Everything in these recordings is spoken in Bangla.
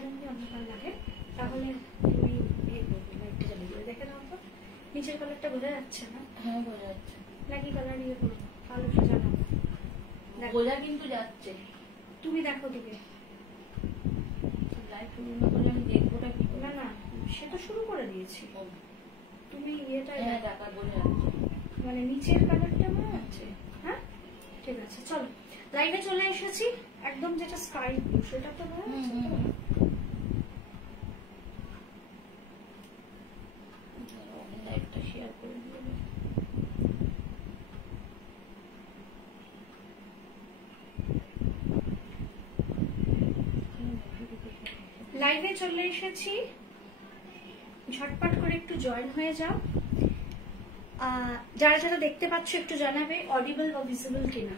এখানে যদি অন্ধকার লাগে তাহলে তুমি লাইটটা জ্বালিয়ে দিবে। দেখে নাও তো নিচের কালারটা বোঝা যাচ্ছে না? হ্যাঁ বোঝা যাচ্ছে। নাকি কালার ইয়ে করবো? কালোটা জানাবো, বোঝা কিন্তু যাচ্ছে। তুমি দেখো দিকে লাইট শুরু না করলে আমি দেখবোটা কি? না না, সে তো শুরু করে দিয়েছি। তুমি ইয়েটা টাকা বোঝা যাচ্ছে, মানে নিচের কালারটা বোঝা যাচ্ছে। হ্যাঁ ঠিক আছে, চলো লাইনে চলে এসেছি। একদম যেটা স্কাই ব্লু সেটা তো বোঝা যাচ্ছে। লাইটটা শেয়ার করে দিবে। লাইভে চলে এসেছি, ঝটপট করে একটু জয়েন হয়ে যাও। যারা যারা দেখতে পাচ্ছ একটু জানাবে অডিবল বা ভিজিবল কিনা।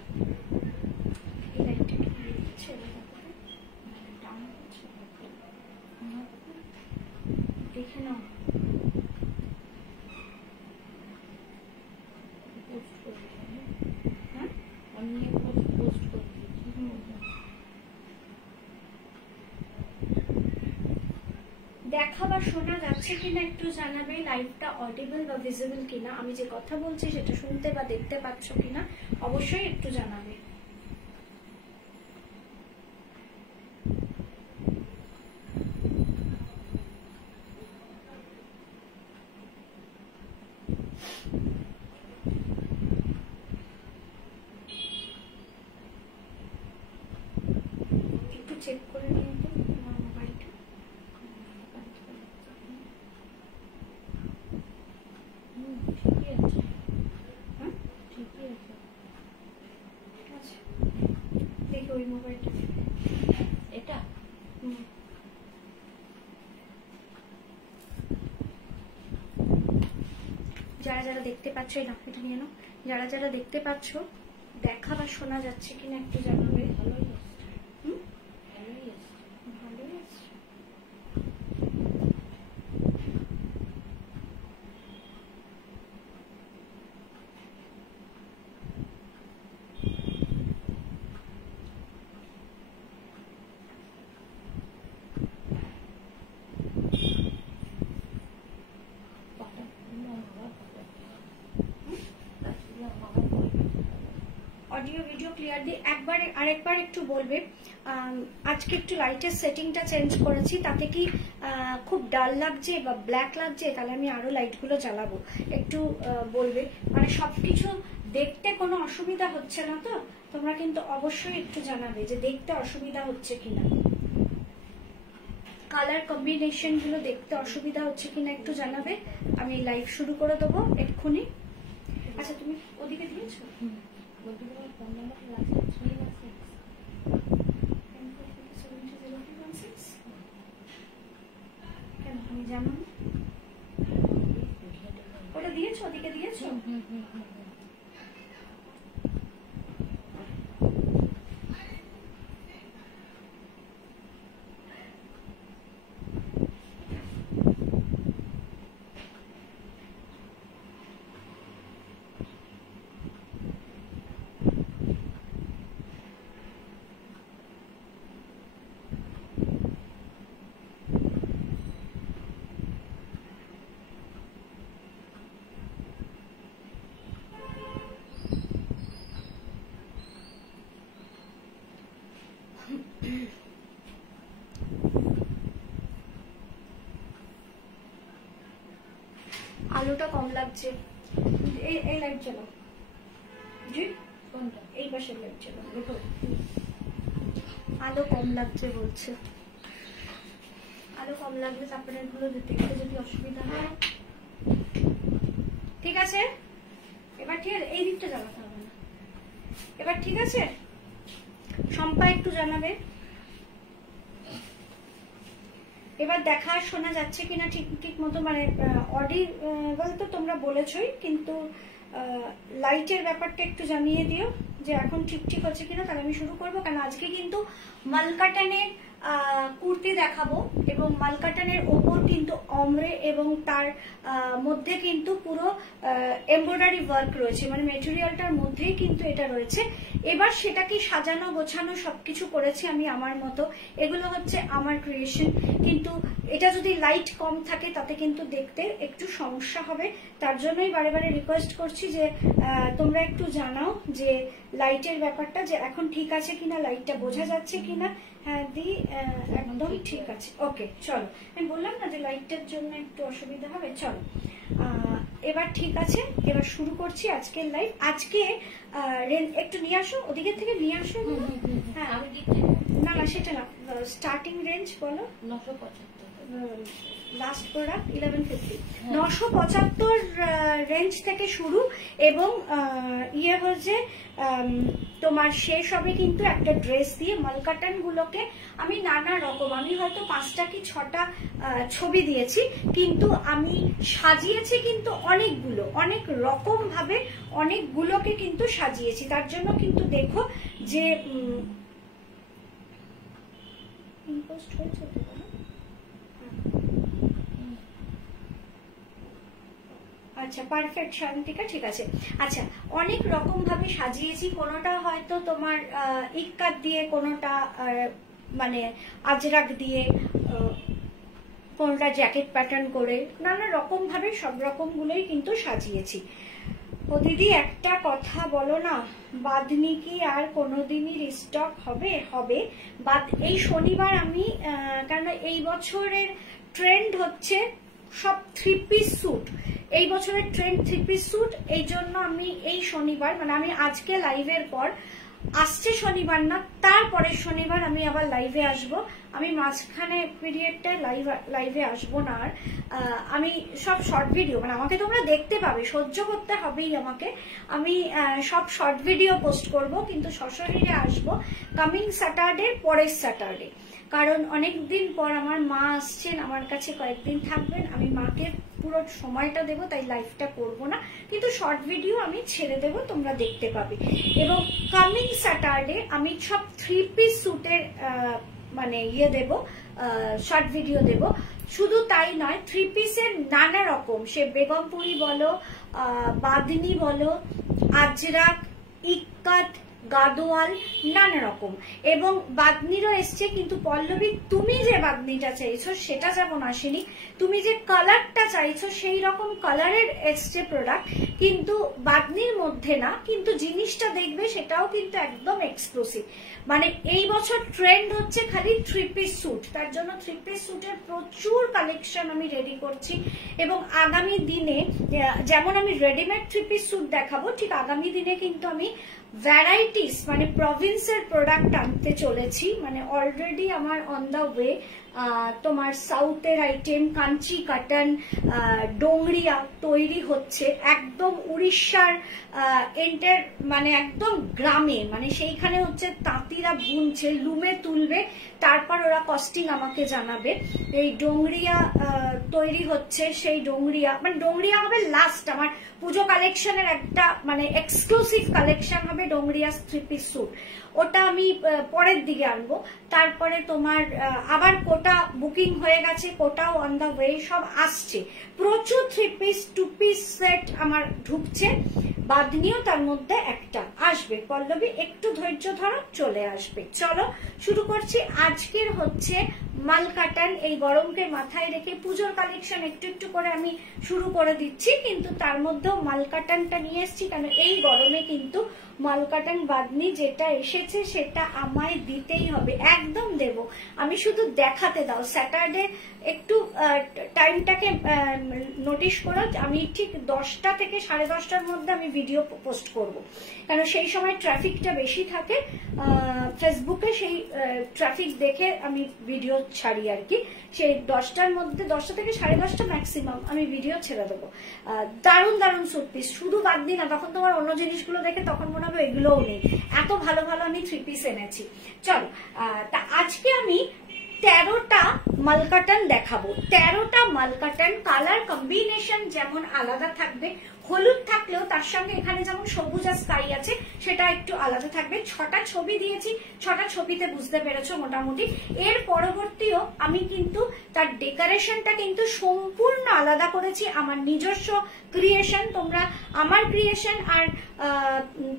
দেখে নাও। দেখা বা শোনা যাচ্ছে কিনা একটু জানাবে, লাইভটা অডিবল বা ভিজিবল কিনা, আমি যে কথা বলছি সেটা শুনতে বা দেখতে পাচ্ছ কিনা অবশ্যই একটু জানাবে। একটু চেক করে নিয়ে তো তোমার মোবাইলটা। ঠিকই আছে। হ্যাঁ ঠিকই আছে। ঠিক আছে, দেখি ওই মোবাইলটা। এটা যারা যারা দেখতে পাচ্ছ, এই নাকটা নিয়ে নাও, যারা যারা দেখতে পাচ্ছ দেখা বা শোনা যাচ্ছে কিনা একটু জানাবে। ভালোই আছে। ভালোই আছে। ভালোই আছে। অডিও ভিডিও ক্লিয়ার দিয়ে আরেকবার একটু বলবে। আজকে একটু লাইটের সেটিংটা চেঞ্জ করেছি, তাতে কি খুব ডাল লাগছে বা ব্ল্যাক লাগছে, তাহলে আমি আরো লাইটগুলো জ্বালাবো। একটু বলবে, মানে সবকিছু দেখতে কোনো অসুবিধা হচ্ছে না তো? তোমরা কিন্তু অবশ্যই একটু জানাবে যে দেখতে অসুবিধা হচ্ছে কিনা, কালার কম্বিনেশন গুলো দেখতে অসুবিধা হচ্ছে কিনা একটু জানাবে। আমি লাইভ শুরু করে দেবো এক্ষুনি। আচ্ছা তুমি ওদিকে দিয়েছো? ফোন নাম্বার লাগছে 316 কেন তুমি জানো না? ওটা দিয়েছো, ওদিকে দিয়েছো? আলোটা কম লাগছে, এই লাইট চালাও জি। কোনটা? এই পাশের লাইট চালাও, দেখো আলো কম লাগছে বলছে। আলো কম লাগলে তারপরে এগুলো দেখতে যদি অসুবিধা হয়। ঠিক আছে, এবার ঠিক আছে, এই দিকটা জ্বালাতে হবে না। এবার ঠিক আছে, শম্পা একটু জানাবে এবার দেখা শোনা যাচ্ছে কিনা ঠিক ঠিক মতো, মানে অডিবল তো তোমরা বলেছই, কিন্তু লাইটের ব্যাপারটা একটু জানিয়ে দিও যে এখন ঠিক ঠিক হচ্ছে কিনা, তাহলে আমি শুরু করবো। কারণ আজকে কিন্তু মালকাটানের কুর্তি দেখাবো এবং এবং মালকাটানের ওপর কিন্তু অমরে এবং তার মধ্যে কিন্তু পুরো এমব্রয়ডারি ওয়ার্ক রয়েছে, মানে মেটেরিয়ালটার মধ্যেই কিন্তু এটা রয়েছে। এবার সেটাকে সাজানো গোছানো সবকিছু করেছি আমি আমার মতো। এগুলো হচ্ছে আমার ক্রিয়েশন, কিন্তু এটা যদি লাইট কম থাকে তাতে কিন্তু দেখতে একটু সমস্যা হবে। তার জন্যই বারে বারে রিকোয়েস্ট করছি যে তোমরা একটু জানাও যে লাইটের ব্যাপারটা, যে এখন ঠিক আছে কিনা, লাইটটা বোঝা যাচ্ছে কিনা। হ্যাঁ দি, একদম ঠিক আছে। ওকে চলো, আমি বললাম না যে লাইটটার জন্য একটু অসুবিধা হবে। চলো এবার ঠিক আছে, এবার শুরু করছি আজকের লাইভ। আজকে একটু নিয়ে আসো, ওদিকে থেকে নিয়ে আসো। হ্যাঁ না না সেটা না, স্টার্টিং রেঞ্জ বলো। 975 লাস্ট প্রোডাক্ট 1150, 975 রেঞ্জ থেকে শুরু। এবং ইয়ে হচ্ছে তোমার শেষ হবে কিন্তু একটা ড্রেস দিয়ে। মালকাটান গুলোকে আমি নানা রকম, আমি হয়তো 5টা কি 6টা ছবি দিয়েছি, কিন্তু আমি সাজিয়েছি কিন্তু অনেকগুলো, অনেক রকম ভাবে অনেকগুলোকে কিন্তু সাজিয়েছি। তার জন্য কিন্তু দেখো যে ইম্পোস্ট হয়েছে তো, আচ্ছা পারফেক্ট শান্তিকা, ঠিক আছে। আচ্ছা অনেক রকম ভাবে সাজিয়েছি, কোনোটা হয়তো তোমার ইক্কাত দিয়ে, কোনোটা মানে আজরাক দিয়ে, কোনোটা জ্যাকেট প্যাটার্ন করে, নানা রকম ভাবে সব রকম গুলোই কিন্তু সাজিয়েছি। ও দিদি একটা কথা বলো না, বাদনি কি আর কোনোদিনই রিস্টক হবে? হবে এই শনিবার আমি, কারণ এই বছরের ট্রেন্ড হচ্ছে সব 3 পিস স্যুট, এই বছরের ট্রেন্ড 3 পিস স্যুট। এই জন্য আমি এই শনিবার, মানে আমি আজকে লাইভের পর আসছে শনিবার না, তারপরের শনিবার আমি আবার লাইভে আসব। আমি মাঝখানে পিরিয়ডটায় লাইভে আসবো না। আর আমি সব শর্ট ভিডিও, মানে আমাকে তোমরা দেখতে পাবে, সহ্য করতে হবেই আমাকে। আমি সব শর্ট ভিডিও পোস্ট করব, কিন্তু সশরীরে আসবো কামিং স্যাটারডে, পরের স্যাটারডে। কারণ অনেকদিন পর আমার মা আসছেন আমার কাছে, কয়েকদিন থাকবেন, আমি মাকে পুরো সময়টা দেবো, তাই লাইভটা করব না, কিন্তু শর্ট ভিডিও আমি ছেড়ে দেবো, তোমরা দেখতে পাবে। এবং কামিং স্যাটারডে আমি সব 3 পিস স্যুটের মানে ইয়ে দেব, শর্ট ভিডিও দেব। শুধু তাই নয়, 3 পিসের নানা রকম, সে বেগমপুরি বলো, বাদনি বলো, আজরাক, ইক্কাত, গাদোয়াল, নানা রকম। এবং বাদনিরও এসছে, কিন্তু পল্লবী তুমি যে বাদনিটা চাইছো সেটা যেমন আসেনি, তুমি যে কালারটা চাইছো সেই রকম কালারের এসছে প্রোডাক্ট, কিন্তু বাদনির মধ্যে না, কিন্তু জিনিসটা দেখবে সেটাও কিন্তু একদম এক্সক্লুসিভ। মানে এই বছর ট্রেন্ড হচ্ছে খালি 3 পিস স্যুট, তার জন্য 3 পিস স্যুটের প্রচুর কালেকশন আমি রেডি করছি। এবং আগামী দিনে যেমন আমি রেডিমেড 3 পিস স্যুট দেখাবো, ঠিক আগামী দিনে কিন্তু আমি ভ্যারাইটিস, মানে প্রভিন্সের প্রোডাক্ট আনতে চলেছি। মানে অলরেডি আমার অন দা ওয়ে। তোমার সাউথের আইটেম, কাঞ্চি কাটন, ডোংরিয়া তৈরি হচ্ছে একদম উড়িষ্যার এন্টার, মানে একদম গ্রামে, মানে সেইখানে হচ্ছে তাঁতিরা বুনছে, লুমে তুলবে, তারপর ওরা কস্টিং আমাকে জানাবে। এই ডোংরিয়া তৈরি হচ্ছে, সেই ডোংরিয়া, মানে ডোংরিয়া হবে লাস্ট আমার পুজো কালেকশনের একটা, মানে এক্সক্লুসিভ কালেকশন হবে ডোংরিয়া 3 পিস স্যুট, ওটা আমি পরের দিকে আনবো। তারপরে তোমার আবার কোটা বুকিং হয়ে গেছে, কোটাও অন দা ওয়ে, সব আসছে প্রচুর। 3 পিস 2 পিস সেট আমার ঢুকছে, বাদনিও তার মধ্যে একটা আসবে। পল্লবী একটু ধৈর্য ধরো, চলে আসবে। চলো শুরু করছি। আজকের হচ্ছে মালকাটান, এই গরমকে মাথায় রেখে পুজোর কালেকশন একটু একটু করে আমি শুরু করে দিচ্ছি, কিন্তু তার মধ্যেও মালকাটানটা নিয়ে এসেছি, কারণ এই গরমে কিন্তু মালকাটান বাদনি যেটা এসেছে সেটা আমায় দিতেই হবে, একদম দেব। আমি শুধু দেখাতে দাও। স্যাটারডে একটু টাইমটাকে নোটিশ করো, আমি ঠিক 10টা থেকে 10:30টার মধ্যে আমি ভিডিও পোস্ট করব, কারণ সেই সময় ট্রাফিকটা বেশি থাকে ফেসবুকে, সেই ট্রাফিক দেখে আমি ভিডিও ছাড়ি আর কি। সেই 10টার মধ্যে, 10টা থেকে 10:30 ম্যাক্সিমাম আমি ভিডিও ছেড়ে দেবো। দারুণ দারুণ স্যুট পিস, শুধু বাদনি না, তখন তোমার অন্য জিনিসগুলো দেখে তখন মনে হবে এগুলোও নেই, এত ভালো ভালো আমি 3 পিস এনেছি। চলো, তা আজকে আমি 13টা মালকাটান দেখাবো। 13টা মালকাটান, কালার কম্বিনেশন যেমন আলাদা থাকবে, হলুদ থাকলেও তার সঙ্গে এখানে যেমন সবুজ আর স্কাই আছে সেটা একটু আলাদা থাকবে। 6টা ছবি দিয়েছি, 6টা ছবিতে বুঝতে পেরেছো মোটামুটি। এর পরবর্তীও আমি কিন্তু তার ডেকোরেশনটা কিন্তু সম্পূর্ণ আলাদা করেছি, আমার নিজস্ব ক্রিয়েশন। তোমরা আমার ক্রিয়েশন আর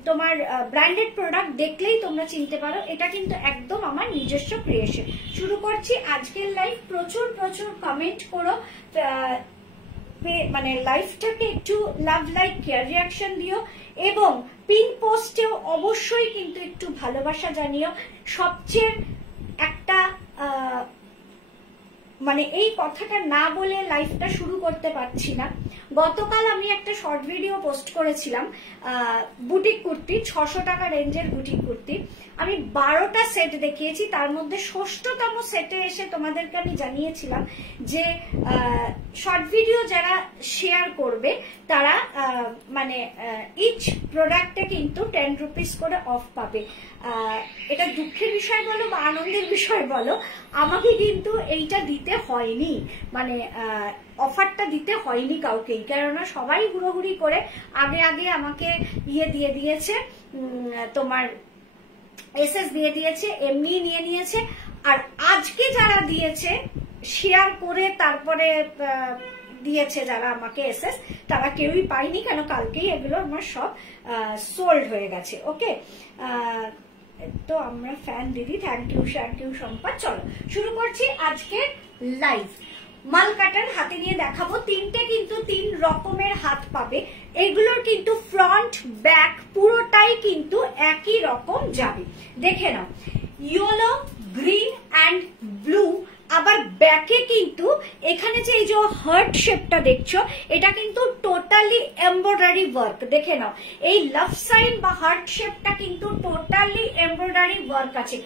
তোমার ব্র্যান্ডেড প্রোডাক্ট দেখলেই তোমরা চিনতে পারো এটা কিন্তু একদম আমার নিজস্ব ক্রিয়েশন। শুরু করছি আজকের লাইভ। প্রচুর প্রচুর কমেন্ট করো, মানে লাইভটাকে একটু লাভ, লাইক, কেয়ার, রিয়াকশন দিও এবং পিন পোস্টেও অবশ্যই কিন্তু একটু ভালোবাসা জানিও। সবচেয়ে একটা মানে এই কথাটা না বলে লাইভটা শুরু করতে পারছি না। গতকাল আমি একটা শর্ট ভিডিও পোস্ট করেছিলাম বুটিক কুর্তি, 600 টাকা রেঞ্জের বুটিক কুর্তি। আমি 12টা সেট দেখিয়েছি, তার মধ্যে 6ষ্ঠতম সেটে এসে তোমাদেরকে আমি জানিয়েছিলাম যে শর্ট ভিডিও যারা শেয়ার করবে তারা মানে ইচ প্রোডাক্টে কিন্তু 10 রুপিস করে অফ পাবে। এটা দুঃখের বিষয় বলো বা আনন্দের বিষয় বলো, আমাকে কিন্তু এইটা দিতে হয়নি, মানে অফারটা দিতে হয়নি কাউকেই, কেননা সবাই হুড়োহুড়ি করে আগে আগে আমাকে ইয়ে দিয়ে দিয়েছে, তোমার এসএস দিয়ে দিয়েছে, এমনি নিয়ে নিয়েছে। আর আজকে যারা দিয়েছে শেয়ার করে তারপরে দিয়েছে যারা আমাকে এসএস, তারা কেউই পাইনি, কেন কালকেই এগুলো আমার সব সোল্ড হয়ে গেছে। ওকে, তো আমরা ফ্যান দিদি, থ্যাংক ইউ সম্পা। চলো শুরু করছি আজকে লাইভ। মাল কাটার হাতে নিয়ে দেখাবো, তিনটে কিন্তু 3 রকমের হাত পাবে। এগুলোর কিন্তু ফ্রন্ট ব্যাক পুরোটাই কিন্তু একই রকম যাবে। দেখে নাও, ইয়েলো, গ্রিন অ্যান্ড ব্লু। আবার ব্যাকে কিন্তু এখানে যে এই যে হার্ট শেপটা দেখছো, এটা কিন্তু টোটালি এমব্রয়ডারি ওয়ার্ক। দেখে নাও, এই লাভ সাইন বা হার্ট শেপটা কিন্তু টোটালি এমব্রয়ডারি ওয়ার্ক আছে,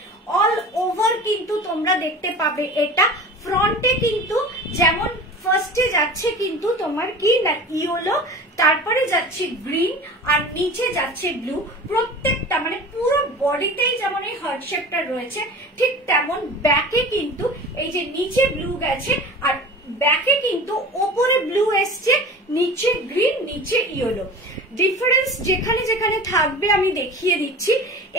অল ওভার কিন্তু তোমরা দেখতে পাবে। এটা ফ্রন্টে কিন্তু যেমন ফার্স্টে যাচ্ছে কিন্তু তোমার কি না ইয়েলো, তারপরে যাচ্ছে গ্রিন আর নিচে যাচ্ছে ব্লু। প্রত্যেকটা মানে পুরো বডিতেই যেমন এই হার্ট শেপটা রয়েছে, ঠিক তেমন ব্যাকে কিন্তু এই যে নিচে ব্লু গেছে আর ব্যাকে কিন্তু ওপরে ব্লু এসছে, নিচে গ্রিন, নিচে ইয়েলো। ডিফারেন্স যেখানে যেখানে থাকবে আমি দেখিয়ে দিচ্ছি।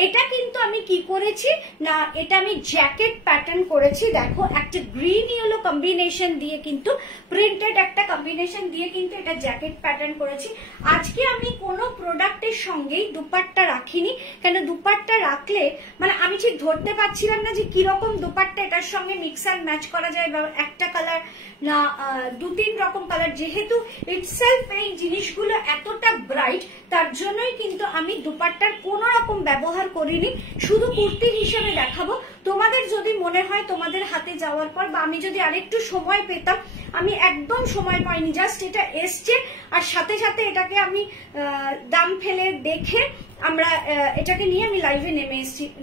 এটা কিন্তু আমি কি করেছি না, এটা আমি জ্যাকেট প্যাটার্ন করেছি। দেখো, একটা গ্রিন ইয়েলো কম্বিনেশন দিয়ে কিন্তু প্রিন্টেড একটা কম্বিনেশন দিয়ে কিন্তু এটা জ্যাকেট প্যাটার্ন করেছি। আজকে আমি কোনো প্রোডাক্টের সঙ্গেই দুপাট্টা রাখিনি, কেন দুপাট্টা রাখলে মানে আমি ঠিক ধরতে পারছিলাম না যে কিরকম দুপাট্টা এটার সঙ্গে মিক্স অ্যান্ড ম্যাচ করা যায়, বা একটা কালার না 2-3 রকম কালার। যেহেতু ইটসেলফ এই জিনিসগুলো এতটা ব্রাইট, তার জন্যই কিন্তু আমি দুপাট্টার কোনো রকম ব্যবহার করিনি, শুধু কুর্তি হিসেবে দেখাবো। তোমাদের যদি মনে হয় তোমাদের হাতে যাওয়ার পর, বা আমি যদি আরেকটু সময় পেতাম, আমি একদম সময় পাইনি, জাস্ট এটা এসছে আর সাথে সাথে এটাকে আমি দাম ফেলে দেখে আমরা এটাকে নিয়ে আমি লাইভে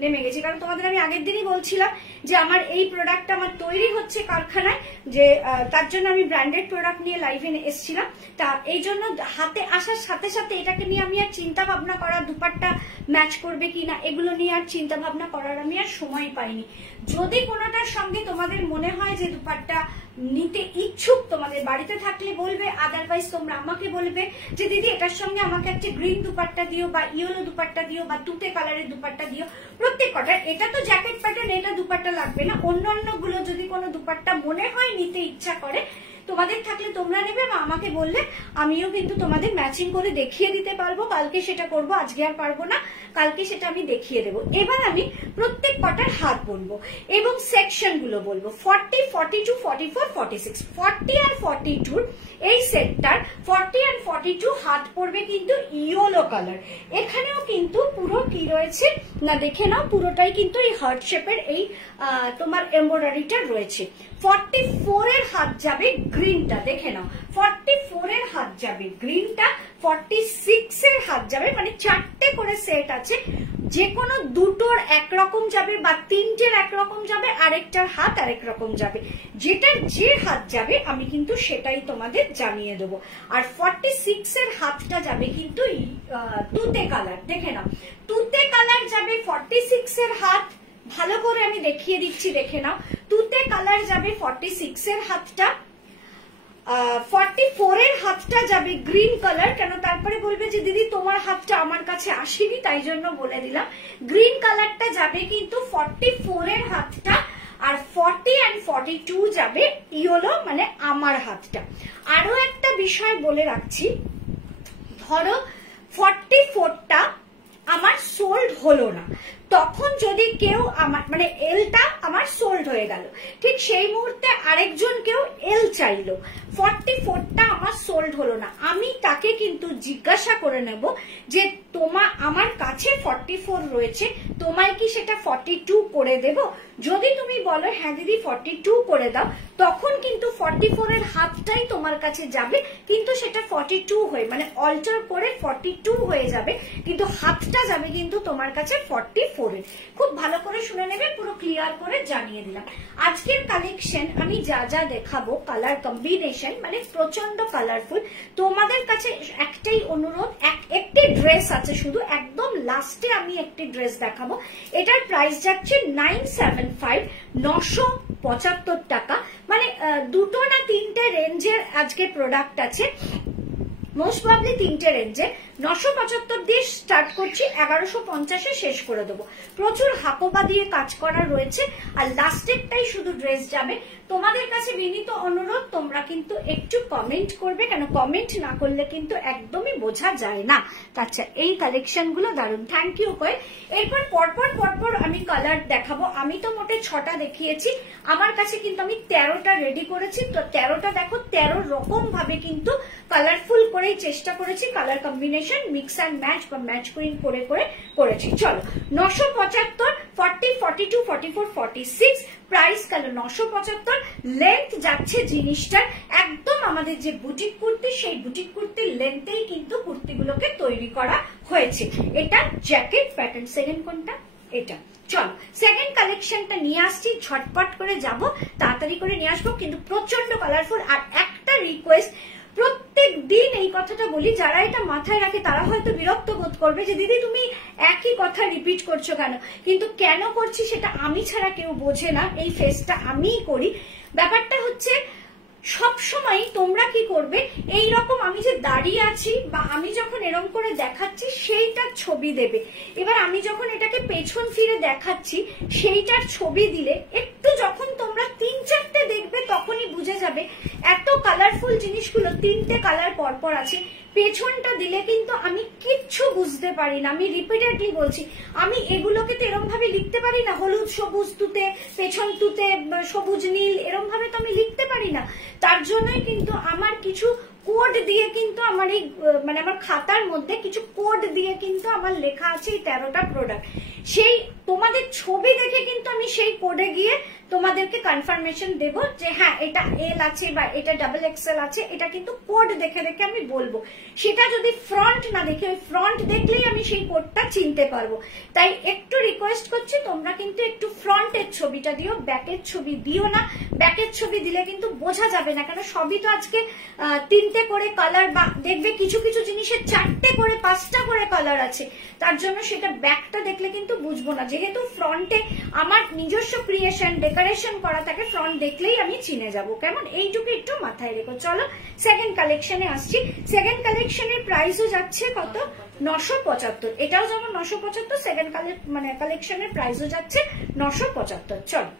নেমে গেছি। কারণ তোমাদের আমি আগের দিনই বলছিলাম যে আমার এই প্রোডাক্টটা আমার তৈরি হচ্ছে কারখানায়, যে তার জন্য আমি ব্র্যান্ডেড প্রোডাক্ট নিয়ে লাইভে এসেছিলাম। তা এই জন্য হাতে আসার সাথে সাথে এটাকে নিয়ে আমি আর চিন্তা ভাবনা করা, দুপাট্টা ম্যাচ করবে কিনা এগুলো নিয়ে আর চিন্তা ভাবনা করার আমি আর সময় পাইনি। যদি কোনোটার সঙ্গে তোমাদের মনে হয় যে দুপাট্টা নিতে ইচ্ছুক, তোমাদের বাড়িতে থাকলে বলবে, আদারওয়াইজ তোমরা আমাকে বলবে যে দিদি এটার সঙ্গে আমাকে একটা গ্রিন দুপাট্টা দিও, বা ইয়েলো দুপাট্টা দিও, বা তুতে কালারের দুপাট্টা দিও। প্রত্যেক কটা, এটা তো জ্যাকেট প্যাটার্ন, এটা দুপাট্টা লাগবে না। অন্যান্য গুলো যদি কোনো দুপাট্টা মনে হয় নিতে ইচ্ছা করে, তোমাদের থাকলে তোমরা নেবে, বা আমাকে বললে আমিও কিন্তু তোমাদের ম্যাচিং করে দেখিয়ে দিতে পারবো। কালকে সেটা করব, আজকে আর পারবো না, কালকে সেটা আমি দেখিয়ে দেবো। এবার আমি প্রত্যেক কটার হাত বলবো এবং সেকশন গুলো বলবো। 40, 42, 44, 46, 40 আর 42 এই সেটটার 40 আর 42 হাত পড়বে কিন্তু ইয়েলো কালার। এখানেও কিন্তু পুরো কি রয়েছে না, দেখে নাও, পুরোটাই কিন্তু এই হার্ট শেপের এই তোমার এমব্রয়ডারিটা রয়েছে। 44 এর হাত যাবে গ্রিনটা, দেখে নাও, 44 এর হাত যাবে গ্রিনটা, 46 এর হাত যাবে, মানে 4টে করে সেট আছে, যে কোনো দুটোর একরকম যাবে বা 3টের একরকম যাবে, আরেকটার হাত আরেক রকম যাবে। যেটার যে হাত যাবে আমি কিন্তু সেটাই তোমাদের জানিয়ে দেবো। আর 46 এর হাতটা যাবে কিন্তু তুতে কালার, দেখে নাও, তুতে কালার যাবে 46 এর হাত। ভালো করে আমি দেখিয়ে দিচ্ছি, দেখে নাও, তুতে কালার যাবে 46 এর হাতটা। 44 এর হাতটা যাবে গ্রিন কালার। কেন তারপরে বলবে যে দিদি তোমার হাতটা আমার কাছে আসেনি, তাই জন্য বলে দিলাম। গ্রিন কালারটা যাবে কিন্তু 44 এর হাতটা আর 40 and 42 যাবে ইয়েলো, মানে আমার হাতটা। আরো একটা বিষয় বলে রাখছি, ধরো 44টা আমার সোল্ড হলো না, তখন যদি কেউ আমার মানে এলটা আমার সোল্ড হয়ে গেল, ঠিক সেই মুহূর্তে আরেকজন কেউ এল চাইলো, 44টা আমার সোল্ড হলো না, আমি তাকে কিন্তু জিজ্ঞাসা করে নেব যে আমার কাছে 44 রয়েছে, তোমায় কি সেটা 42 করে দেব? যদি তুমি বলো হ্যাঁ দিদি 42 করে দাও, তখন কিন্তু 44 এর হাফটাই তোমার কাছে যাবে, কিন্তু সেটা 42 হয়ে মানে অল্টার করে 42 হয়ে যাবে, কিন্তু হাফটা যাবে কিন্তু তোমার কাছে 44 এর। খুব ভালো করে শুনে নেবে, পুরো ক্লিয়ার করে জানিয়ে দিলাম। আজকের কালেকশন আমি যা যা দেখাবো কালার কম্বিনেশন মানে প্রচন্ড কালারফুল। তোমাদের কাছে একটাই অনুরোধ, একটি ড্রেস আছে শুধু, একদম লাস্টে আমি একটি ড্রেস দেখাবো, এটার প্রাইস যাচ্ছে 975, 975 টাকা, মানে দুটো না তিনটে রেঞ্জের আজকে প্রোডাক্ট আছে, মোস্ট প্রবাবলি তিনটে রেঞ্জে। 975 দিয়ে স্টার্ট করছি, 1150-এ শেষ করে দেবো। প্রচুর হাকোবা দিয়ে কাজ করা রয়েছে, আর লাস্টেরটাই শুধু ড্রেস যাবে। তোমাদের কাছে বিনীত অনুরোধ, তোমরা কিন্তু একটু কমেন্ট করবে, কেন কমেন্ট না করলে কিন্তু একদমই বোঝা যায় না। আচ্ছা, এই কালেকশন গুলো দারুণ, থ্যাংক ইউ কয়ে। এরপর পরপর আমি কালার দেখাবো। আমি তো মোটে 6টা দেখিয়েছি, আমার কাছে কিন্তু আমি 13টা রেডি করেছি। তো 13টা দেখো, 13 রকম ভাবে কিন্তু কালারফুল করেই চেষ্টা করেছি, colour combination mix and match বা ম্যাচ কুইন করে করেছি। চলো, 975, 40, 42, 44, 46 প্রাইস গেল 975। লেন্থ যাচ্ছে জিনিসটার একদম আমাদের যে বুটিক কুর্তি, সেই বুটিক কুর্তির লেন্থেই কিন্তু কুর্তিগুলোকে তৈরি করা হয়েছে। এটা জ্যাকেট প্যাটার্ন। সেকেন্ড কোনটা? এটা। চলো সেকেন্ড কালেকশনটা নিয়ে আসছি, ঝটপট করে যাব, তাড়াতাড়ি করে নিয়ে আসবো, কিন্তু প্রচন্ড কালারফুল। আর একটা রিকোয়েস্ট, প্রত্যেক দিন এই কথাটা বলি, যারা এটা মাথায় রাখে তারা হয়তো বিরক্ত বোধ করবে যে দিদি তুমি একই কথা রিপিট করছো কেন, কিন্তু কেন করছি সেটা আমি ছাড়া কেউ বোঝে না, এই ফেসটা আমিই করি। ব্যাপারটা হচ্ছে সবসময় তোমরা কি করবে, এই রকম আমি যে দাঁড়িয়ে আছি বা আমি যখন এরকম করে দেখাচ্ছি সেইটার ছবি দেবে। এবার আমি যখন এটাকে পেছন ফিরে দেখাচ্ছি সেইটার ছবি দিলে একটু যখন তোমরা 3-4টে দেখবে তখনই বুঝে যাবে এত কালারফুল জিনিসগুলো 3টে কালার পরপর আছে। পেছনটা দিলে কিন্তু আমি কিচ্ছু বুঝতে পারি না। আমি রিপিটেডলি বলছি, আমি এগুলোকে তো এরম ভাবে লিখতে পারি না, হলুদ সবুজ তুতে, পেছন তুতে সবুজ নীল, এরম ভাবে তো আমি লিখতে পারি না। তার জন্যই কিন্তু আমার কিছু কোড দিয়ে কিন্তু আমার এই মানে আমার খাতার মধ্যে কিছু কোড দিয়ে কিন্তু আমার লেখা আছে এই 13টা প্রোডাক্ট। সেই তোমাদের ছবি দেখে কিন্তু আমি সেই কোডে গিয়ে তোমাদেরকে কনফার্মেশন দেব যে হ্যাঁ এটা এল আছে বা এটা ডাবল এক্সেল আছে, এটা কিন্তু কোড দেখে দেখে আমি বলবো। সেটা যদি ফ্রন্ট না দেখে, ওই ফ্রন্ট দেখলেই আমি সেই কোডটা চিনতে পারবো। তাই একটু রিকোয়েস্ট করছি, তোমরা কিন্তু একটু ফ্রন্টের ছবিটা দিও, ব্যাকের ছবি দিও না। ব্যাকের ছবি দিলে কিন্তু বোঝা যাবে না, কারণ সবই তো আজকে 3টে করে কালার, বা দেখবে কিছু কিছু জিনিসের 4টে করে 5টা করে কালার আছে, তার জন্য সেটা ব্যাকটা দেখলে কিন্তু বুঝবো না। যেহেতু ফ্রন্টে আমার নিজস্ব ক্রিয়েশন ডেকোরেশন করা থাকে, ফ্রন্ট দেখলেই আমি চিনে যাব, কেমন? এইটুকু একটু মাথায় রেখো। চলো সেকেন্ড কালেকশনে আসছি। সেকেন্ড কালেকশনের প্রাইসও যাচ্ছে কত? 975। এটাও যেমন 975, সেকেন্ড কালেকশনের প্রাইসও যাচ্ছে 975। চলো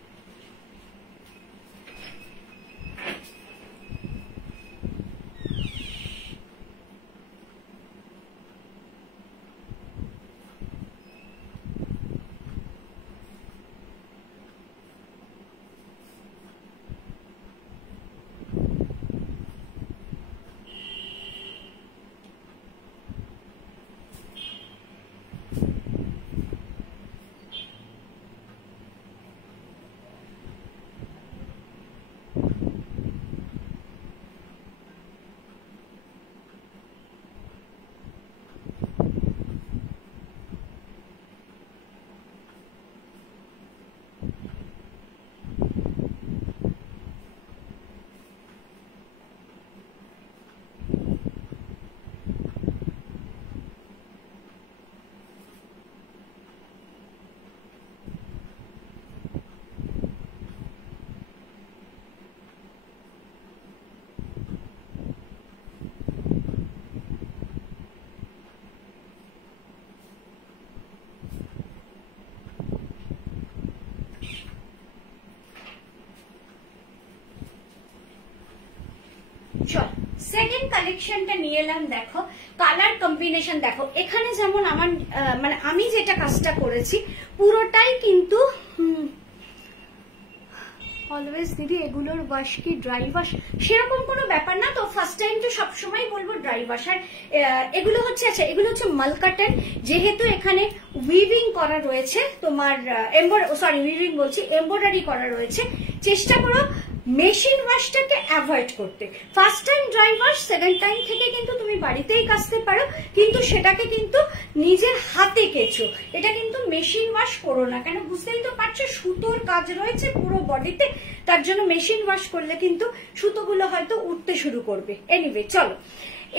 চল সেকেন্ড কালেকশনটা নিয়ে এলাম। দেখো কালার কম্বিনেশন দেখো, এখানে যেমন আমার মানে আমি যেটা কাজটা করেছি পুরোটাই কিন্তু অলওয়েজ দিদি এগুলোর ওয়াশ কি ড্রাই ওয়াশ সেরকম কোনো ব্যাপার না, তো ফার্স্ট টাইম তো সবসময় বলবো ড্রাই ওয়াশ। আর এগুলো হচ্ছে আচ্ছা এগুলো হচ্ছে মালকাটের, যেহেতু এখানে উইভিং করা রয়েছে তোমার উইভিং বলছি এমব্রয়ডারি করা রয়েছে, চেষ্টা করো মেশিন ওয়াশটাকে অ্যাভয়েড করতে। First time dry wash, second time থেকে কিন্তু তুমি বাড়িতেই কাচতে পারো, কিন্তু সেটাকে কিন্তু নিজের হাতে কেচো, এটা কিন্তু মেশিন ওয়াশ করো না। কেন বুঝতেই তো পারছো সুতোর কাজ রয়েছে পুরো বডিতে, তার জন্য মেশিন ওয়াশ করলে কিন্তু সুতোগুলো হয়তো উঠতে শুরু করবে। এনিওয়ে চলো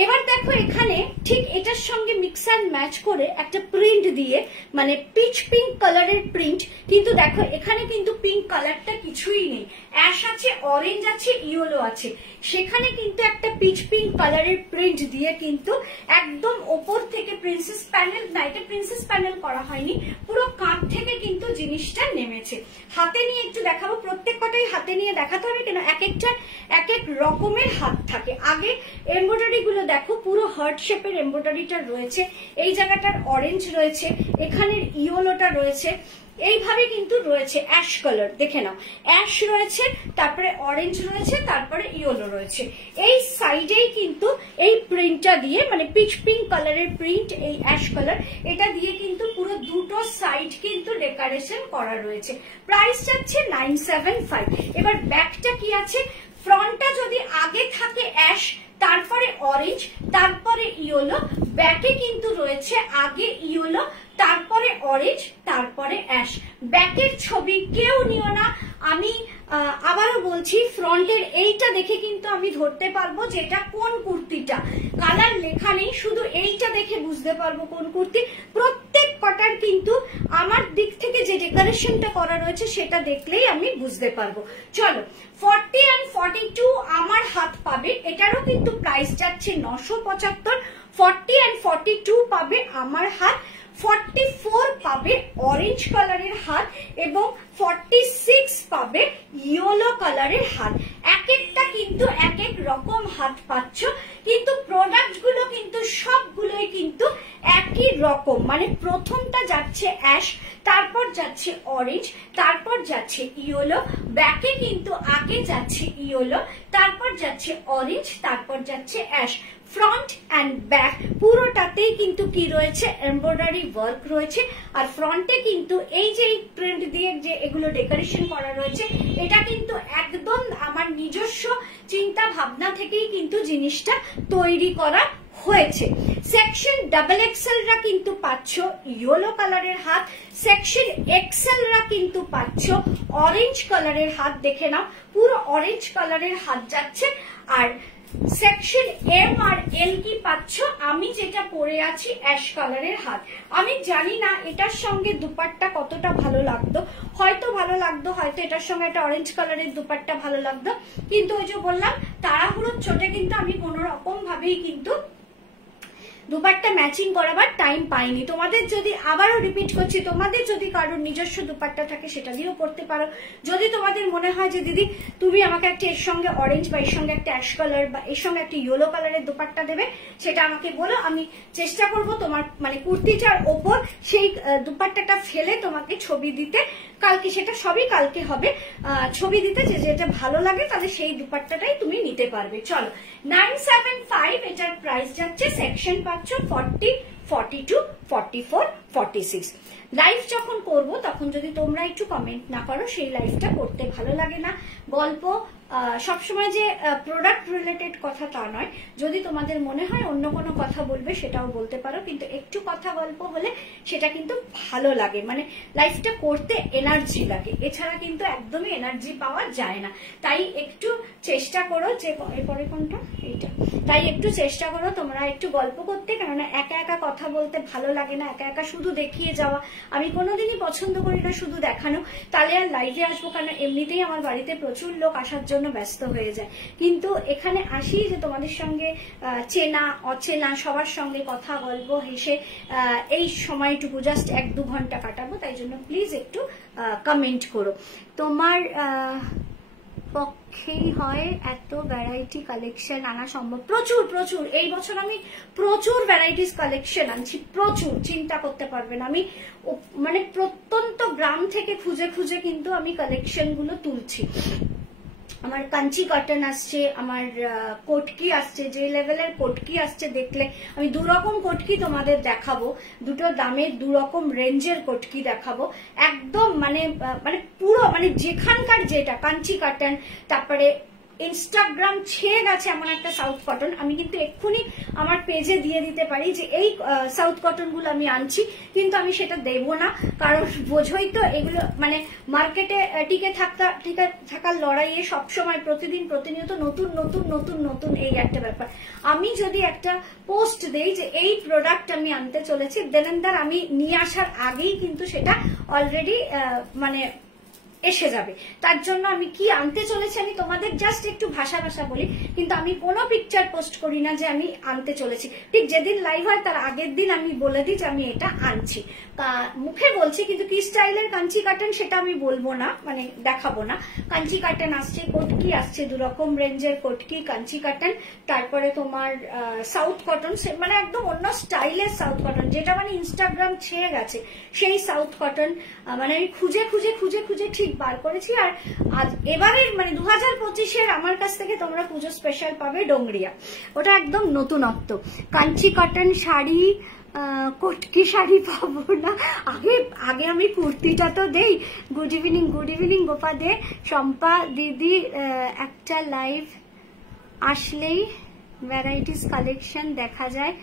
এবার দেখো এখানে ঠিক এটার সঙ্গে মিক্স অ্যান্ড ম্যাচ করে একটা প্রিন্ট দিয়ে, মানে পিচ পিঙ্ক কালারের প্রিন্ট, কিন্তু দেখো এখানে কিন্তু পিঙ্ক কালারটা কিছুই নেই, অ্যাশ আছে, অরেঞ্জ আছে, ইয়েলো আছে, সেখানে কিন্তু একটা পিচ পিঙ্ক কালারের প্রিন্ট দিয়ে কিন্তু একদম ওপর থেকে প্রিন্সেস প্যানেল, না এটা প্রিন্সেস প্যানেল করা হয়নি, পুরো কাঁধ থেকে কিন্তু জিনিসটা নেমেছে। হাতে নিয়ে একটু দেখাবো, প্রত্যেক কটাই হাতে নিয়ে দেখাতে হবে, কেন এক একটা এক এক রকমের হাত থাকে। আগে এমব্রয়ডারি গুলো দেখো পুরো হার্ট শেপের এমব্রয়ডারিটা রয়েছে, এই জায়গাটার অরেঞ্জ রয়েছে, এখানের ইয়েলোটা রয়েছে, এইভাবে কিন্তু রয়েছে অ্যাশ কালার, দেখে নাও অ্যাশ রয়েছে, তারপরে অরেঞ্জ রয়েছে, তারপরে ইয়েলো রয়েছে। এই সাইডেই কিন্তু এই প্রিন্টটা দিয়ে, মানে পিচ পিঙ্ক কালারের প্রিন্ট, এই অ্যাশ কালার, এটা দিয়ে কিন্তু পুরো দুটো সাইড কিন্তু ডেকোরেশন করা রয়েছে। প্রাইস যাচ্ছে 975। এবার ব্যাকটা কি আছে, ফ্রন্টটা যদি আগে থাকে অ্যাশ, তারপরে অরেঞ্জ, তারপরে ইয়েলো, ব্যাকে কিন্তু রয়েছে আগে ইয়েলো, তারপরে অরেঞ্জ, তারপরে অ্যাশ। ব্যাকের ছবি কেউ নিও না, আমি আবারও বলছি ফ্রন্টের এইটা দেখে কিন্তু আমি ধরতে পারবো যে এটা কোন কুর্তিটা, কালার লেখা নেই, শুধু এইটা দেখে বুঝতে পারবো কোন কুর্তি। প্রত্যেক কটার কিন্তু আমার দিক থেকে যে ডেকোরেশনটা করা রয়েছে সেটা দেখলেই আমি বুঝতে পারবো। চলো 40 and 42 আমার হাত পাবে, এটারও কিন্তু প্রাইস যাচ্ছে 975। 40 and 42 পাবে আমার হাত, 44 পাবে অরেঞ্জ কালারের হাত, এবং 46 পাবে ইয়েলো কালারের হাত। এক একটা কিন্তু এক এক রকম হাত পাচ্ছ, কিন্তু প্রোডাক্ট গুলো কিন্তু সবগুলোই কিন্তু একই রকম, মানে প্রথমটা যাচ্ছে অ্যাশ, তারপর যাচ্ছে অরেঞ্জ, তারপর যাচ্ছে ইয়েলো, ব্যাকে কিন্তু আগে যাচ্ছে ইয়েলো, তারপর যাচ্ছে অরেঞ্জ, তারপর যাচ্ছে অ্যাশ। ফ্রন্ট অ্যান্ড ব্যাক পুরোটাতেই কিন্তু কি রয়েছে, এমব্রয়ডারি ওয়ার্ক রয়েছে। আর ফ্রন্টে কিন্তু এই যে প্রিন্ট দিয়ে যে এগুলো ডেকোরেশন করা রয়েছে, এটা কিন্তু একদম আমার নিজস্ব চিন্তা ভাবনা থেকেই কিন্তু জিনিসটা তৈরি করা হয়েছে। সেকশন ডাবল এক্সেল রা কিন্তু পাচ্ছ ইয়েলো কালারের হাত, সেকশন এক্সেল রা কিন্তু পাচ্ছ অরেঞ্জ কালারের হাত, দেখে নাও পুরো অরেঞ্জ কালারের হাত যাচ্ছে। আর সেকশন এম আর এল কি পাচ্ছ, আমি যেটা পরে আছি অ্যাশ কালারের হাত। আমি জানি না এটার সঙ্গে দুপাট্টা কতটা ভালো লাগতো, হয়তো ভালো লাগতো, হয়তো এটার সঙ্গে একটা অরেঞ্জ কালারের দুপাট্টা ভালো লাগতো, কিন্তু ওই যে বললাম তাড়াহুড়োর চোটে কিন্তু আমি কোনো রকম ভাবেই কিন্তু দুপাট্টা ম্যাচিং করাবার টাইম পাইনি। তোমাদের যদি, আবারও রিপিট করছি, তোমাদের যদি কারোর নিজস্ব দুপাট্টা থাকে সেটা দিয়েও পড়তে পারো। যদি তোমাদের মনে হয় যে দিদি তুমি আমাকে একটা এর সঙ্গে অরেঞ্জ বা এর সঙ্গে একটা অ্যাশ কালার বা এর সঙ্গে একটা ইয়েলো কালারের দুপাট্টা দেবে, সেটা আমাকে বলো, আমি চেষ্টা করব তোমার মানে কুর্তিটার ওপর সেই দুপাট্টাটা ফেলে তোমাকে ছবি দিতে। কালকে সেটা সবই কালকে হবে, ছবি দিতে, যে যেটা ভালো লাগে তাহলে সেই দুপাট্টাটাই তুমি নিতে পারবে। চলো 975 এটার প্রাইস যাচ্ছে। সেকশন পাচ্ছ 40, 42, 44, 46। লাইভ যখন করব তখন যদি তোমরা একটু কমেন্ট না করো, সেই লাইভটা করতে ভালো লাগে না। গল্প সবসময় যে প্রোডাক্ট রিলেটেড কথা তা নয়, যদি তোমাদের মনে হয় অন্য কোনো কথা বলবে সেটাও বলতে পারো, কিন্তু একটু কথা গল্প হলে সেটা কিন্তু ভালো লাগে, মানে লাইফটা করতে এনার্জি লাগে, এছাড়া কিন্তু একদমই এনার্জি পাওয়া যায় না। তাই একটু চেষ্টা করো, যে এরপরে কোনটা এইটা, তাই একটু চেষ্টা করো তোমরা একটু গল্প করতে, কেননা একা একা কথা বলতে ভালো লাগে না, একা একা শুধু দেখিয়ে যাওয়া আমি কোনোদিনই পছন্দ করি না, শুধু দেখানো। তাহলে আর লাইভে আসবো, কারণ এমনিতেই আমার বাড়িতে প্রচুর লোক আসার জন্য ব্যস্ত হয়ে যায়, কিন্তু এখানে আসি যে তোমাদের সঙ্গে চেনা অচেনা সবার সঙ্গে কথা গল্প হেসে এই সময়টুকু জাস্ট 1-2 ঘন্টা কাটাবো। তাই জন্য প্লিজ একটু কমেন্ট করো। তোমার পক্ষেই হয় এত ভ্যারাইটি কালেকশন আনা সম্ভব। প্রচুর প্রচুর, এই বছর আমি প্রচুর ভ্যারাইটিস কালেকশন আনছি, প্রচুর, চিন্তা করতে পারবেন। আমি মানে প্রত্যন্ত গ্রাম থেকে খুঁজে খুঁজে কিন্তু আমি কালেকশন গুলো তুলছি। আমার কাঞ্চি কটন আসছে, আমার কটকি আসছে, যে লেভেলের কটকি আসছে দেখলে আমি দুরকম কটকি তোমাদের দেখাবো, দুটো দামের দুরকম রেঞ্জের কটকি দেখাবো। একদম মানে মানে পুরো মানে যেখানকার যেটা কাঞ্চি কটন, তারপরে ইনস্টাগ্রাম ছেয়ে গেছে এমন একটা সাউথ কটন, আমি কিন্তু এক্ষুনি আমার পেজে দিয়ে দিতে পারি যে এই সাউথ কটন গুলো আমি আনছি, কিন্তু আমি সেটা দেবো না, কারণ বোঝোই তো এগুলো মানে মার্কেটে টিকে থাকার লড়াইয়ে সবসময় প্রতিদিন প্রতিনিয়ত নতুন নতুন নতুন নতুন এই একটা ব্যাপার। আমি যদি একটা পোস্ট দেই যে এই প্রোডাক্ট আমি আনতে চলেছি, দেনেন্দার আমি নিয়ে আসার আগেই কিন্তু সেটা অলরেডি মানে এসে যাবে। তার জন্য আমি কি আনতে চলেছি আমি তোমাদের জাস্ট একটু ভাষা ভাষা বলি, কিন্তু আমি কোনো পিকচার পোস্ট করি না যে আমি আনতে চলেছি। ঠিক যেদিন লাইভ হয় তার আগের দিন আমি বলে দিই যে আমি এটা আনছি, মুখে বলছি, কিন্তু কি স্টাইলের কাঞ্চি কাটন সেটা আমি বলবো না, মানে দেখাবো না। কাঞ্চি কাটন আসছে, কটকি আসছে, দুরকম রেঞ্জের কটকি, কাঞ্চি কাটন, তারপরে তোমার সাউথ কটন, মানে একদম অন্য স্টাইলের সাউথ কটন, যেটা মানে ইনস্টাগ্রাম ছেয়ে গেছে সেই সাউথ কটন, মানে আমি খুঁজে খুঁজে খুঁজে খুঁজে ঠিক বার করেছি। আর আজ এবারের মানে 2025-এর আমার কাছ থেকে তোমরা পুজো স্পেশাল পাবে ডোংরিয়া, ওটা একদম নতুনত্ব। কাঞ্চি কটন শাড়ি, কটকি শাড়ি পাবো না, আগে আমি কুর্তিটা তো দেই। গুড ইভিনিং গোপা দে, শম্পা দিদি একটা লাইভ আসলেই ভ্যারাইটিস কালেকশন দেখা যায়,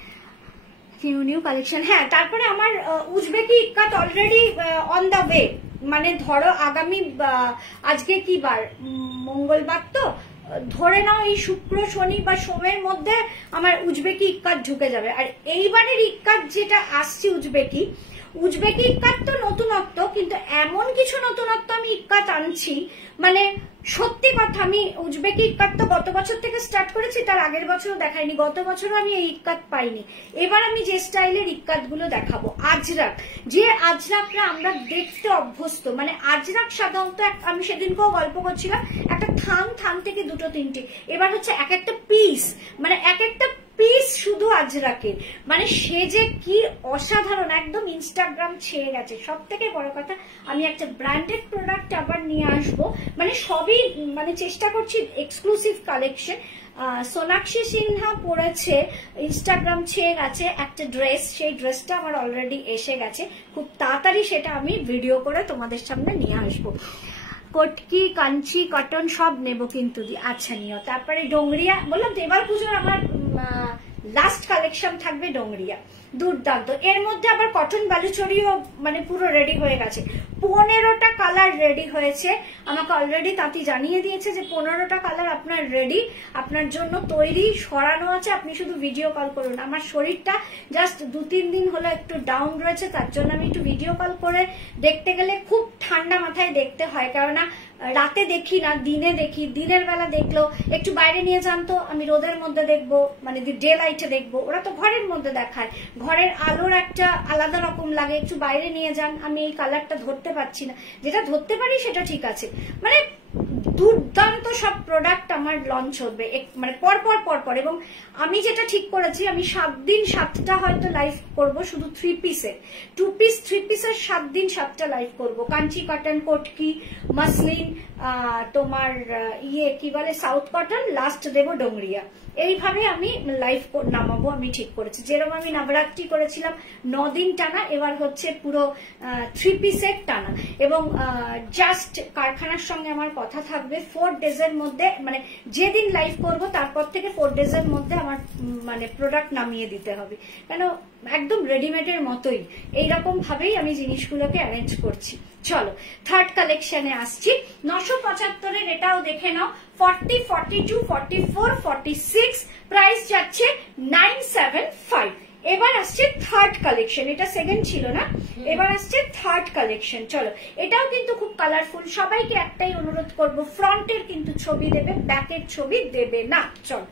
নিউ কালেকশন। হ্যাঁ, তারপরে আমার Uzbeki ikkat already on the way, মানে ধরো আগামী আজকে কি বার, মঙ্গলবার, তো ধরে নাও এই শুক্র শনি বা সোমের মধ্যে আমার উজবেকি ইক্কাত ঢুকে যাবে। আর এইবারের ইক্কাত যেটা আসছে উজবেকি ইক্কাত তো নতুনত্ব, কিন্তু এমন কিছু নতুনত্ব আমি ইক্কাত আনছি, মানে সত্যি কথা, আমি উজবেকি ইক্কাত তো গত বছর থেকে স্টার্ট করেছি, তার আগের বছরও দেখাইনি, গত বছরও আমি এই ইক্কাত পাইনি। এবার আমি যে স্টাইলের ইক্কাত গুলো দেখাবো, আজরাক, যে আজরাকরা আমরা দেখতে অভ্যস্ত, মানে আজরাক সাধারণত আমি সেদিনকেও গল্প করছিলাম, একটা থান থেকে দুটো তিনটে, এবার হচ্ছে এক একটা পিস, মানে এক একটা পিস শুধু আজরাকের, মানে সে যে কি অসাধারণ, একদম ইনস্টাগ্রাম ছেয়ে গেছে। সব থেকে বড় কথা, আমি একটা ব্র্যান্ডেড প্রোডাক্ট আবার নিয়ে আসবো, মানে সবই মানে চেষ্টা করছি এক্সক্লুসিভ কালেকশন। সোনাক্ষী সিনহা পরেছে, ইনস্টাগ্রাম ছেয়ে গেছে একটা ড্রেস, সেই ড্রেসটা আমার অলরেডি এসে গেছে, খুব তাড়াতাড়ি সেটা আমি ভিডিও করে তোমাদের সামনে নিয়ে আসবো। কটকি, কাঞ্চি, কটন সব নেব কিন্তু, আচ্ছা নিও। তারপরে ডোংরিয়া, বললাম তো এবার পুজোর আমার লাস্ট কালেকশন থাকবে ডোংরিয়া, দুর্দান্ত। এর মধ্যে আবার কটন বালুচরিও মানে পুরো রেডি হয়ে গেছে, 15টা কালার রেডি হয়েছে, আমাকে অলরেডি তাঁতি জানিয়ে দিয়েছে যে 15টা কালার আপনার রেডি, আপনার জন্য তৈরি, সরানো আছে, আপনি শুধু ভিডিও কল করুন। আমার শরীরটা জাস্ট 2-3 দিন হলো একটু ডাউন রয়েছে, তার জন্য আমি একটু ভিডিও কল করে দেখতে গেলে খুব ঠান্ডা মাথায় দেখতে হয়, কেননা রাতে দেখি না, দিনে দেখি, দিনের বেলা দেখলেও একটু বাইরে নিয়ে যান তো আমি রোদের মধ্যে দেখবো, মানে ডে লাইটে দেখবো, ওরা তো ঘরের মধ্যে দেখায়, ঘরের আলোর একটা আলাদা রকম লাগে, একটু বাইরে নিয়ে যান, আমি এই কালারটা ধরতে পারছি না, যেটা ধরতে পারি সেটা ঠিক আছে। মানে দুর্দান্ত সব প্রোডাক্ট আমার লঞ্চ হবে মানে পর, এবং আমি যেটা ঠিক করেছি, আমি 7 দিন 7টা হয়তো লাইভ করব শুধু 3 পিসের, 2 পিস 3 পিসের 7 দিন 7টা লাইভ করব। কাঞ্চি কটন, কটকি, মাসলিন, তোমার কি বলে সাউথ কটন, লাস্ট দেব ডোংরিয়া। এইভাবে আমি লাইভ নামাবো, আমি ঠিক করেছি। যেরকম আমি নবরাত্রি করেছিলাম 9 দিন টানা, এবার হচ্ছে পুরো 3 পিসের টানা, এবং জাস্ট কারখানার সঙ্গে আমার কথা থাকবে 4 ডেজের মধ্যে, মানে যেদিন লাইভ করব তারপর থেকে 4 ডেজের মধ্যে আমার মানে প্রোডাক্ট নামিয়ে দিতে হবে, কেন একদম রেডিমেডের মতোই এইরকম ভাবেই আমি জিনিসগুলোকে অ্যারেঞ্জ করছি। চলো থার্ড কালেকশনে আসছি। 975-এর এটাও দেখে নাও, 40, 42, 44, 46, প্রাইস যাচ্ছে 975। এবার আসছে থার্ড কালেকশন, এটা সেকেন্ড ছিল না, এবার আসছে থার্ড কালেকশন। চলো, এটাও কিন্তু খুব কালারফুল। সবাইকে একটাই অনুরোধ করব, ফ্রন্টের কিন্তু ছবি দেবে, ব্যাকের ছবি দেবে না। চলো,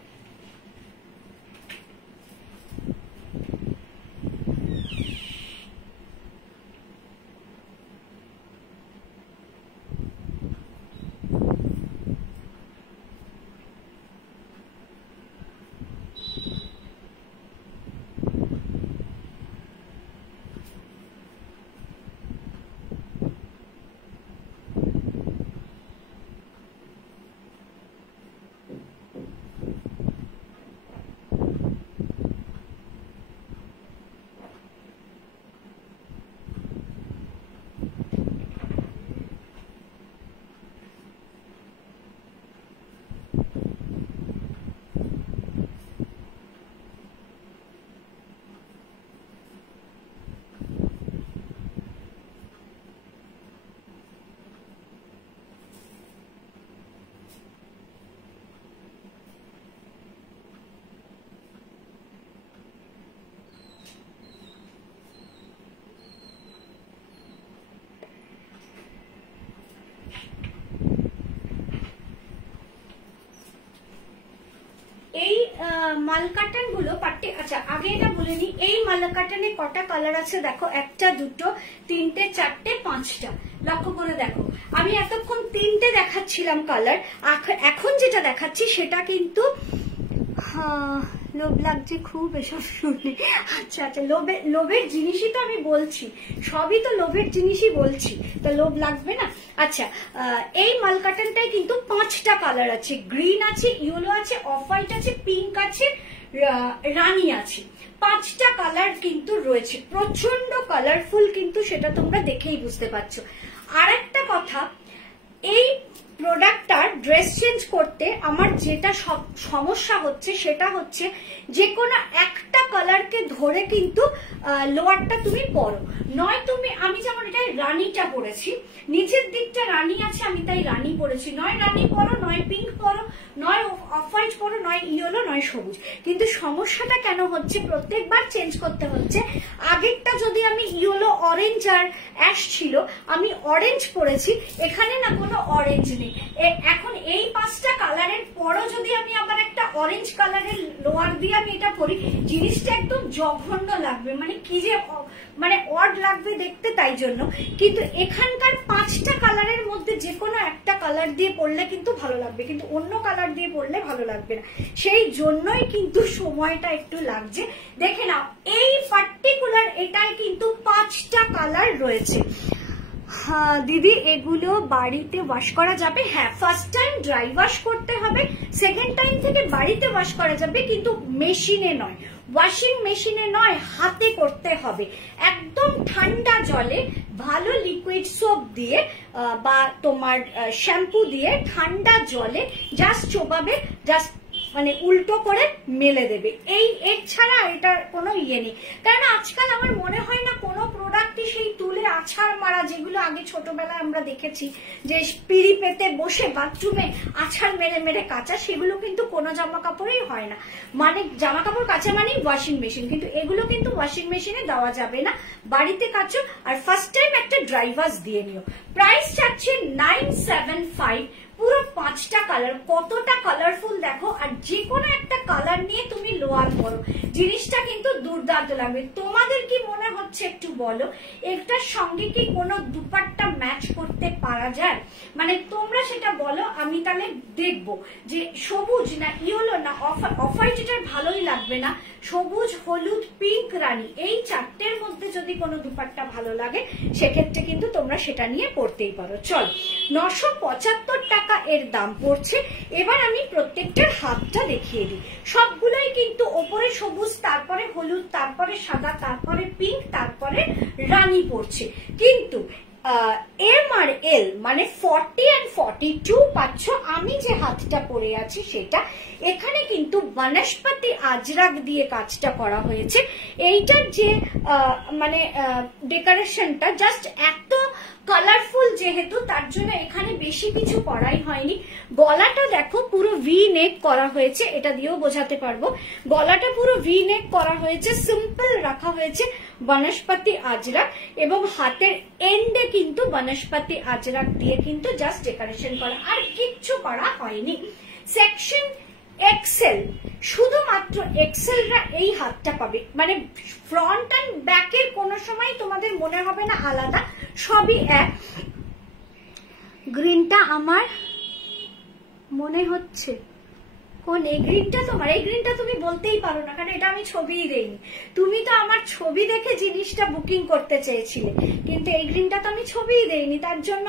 এই মাল কাটান গুলো পাট্টে, আচ্ছা আগে এটা বলে নি, এই মাল কাটানে কটা কালার আছে দেখো, একটা দুটো তিনটে চারটে পাঁচটা, লক্ষ্য করে দেখো। আমি এতক্ষণ তিনটে দেখাচ্ছিলাম কালার, এখন যেটা দেখাচ্ছি সেটা কিন্তু লোভ লাগছে খুব এসব শুনে। আচ্ছা আচ্ছা, লোভের জিনিসই তো আমি বলছি, সবই তো লোভের জিনিসই বলছি, তো লোভ লাগবে না। আচ্ছা, এই মাল কাটানটাই কিন্তু পাঁচটা কালার আছে, গ্রিন আছে, ইয়েলো আছে, অফ হোয়াইট আছে, পিঙ্ক আছে, রানী আছে, পাঁচটা কালার কিন্তু রয়েছে, প্রচন্ড কালারফুল কিন্তু, সেটা তোমরা দেখেই বুঝতে পারছো। আর একটা কথা, এই প্রোডাক্টটার ড্রেস চেঞ্জ করতে আমার যেটা সমস্যা হচ্ছে সেটা হচ্ছে যে কোনো একটা কালারকে ধরে কিন্তু লোয়ারটা তুমি পরো, নয় তুমি, আমি যেমন এটা রানীটা পরেছি, নিচের দিকটা রানী আছে, আমি তাই রানী পরেছি, নয় রানী পরো, নয় পিঙ্ক পরো, নয় অফ হোয়াইট পরো, নয় ইয়েলো, নয় সবুজ। কিন্তু সমস্যাটা কেন হচ্ছে, প্রত্যেকবার চেঞ্জ করতে হচ্ছে। আগেরটা যদি আমি ইয়েলো, অরেঞ্জ আর অ্যাশ ছিল, আমি অরেঞ্জ পরেছি, এখানে না কোনো অরেঞ্জ নেই। এখন এই পাঁচটা কালারের পরও যদি আমি আবার একটা অরেঞ্জ কালারের লোয়ার দিয়ে আমি এটা পরি, জিনিসটা একদম জঘন্য লাগবে, মানে কি যে মানে অড লাগবে দেখতে, তাই জন্য। কিন্তু এখানকার পাঁচটা কালারের মধ্যে যে কোনো একটা কালার দিয়ে পরলে কিন্তু ভালো লাগবে, কিন্তু অন্য কালার দিয়ে পরলে ভালো লাগবে না, সেই জন্যই কিন্তু সময়টা একটু লাগছে। দেখে নাও, এই পার্টিকুলার এটাই কিন্তু পাঁচটা কালার রয়েছে। হ্যাঁ দিদি, এগুলো বাড়িতে ওয়াশ করা যাবে? হ্যাঁ, ফার্স্ট টাইম ড্রাই ওয়াশ করতে হবে, সেকেন্ড টাইম থেকে বাড়িতে ওয়াশ করা যাবে, কিন্তু মেশিনে নয়, ওয়াশিং মেশিনে নয়, হাতে করতে হবে। একদম ঠান্ডা জলে ভালো লিকুইড সোপ দিয়ে বা তোমার শ্যাম্পু দিয়ে ঠান্ডা জলে জাস্ট চোবাবে, জাস্ট মানে উল্টো করে মেলে দেবে, এই ছাড়া এটার কোনো ইয়ে নেই। কারণ আজকাল আমার মনে হয় না কোনো প্রোডাক্টই সেই তুলে আছাড় মারা, যেগুলো আগে ছোটবেলায় আমরা দেখেছি যে পিড়ি পেতে বসে বাথরুমে আছাড় মেরে মেরে কাচা, সেগুলো কিন্তু কোনো জামা কাপড়েই হয় না। মানে জামা কাপড় কাচা মানেই ওয়াশিং মেশিন, কিন্তু এগুলো কিন্তু ওয়াশিং মেশিনে দেওয়া যাবে না, বাড়িতে কাচো। আর ফার্স্ট টাইম একটা ড্রাই ওয়াশ দিয়ে নিও। প্রাইস চাচ্ছে 975, পুরো পাঁচটা কালার, কতটা কালারফুল দেখো। আর যে কোনো একটা কালার নিয়ে তুমি লোয়ার পরো, জিনিসটা কিন্তু দুর্দান্ত লাগবে। তোমাদের কি মনে হচ্ছে একটু বলো, এটার সঙ্গে কি কোনো দুপাট্টা ম্যাচ করতে পারা যায়? মানে তোমরা সেটা বলো, আমি তাহলে দেখবো যে সবুজ না ইয়েলো না অফ হোয়াইট, এটার ভালোই লাগবে না। সবুজ, হলুদ, পিঙ্ক, রানী, এই চারটের মধ্যে যদি কোনো দুপাট্টা ভালো লাগে, সেক্ষেত্রে কিন্তু তোমরা সেটা নিয়ে পড়তেই পারো। চল, 975 টাকা এর দাম পড়ছে। এবার আমি প্রত্যেকটার হাতটা দেখিয়ে দিই। সবগুলোই কিন্তু ওপরে সবুজ, তারপরে হলুদ, তারপরে সাদা, তারপরে পিঙ্ক, তারপরে রানী পড়ছে। কিন্তু এম আর এল মানে 40 and 42 পাচ্ছ। আমি যে হাতটা পরে আছি সেটা, এখানে কিন্তু বনস্পতি আজরাক দিয়ে কাজটা করা হয়েছে। এইটার যে মানে ডেকোরেশনটা জাস্ট এত কালারফুল, যেহেতু তার জন্য এখানে বেশি কিছু করাই হয়নি। গলাটা দেখো পুরো ভি নেক করা হয়েছে, এটা দিয়েও বোঝাতে পারবো। গলাটা পুরো ভি নেক করা হয়েছে, সিম্পল রাখা হয়েছে বনস্পতি আজরাক, এবং হাতের এন্ডে কিন্তু বনস্পতি আজরাক দিয়ে কিন্তু জাস্ট ডেকোরেশন করা, আর কিচ্ছু করা হয়নি। সেকশন এক্সেল, শুধুমাত্র এক্সেলরা এই হাতটা পাবে, মানে ফ্রন্ট অ্যান্ড ব্যাকের কোনো সময় তোমাদের মনে হবে না আলাদা, সবই এক। গ্রিনটা আমার মনে হচ্ছে কোন, এই গ্রিনটা তোমার? এই গ্রিনটা তুমি বলতেই পারো না, কারণ এটা আমি ছবিই দেইনি। তুমি তো আমার ছবি দেখে জিনিসটা বুকিং করতে চেয়েছিলে, কিন্তু এই গ্রিনটা তো আমি ছবিই দেইনি, তার জন্য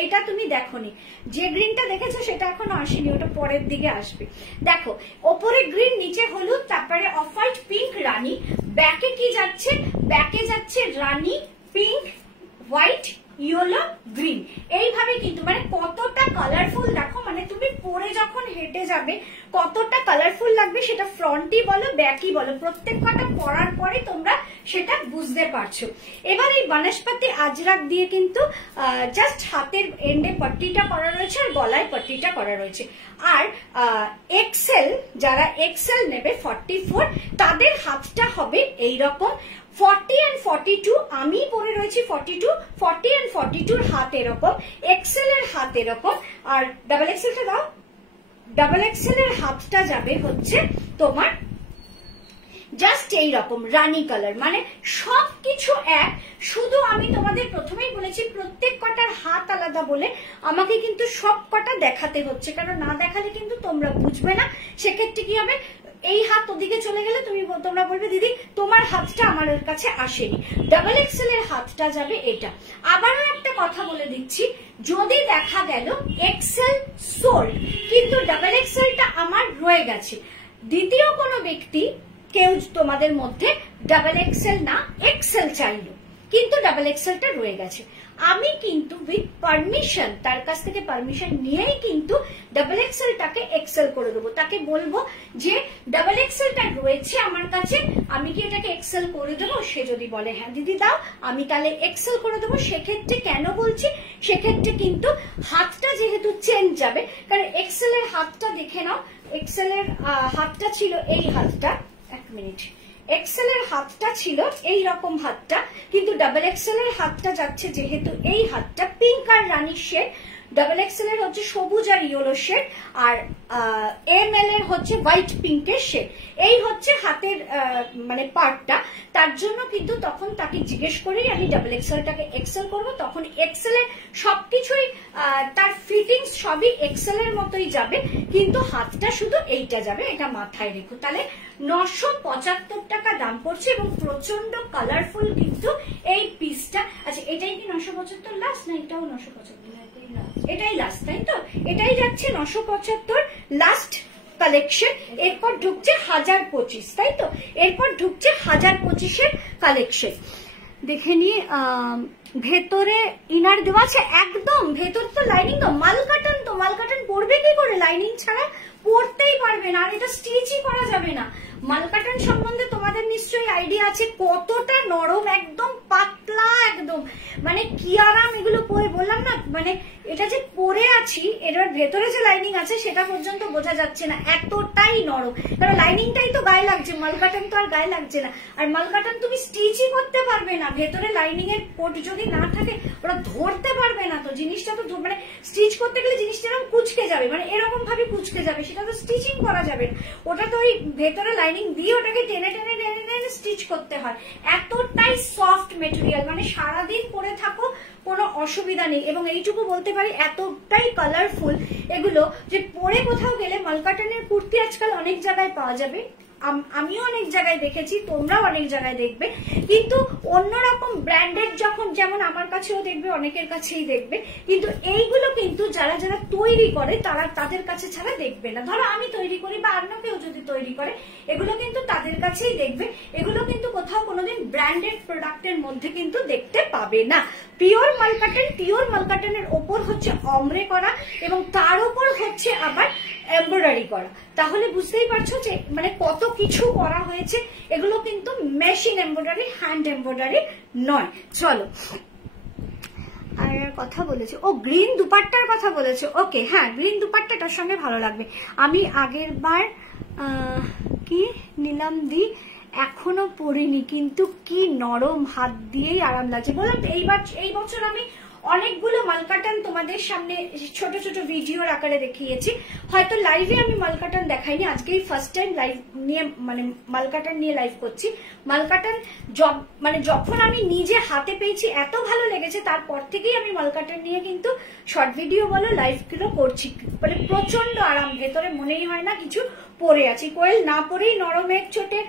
এইটা তুমি দেখোনি। যে গ্রিনটা দেখেছো সেটা এখনো আসেনি, ওটা পরের দিকে আসবে। দেখো, ওপরে গ্রিন, নিচে হলুদ, তারপরে অফ হোয়াইট, পিঙ্ক, রানী। ব্যাকে কি যাচ্ছে? ব্যাকে যাচ্ছে রানী, পিঙ্ক, হোয়াইট, ইয়েলো, গ্রিন। এইভাবে কিন্তু মানে কতটা কালারফুল দেখো, মানে তুমি পরে যখন হেঁটে যাবে কতটা কালারফুল লাগবে, সেটা ফ্রন্টই বলো ব্যাকই বলো, প্রত্যেক কটা পরার পরে তোমরা সেটা বুঝতে পারছো। এবার এই বনস্পতি আজরাক দিয়ে কিন্তু জাস্ট হাতের এন্ডে পট্টিটা করা রয়েছে আর গলায় পট্টিটা করা রয়েছে। আর এক্সেল, যারা এক্সেল নেবে 44, তাদের হাতটা হবে এইরকম। 40 and 42 আমি পরে রয়েছি 42, 40 and 42 হাত এরকম, এক্সেল এর হাত এরকম, আর ডাবল এক্সেলটা দাও, ডাবল এক্সেল এর হাতটা যাবে হচ্ছে তোমার জাস্ট এইরকম রানী কালার, মানে সবকিছু এক। শুধু আমি তোমাদের প্রথমেই বলেছি প্রত্যেক কটার হাত আলাদা বলে আমাকে কিন্তু সব কটা দেখাতে হচ্ছে, কারণ না দেখালে কিন্তু তোমরা বুঝবে না। সেক্ষেত্রে কি হবে, এই হাত ওদিকে চলে গেলে তোমরা বলবে দিদি তোমার হাতটা আমার কাছে আসেনি। ডাবল এক্সেল এর হাতটা যাবে এটা। আবারও একটা কথা বলে দিচ্ছি, যদি দেখা গেল এক্সেল সোল্ড কিন্তু ডাবল এক্সেলটা আমার রয়ে গেছে, দ্বিতীয় কোনো ব্যক্তি কেউ তোমাদের মধ্যে ডাবল এক্সেল না এক্সেল চাইলো কিন্তু ডাবল এক্সেলটা রয়ে গেছে, আমি কিন্তু উইথ পারমিশন, তার কাছ থেকে পারমিশন নিয়েই কিন্তু ডাবল এক্সেলটাকে এক্সেল করে দেবো। তাকে বলবো যে ডাবল এক্সেলটা রয়েছে আমার কাছে, আমি কি এটাকে এক্সেল করে দেবো? সে যদি বলে হ্যাঁ দিদি দাও, আমি তাহলে এক্সেল করে দেবো। সেক্ষেত্রে কেন বলছি, সেক্ষেত্রে কিন্তু হাতটা যেহেতু চেঞ্জ যাবে, কারণ এক্সেল এর হাতটা দেখে নাও, এক্সেল এর হাতটা ছিল এই হাতটা, এক মিনিট, এক্সেল এর হাতটা ছিল এই রকম হাতটা, কিন্তু ডাবল এক্সেল এর হাতটা যাচ্ছে যেহেতু এই হাতটা পিঙ্ক আর রানী শেড, ডাবল এক্সেল এর হচ্ছে সবুজ আর ইয়েলো শেড, আর এম এল এর হচ্ছে হোয়াইট পিঙ্কের শেড। এই হচ্ছে হাতের মানে পার্টটা। তার জন্য কিন্তু তখন তাকে জিজ্ঞেস করেই আমি ডাবল এক্সেলটাকে এক্সেল করবো। তখন এক্সেলের সবকিছুই তার ফিটিংস সবই এক্সেলের মতোই যাবে, কিন্তু হাতটা শুধু এইটা যাবে, এটা মাথায় রেখো। তাহলে 975 টাকা দাম পড়ছে এবং প্রচন্ড কালারফুল কিন্তু এই পিসটা। আচ্ছা এটাই কি 975 লাস্ট, না এটাও 975? এটাই লাস্ট, তাই তো? এটাই যাচ্ছে 975 লাস্ট কালেকশন। এরপর ঢুকছে 1025, তাই তো? এরপর ঢুকছে 1025 কালেকশন। দেখে নি ভেতরে ইনার দেওয়া আছে, একদম ভেতর তো লাইনিং তো, মাল কাটান তো, মাল কাটান পরবে কি করে, লাইনিং ছাড়া পরতেই পারবে না, আর এটা স্টিচই করা যাবে না। মাল কাটান সম্বন্ধে তোমাদের নিশ্চয়ই আইডিয়া আছে, কতটা নরম, একদম পাতলা, একদম মানে কি আরাম এগুলো পরে, বললাম না মানে এটা যে পরে আছি, এটার ভেতরে যে লাইনিং আছে সেটা পর্যন্ত বোঝা যাচ্ছে না, এতটাই নরম। কারণ লাইনিংটাই তো গায়ে লাগছে, মাল কাটান তো আর গায়ে লাগছে না। আর মাল কাটান তুমি স্টিচই করতে পারবে না, ভেতরে লাইনিং এর পোর্ট যদি না থাকে ওরা ধরতে পারবে না, তো জিনিসটা তো মানে স্টিচ করতে গেলে জিনিসটা এরকম কুচকে যাবে, মানে এরকম ভাবে কুচকে যাবে, সেটা তো স্টিচিং করা যাবে না। ওটা তো ওই ভেতরে লাইনিং দিয়ে ওটাকে টেনে টেনে টেনে টেনে স্টিচ করতে হয়। এতটাই সফট মেটেরিয়াল, মানে সারাদিন পরে থাকো কোনো অসুবিধা নেই। এবং এইটুকু বলতে পারি এতটাই কালারফুল এগুলো যে পরে কোথাও গেলে মালকাটানের কুর্তি আজকাল অনেক জায়গায় পাওয়া যাবে, আমিও অনেক জায়গায় দেখেছি, তোমরাও অনেক জায়গায় দেখবে, কিন্তু অন্যরকম ব্র্যান্ডেড যখন, যেমন আমার কাছেও দেখবে, অনেকের কাছেই দেখবে, কিন্তু এইগুলো কিন্তু যারা যারা তৈরি করে তারা তাদের কাছে ছাড়া দেখবে না। ধরো আমি তৈরি করি বা অন্য কেউ যদি তৈরি করে, এগুলো কিন্তু তাদের কাছেই দেখবে, এগুলো কিন্তু কোথাও কোনোদিন ব্র্যান্ডেড প্রোডাক্টের মধ্যে কিন্তু দেখতে পাবে না। পিওর মালকাটন, পিওর মালকাটনের ওপর হচ্ছে অমরে করা এবং তার উপর হচ্ছে আবার এমব্রয়ডারি করা। তাহলে বুঝতেই পারছো যে মানে কত কিছু করা হয়েছে। এগুলো কিন্তু মেশিন এমব্রয়ডারি, হ্যান্ড এমব্রয়ডারি নয়। চলো, আর কথা বলেছে, ও গ্রিন দুপাট্টার কথা বলেছে। ওকে, হ্যাঁ গ্রিন দুপাট্টাটার সঙ্গে ভালো লাগবে। আমি আগের বার কি নিলাম দি, এখনো পরিনি, কিন্তু কি নরম, হাত দিয়েই আরাম লাগছে। বললাম এই বছর আমি অনেকগুলো মালকাটান তোমাদের সামনে ছোট ছোট ভিডিওর আকারে দেখিয়েছি, হয়তো লাইভে আমি মালকাটান দেখাইনি, আজকেই ফার্স্ট টাইম লাইভ নিয়ে মানে মালকাটান নিয়ে লাইভ করছি। মালকাটান মানে যখন আমি নিজে হাতে পেয়েছি এত ভালো লেগেছে, তারপর থেকেই আমি মালকাটান নিয়ে কিন্তু শর্ট ভিডিও বলো লাইভ গুলো করছি। মানে প্রচন্ড আরাম, ভেতরে মনেই হয় না কিছু পরে আছি। কোয়েল না পরেই নরমের চোটে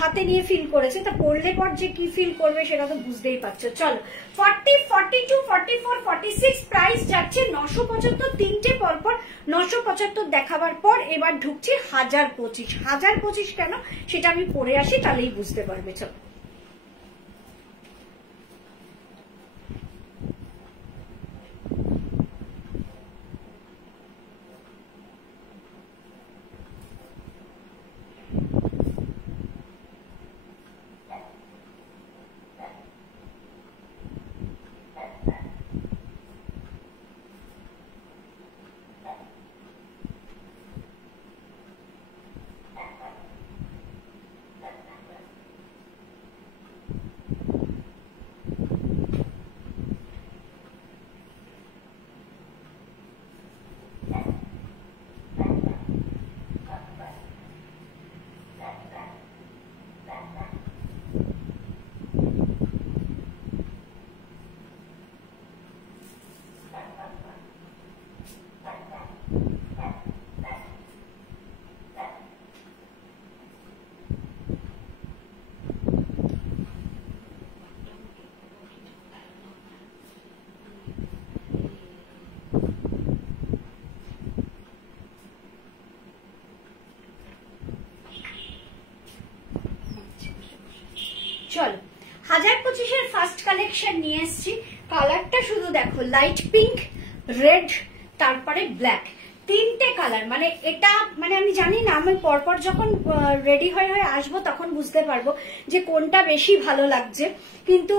হাতে নিয়ে ফিল করেছে, তা পরলে পর যে কি ফিল করবে সেটা তো বুঝতেই পারছো। চলো 40, 42, 44, 46 প্রাইস যাচ্ছে 975, তিনটে পরপর 975 দেখাবার পর এবার ঢুকছি 1025। 1025 কেন সেটা আমি পরে আসি, তাহলেই বুঝতে পারবে। চলো 2025-এর ফার্স্ট কালেকশন নিয়ে এসেছি। কালারটা শুধু দেখো, লাইট পিঙ্ক, রেড, তারপরে ব্ল্যাক, তিনটে কালার। মানে এটা মানে আমি জানি না, আমি পরপর যখন রেডি হয়ে আসবো তখন বুঝতে পারবো যে কোনটা বেশি ভালো লাগছে। কিন্তু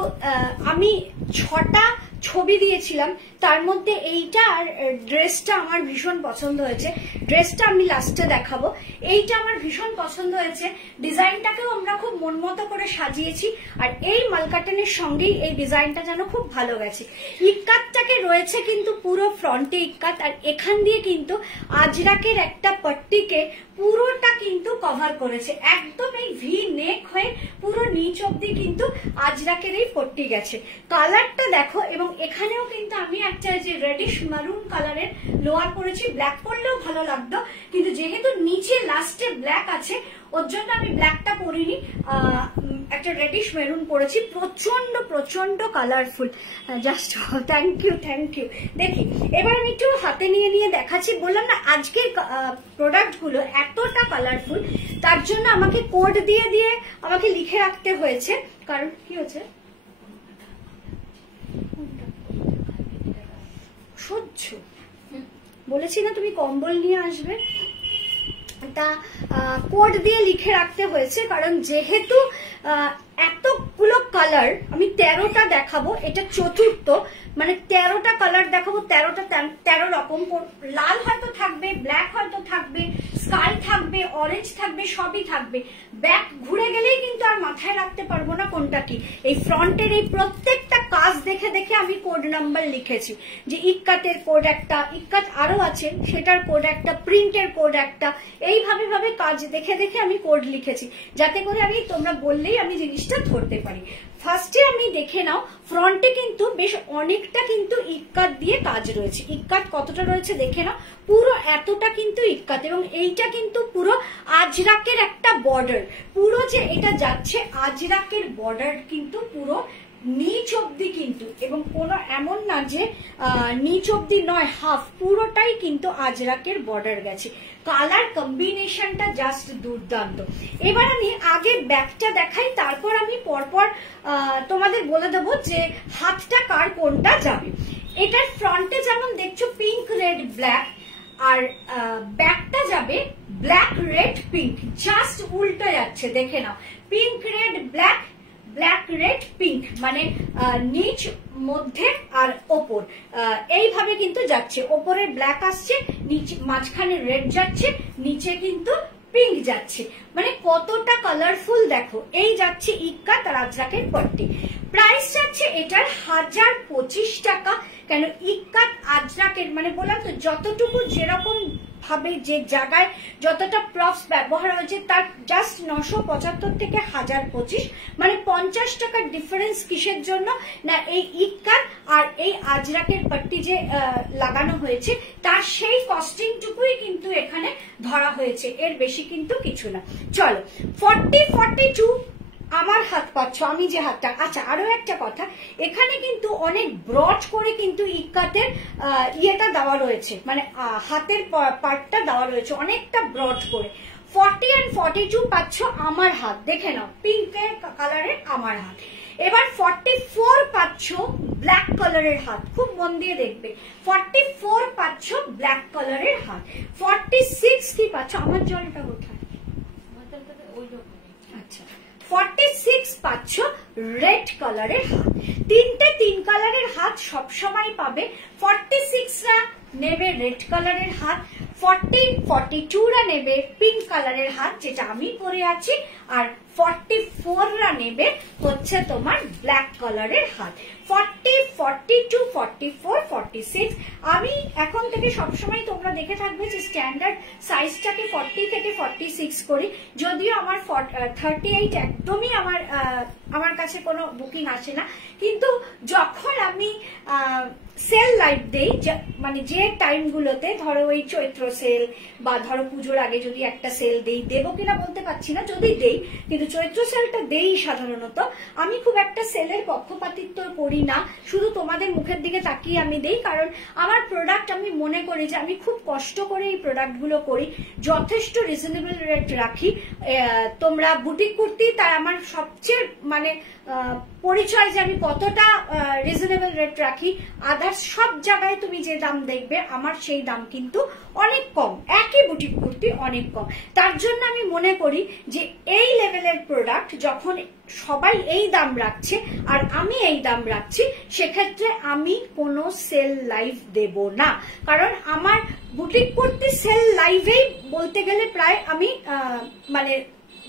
আমি 6টা ছবি দিয়েছিলাম, তার মধ্যে এইটা আর ড্রেসটা আমার ভীষণ পছন্দ হয়েছে। ড্রেসটা আমি লাস্টে দেখাবো। এইটা আমার ভীষণ পছন্দ হয়েছে। ডিজাইনটাকেও আমরা খুব মন মতো করে সাজিয়েছি, আর এই মালকাটনের সঙ্গেই এই ডিজাইনটা যেন খুব ভালো গেছে। ইক্কাতটাকে রয়েছে কিন্তু পুরো ফ্রন্টে ইক্কাত, আর এখান দিয়ে কিন্তু আজরাকের একটা পট্টিকে পুরোটা কিন্তু কভার করেছে। একদম এই ভি নেক হয়ে পুরো নিচ অব্দি কিন্তু আজরাকের এই পট্টি গেছে। কালারটা দেখো, এবং এখানেও কিন্তু আমি একটা যে রেডিশ মারুন কালারের লোয়ার পরেছি। ব্ল্যাক পরলেও ভালো লাগতো, কিন্তু যেহেতু নিচে লাস্টে ব্ল্যাক আছে ওর জন্য আমি ব্ল্যাকটা পরিনি, একটা রেডিশ মেরুন পরেছি। প্রচন্ড প্রচন্ড কালারফুল, জাস্ট থ্যাংক ইউ। দেখি এবার আমি একটু হাতে নিয়ে দেখাচ্ছি। বললাম না আজকের প্রোডাক্ট গুলো এতটা কালারফুল, তার জন্য আমাকে কোড দিয়ে আমাকে লিখে রাখতে হয়েছে। কারণ কি হচ্ছে, সহ্য বলেছি না তুমি কম্বল নিয়ে আসবে, তা কোড দিয়ে লিখে রাখতে হয়েছে। কারণ যেহেতু এতগুলো কালার, আমি 13টা দেখাবো, এটা চতুর্থ, মানে 13টা কালার দেখাবো। 13 রকম। লাল হয়তো থাকবে, ব্ল্যাক হয়তো থাকবে, স্কাই থাকবে, অরেঞ্জ থাকবে, সবই থাকবে। ব্যাক ঘুরে গেলেই কিন্তু আর মাথায় রাখতে পারবো না কোনটা কি। এই ফ্রন্টের এই প্রত্যেকটা কাজ দেখে আমি কোড নাম্বার লিখেছি, যে ইক্কাতের কোড একটা, ইক্কাত আরো আছে সেটার কোড একটা, প্রিন্টের কোড একটা, এইভাবে কাজ দেখে আমি কোড লিখেছি, যাতে করে আমি তোমরা বললেই আমি জিনিসটা ধরতে পারি। ফার্স্টে আমি দেখে নাও, ফ্রন্টে কিন্তু বেশ অনেকটা কিন্তু ইক্কাত দিয়ে কাজ রয়েছে। ইক্কাত কতটা রয়েছে দেখে নাও, পুরো এতটা কিন্তু ইক্কাত, এবং এইটা কিন্তু পুরো আজরাকের একটা বর্ডার। পুরো যে এটা যাচ্ছে আজরাকের বর্ডার কিন্তু পুরো নিচ অব্দি কিন্তু, এবং কোনো এমন না যে নিচ অব্দি নয়, হাফ, পুরোটাই কিন্তু আজরাকের বর্ডার গেছে। কালার কম্বিনেশনটা জাস্ট দুর্দান্ত। এবার আমি আগে ব্যাকটা দেখাই, তারপর আমি পরপর তোমাদের বলে দেবো যে হাতটা কার কোনটা যাবে। এটার ফ্রন্টে যেমন দেখছো পিঙ্ক, রেড, ব্ল্যাক, আর ব্যাকটা যাবে ব্ল্যাক, রেড, পিঙ্ক, জাস্ট উল্টো যাচ্ছে। দেখে নাও, pink, red, black, black, red, pink, মানে নিচ, মধ্যে আর ওপর, এইভাবে কিন্তু যাচ্ছে। ওপরে ব্ল্যাক আসছে, নিচে মাঝখানে রেড যাচ্ছে, নিচে কিন্তু পিঙ্ক যাচ্ছে। মানে কতটা কালারফুল দেখো। এই যাচ্ছে ইক্কাত আর আজরাকের পট্টি। প্রাইস যাচ্ছে এটার 1025 টাকা। কেন, ইক্কাত আজরাকের মানে বললাম তো, যতটুকু যেরকম ভাবে যে জায়গায় যতটা প্রপস ব্যবহার হয়েছে তার জাস্ট 975 থেকে 1025, মানে 50 টাকার ডিফারেন্স। কিসের জন্য না, এই ইক্কাত আর এই আজরাকের পট্টি যে লাগানো হয়েছে তার সেই কস্টিং টুকুই কিন্তু এখানে ধরা হয়েছে, এর বেশি কিন্তু কিছু না। চলো 40-42 আমার হাত পাচ্ছ, আমি যে হাতটা। আচ্ছা, আরো একটা কথা, এখানে কিন্তু অনেক ব্রড করে কিন্তু ইক্কাতের ইয়েটা দেওয়া রয়েছে, মানে হাতের পার্টটা দেওয়া রয়েছে অনেকটা ব্রড করে। 40 and 42 পাচ্ছ আমার হাত, দেখে নাও, পিঙ্ক কালারের আমার হাত। এবার 44 পাচ্ছ ব্ল্যাক কালারের হাত, খুব মন দিয়ে দেখবে। 44 পাচ্ছ ব্ল্যাক কালারের হাত। 46 কি পাচ্ছ, আমার জলটা কোথায়, আচ্ছা 46 পাচ্ছ রেড কালারের হাত। তিনটে 3 কালারের হাত সবসময় পাবে। 46রা নেবে রেড কালারের হাত, 42রা নেবে পিঙ্ক কালারের হাত, যেটা আমি পরে আছি, আর 44রা নেবে হচ্ছে তোমার ব্ল্যাক কালারের হাত। 40, 42, 44, 46 আমি এখন থেকে সবসময় তোমরা দেখে থাকবে যে স্ট্যান্ডার্ড সাইজটাকে 40 থেকে 46 করি। যদিও আমার 38 একদমই আমার কাছে কোনো বুকিং আসে না, কিন্তু যখন আমি সেল লাইভ দেই, মানে যে টাইমগুলোতে ধরো ওই চৈত্র সেল বা ধরো পুজোর আগে যদি একটা সেল দেই, দেবো কিনা বলতে পারছি না, যদি দেই, কিন্তু কিন্তু চৈত্র সেলটা দেই সাধারণত। আমি খুব একটা সেলের পক্ষপাতিত্ব করি না, শুধু তোমাদের মুখের দিকে তাকিয়ে আমি দেই, কারণ আমার প্রোডাক্ট আমি মনে করি যে আমি খুব কষ্ট করে এই প্রোডাক্টগুলো করি, যথেষ্ট রিজনেবল রেট রাখি। তোমরা বুটিক কুর্তি তার আমার সবচেয়ে মানে পরিচয় যে আমি কতটা রিজনেবল রেট রাখি। আদার্স সব জায়গায় তুমি যে দাম দেখবে আমার সেই দাম কিন্তু অনেক কম, একই বুটিক কুর্তি অনেক কম। তার জন্য আমি মনে করি যে এই লেভেলের প্রোডাক্ট যখন সবাই এই দাম রাখছে আর আমি এই দাম রাখছি, সেক্ষেত্রে আমি কোনো সেল লাইভ দেব না। কারণ আমার বুটিক কুর্তি সেল লাইভেই বলতে গেলে প্রায় আমি মানে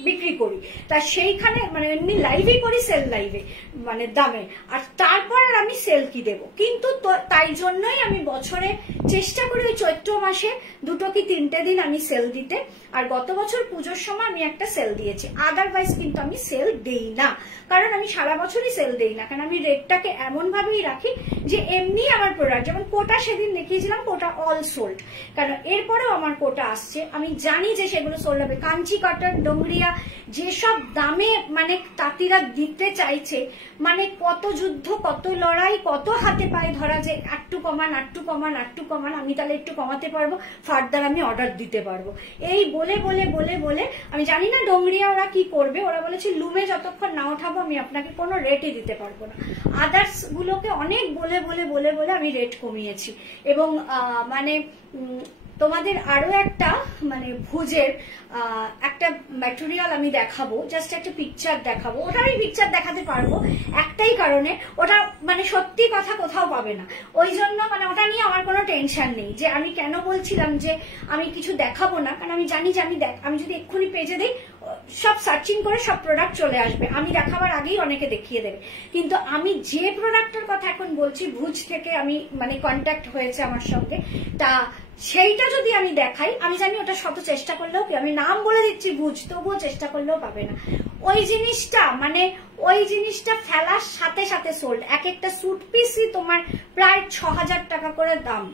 বিক্রি করি, তা সেইখানে মানে এমনি লাইভেই করি, সেল লাইভে মানে দামে, আর তারপর আমি সেল কি দেব। কিন্তু তাই জন্যই আমি বছরে চেষ্টা করি ওই চৈত্র মাসে 2 কি 3টে দিন আমি সেল দিতে। আর গত বছর পুজোর সময় আমি একটা সেল দিয়েছি, আদারওয়াইজ কিন্তু আমি সেল দেই না, কারণ আমি সারা বছরই সেল দেই না। কারণ আমি রেটটাকে এমন ভাবেই রাখি যে এমনি আমার প্রোডাক্ট, যেমন কোটা সেদিন দেখিয়েছিলাম, কোটা অল সোল্ড, কারণ এরপরেও আমার কোটা আসছে, আমি জানি যে সেগুলো সোল্ড হবে। কাঞ্চি কটন, ডোংরিয়া যেসব দামে মানে তাঁতিরা দিতে চাইছে, মানে কত যুদ্ধ, কত লড়াই, কত হাতে পায়ে ধরা যে একটু কমান, একটু কমান, একটু কমান, আমি তাহলে একটু কমাতে পারবো, ফার্দার আমি অর্ডার দিতে পারবো, এই বলে বলে বলে বলে আমি জানি না ডোংরিয়া ওরা কি করবে। ওরা বলেছে লুমে যতক্ষণ না ওঠাবো আমি আপনাকে কোনো রেটই দিতে পারবো না। আদার্স গুলোকে অনেক বলে বলে বলে বলে আমি রেট কমিয়েছি। এবং মানে তোমাদের আরো একটা মানে ভুজের একটা ম্যাটেরিয়াল আমি দেখাবো, জাস্ট একটা পিকচার দেখাবো। ওটা আমি পিকচার দেখাতে পারবো একটাই কারণে, ওটা মানে সত্যি কথা কোথাও পাবে না, ওই জন্য মানে ওটা নিয়ে আমার কোনো টেনশন নেই। যে আমি কেন বলছিলাম যে আমি কিছু দেখাবো না, কারণ আমি জানি যে আমি যদি এক্ষুনি পেজে দিই সব সার্চিং করে সব প্রোডাক্ট চলে আসবে, আমি দেখাবার আগেই অনেকে দেখিয়ে দেবে। কিন্তু আমি যে প্রোডাক্টের কথা এখন বলছি, ভুজ থেকে আমি মানে কন্ট্যাক্ট হয়েছে আমার সঙ্গে, তা সেইটা যদি আমি দেখাই, আমি জানি ওটা শত চেষ্টা করলেও কি, আমি নাম বলে দিচ্ছি ভুজ, তবুও চেষ্টা করলেও পাবে না ওই জিনিসটা। মানে ওই জিনিসটা ফেলার সাথে সাথে সোল্ড। এক একটা স্যুট পিসই তোমার প্রায় 6000 টাকা করে দাম,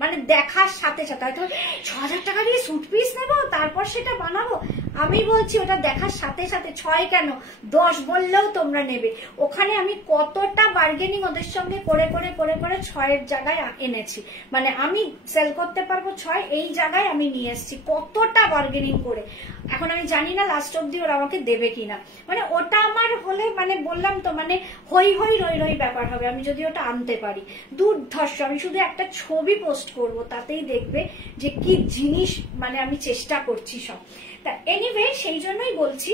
মানে দেখার সাথে সাথে। হয়তো 6000 টাকা দিয়ে স্যুট পিস নেবো তারপর সেটা বানাবো, আমি বলছি ওটা দেখার সাথে সাথে 6 কেন 10 বললেও তোমরা নেবে। ওখানে আমি কতটা বার্গেনিং ওদের সঙ্গে করে করে করে করে 6-এর জায়গায় এনেছি, মানে আমি সেল করতে পারবো 6, এই জায়গায় আমি নিয়ে এসেছি কতটা বার্গেনিং করে। এখন আমি জানি না লাস্ট অব্দি ওরা আমাকে দেবে কিনা, মানে ওটা আমার হলে মানে বললাম তো মানে হই হই রই রই ব্যাপার হবে আমি যদি ওটা আনতে পারি। দুর্ধর্ষ, আমি শুধু একটা ছবি পোস্ট করব, তাতেই দেখবে যে কি জিনিস মানে আমি চেষ্টা করছি সব। তা এনিওয়ে সেই জন্যই বলছি,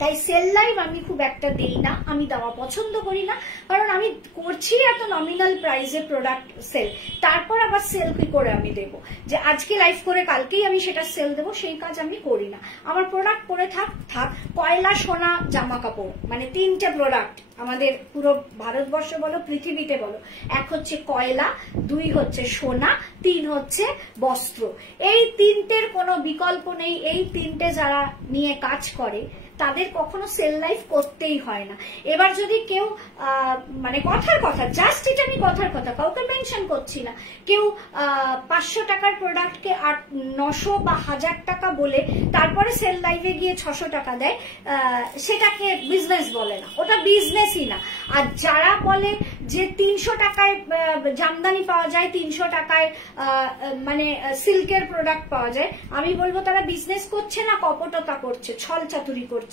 তাই সেল লাইভ আমি খুব একটা দেই না, আমি দেওয়া পছন্দ করি না, কারণ আমি করছি এত নমিনাল প্রাইসে প্রোডাক্ট সেল, তারপর আবার সেল কি করে আমি দেব যে আজকে লাইভ করে কালকেই আমি সেটা সেল দেবো, সেই কাজ আমি করি না। আমার প্রোডাক্ট পরে থাক থাক, কয়লা সোনা জামা কাপড়, মানে 3টে প্রোডাক্ট আমাদের পুরো ভারতবর্ষ বলো পৃথিবীতে বলো, 1 হচ্ছে কয়লা, 2 হচ্ছে সোনা, 3 হচ্ছে বস্ত্র। এই 3টের কোনো বিকল্প নেই। এই 3টে যারা নিয়ে কাজ করে তাদের কখনো সেল লাইফ করতেই হয় না। এবার যদি কেউ মানে কথার কথা, জাস্ট এটা আমি কথার কথা, কাউকে মেনশন করছি না, কেউ 500 টাকার প্রোডাক্টকে 900 বা 1000 টাকা বলে তারপরে সেল লাইভে গিয়ে 600 টাকা দেয়, সেটাকে বিজনেস বলে না, ওটা বিজনেসই না। আর যারা বলে যে 300 টাকায় জামদানি পাওয়া যায়, 300 টাকায় মানে সিল্কের প্রোডাক্ট পাওয়া যায়, আমি বলবো তারা বিজনেস করছে না, কপটতা করছে, ছল চাতুরি করছে।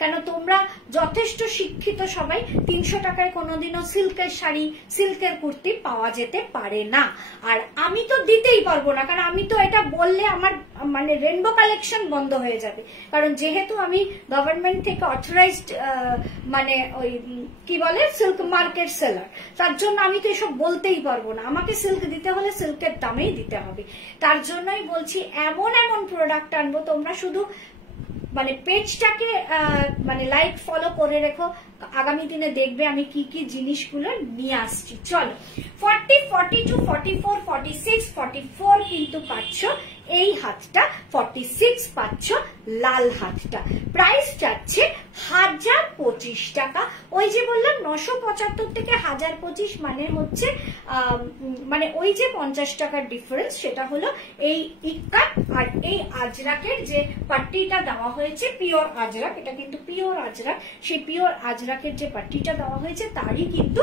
কেন তোমরা যথেষ্ট শিক্ষিত সবাই, 300 টাকায় কোনোদিনও সিল্কের শাড়ি, সিল্কের কুর্তি পাওয়া যেতে পারে না। আর আমি তো দিতেই পারবো না, কারণ আমি তো এটা বললে আমার মানে রেনবো কালেকশন বন্ধ হয়ে যাবে, কারণ যেহেতু আমি গভর্নমেন্ট থেকে অথরাইজড মানে ওই কি বলে সিল্ক মার্কেট সেলার, তার জন্য আমি তো এসব বলতেই পারবো না। আমাকে সিল্ক দিতে হলে সিল্কের দামেই দিতে হবে। তার জন্যই বলছি এমন এমন প্রোডাক্ট আনবো, তোমরা শুধু মানে পেজটাকে মানে লাইক ফলো করে রেখো, আগামী দিনে দেখবে আমি কি কি জিনিসগুলো নিয়ে আসছি। চলো 40, 42, 44, 46, 44 কিন্তু পাচ্ছ এই হাতটা, 46 পাচ্ছ লাল হাতটা। প্রাইস যাচ্ছে 1025 টাকা। ওই যে বললাম 975 থেকে 1025 মানে হচ্ছে মানে ওই যে 50 টাকার ডিফারেন্স, সেটা হলো এই ইক্কাট আর এই আজরাকের যে পাট্টিটা দেওয়া হয়েছে পিওর আজরাক, এটা কিন্তু পিওর আজরাক, সেই পিওর আজরাকের যে পাট্টিটা দেওয়া হয়েছে তারই কিন্তু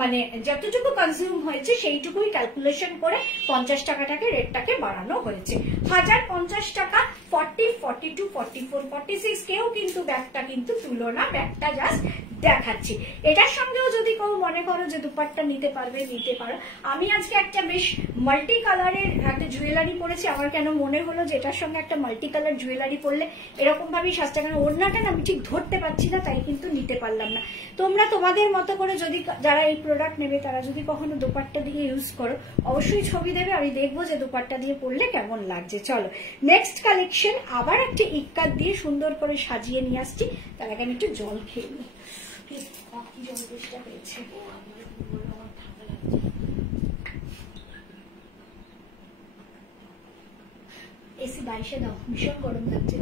মানে যতটুকু কনজিউম হয়েছে সেইটুকুই ক্যালকুলেশন করে 50 টাকাটাকে রেটটাকে বাড়ানো হয়েছে। 1050 টাকা 40, 42, 44, 46 কেউ কিন্তু ব্যাগটা কিন্তু তুলনা, ব্যাগটা জাস্ট দেখাচ্ছি। এটার সঙ্গেও যদি কেউ মনে করো যে দুপাট্টা নিতে পারবে, নিতে পারো। আমি আজকে একটা বেশ মাল্টি কালারের একটা জুয়েলারি পরেছি, আমার কেন মনে হলো যে এটার সঙ্গে একটা মাল্টি কালার জুয়েলারি পরলে এরকম ভাবেই সাজটা, কারণ ওড়নাটা আমি ঠিক ধরতে পারছি না, তাই কিন্তু নিতে পারলাম না। তোমরা তোমাদের মতো করে যদি যারা এই প্রোডাক্ট নেবে তারা যদি কখনো দুপাট্টা দিয়ে ইউজ করো অবশ্যই ছবি দেবে, আমি দেখবো যে দুপাট্টা দিয়ে পরলে কেমন লাগছে। চলো নেক্সট কালেকশন, আবার একটা ইক্কাত দিয়ে সুন্দর করে সাজিয়ে নিয়ে আসছি। তার আগে আমি একটু জল খেয়ে নিই, জল চেষ্টা হয়েছে। এসি 22-এ দাও, ভীষণ গরম লাগছে।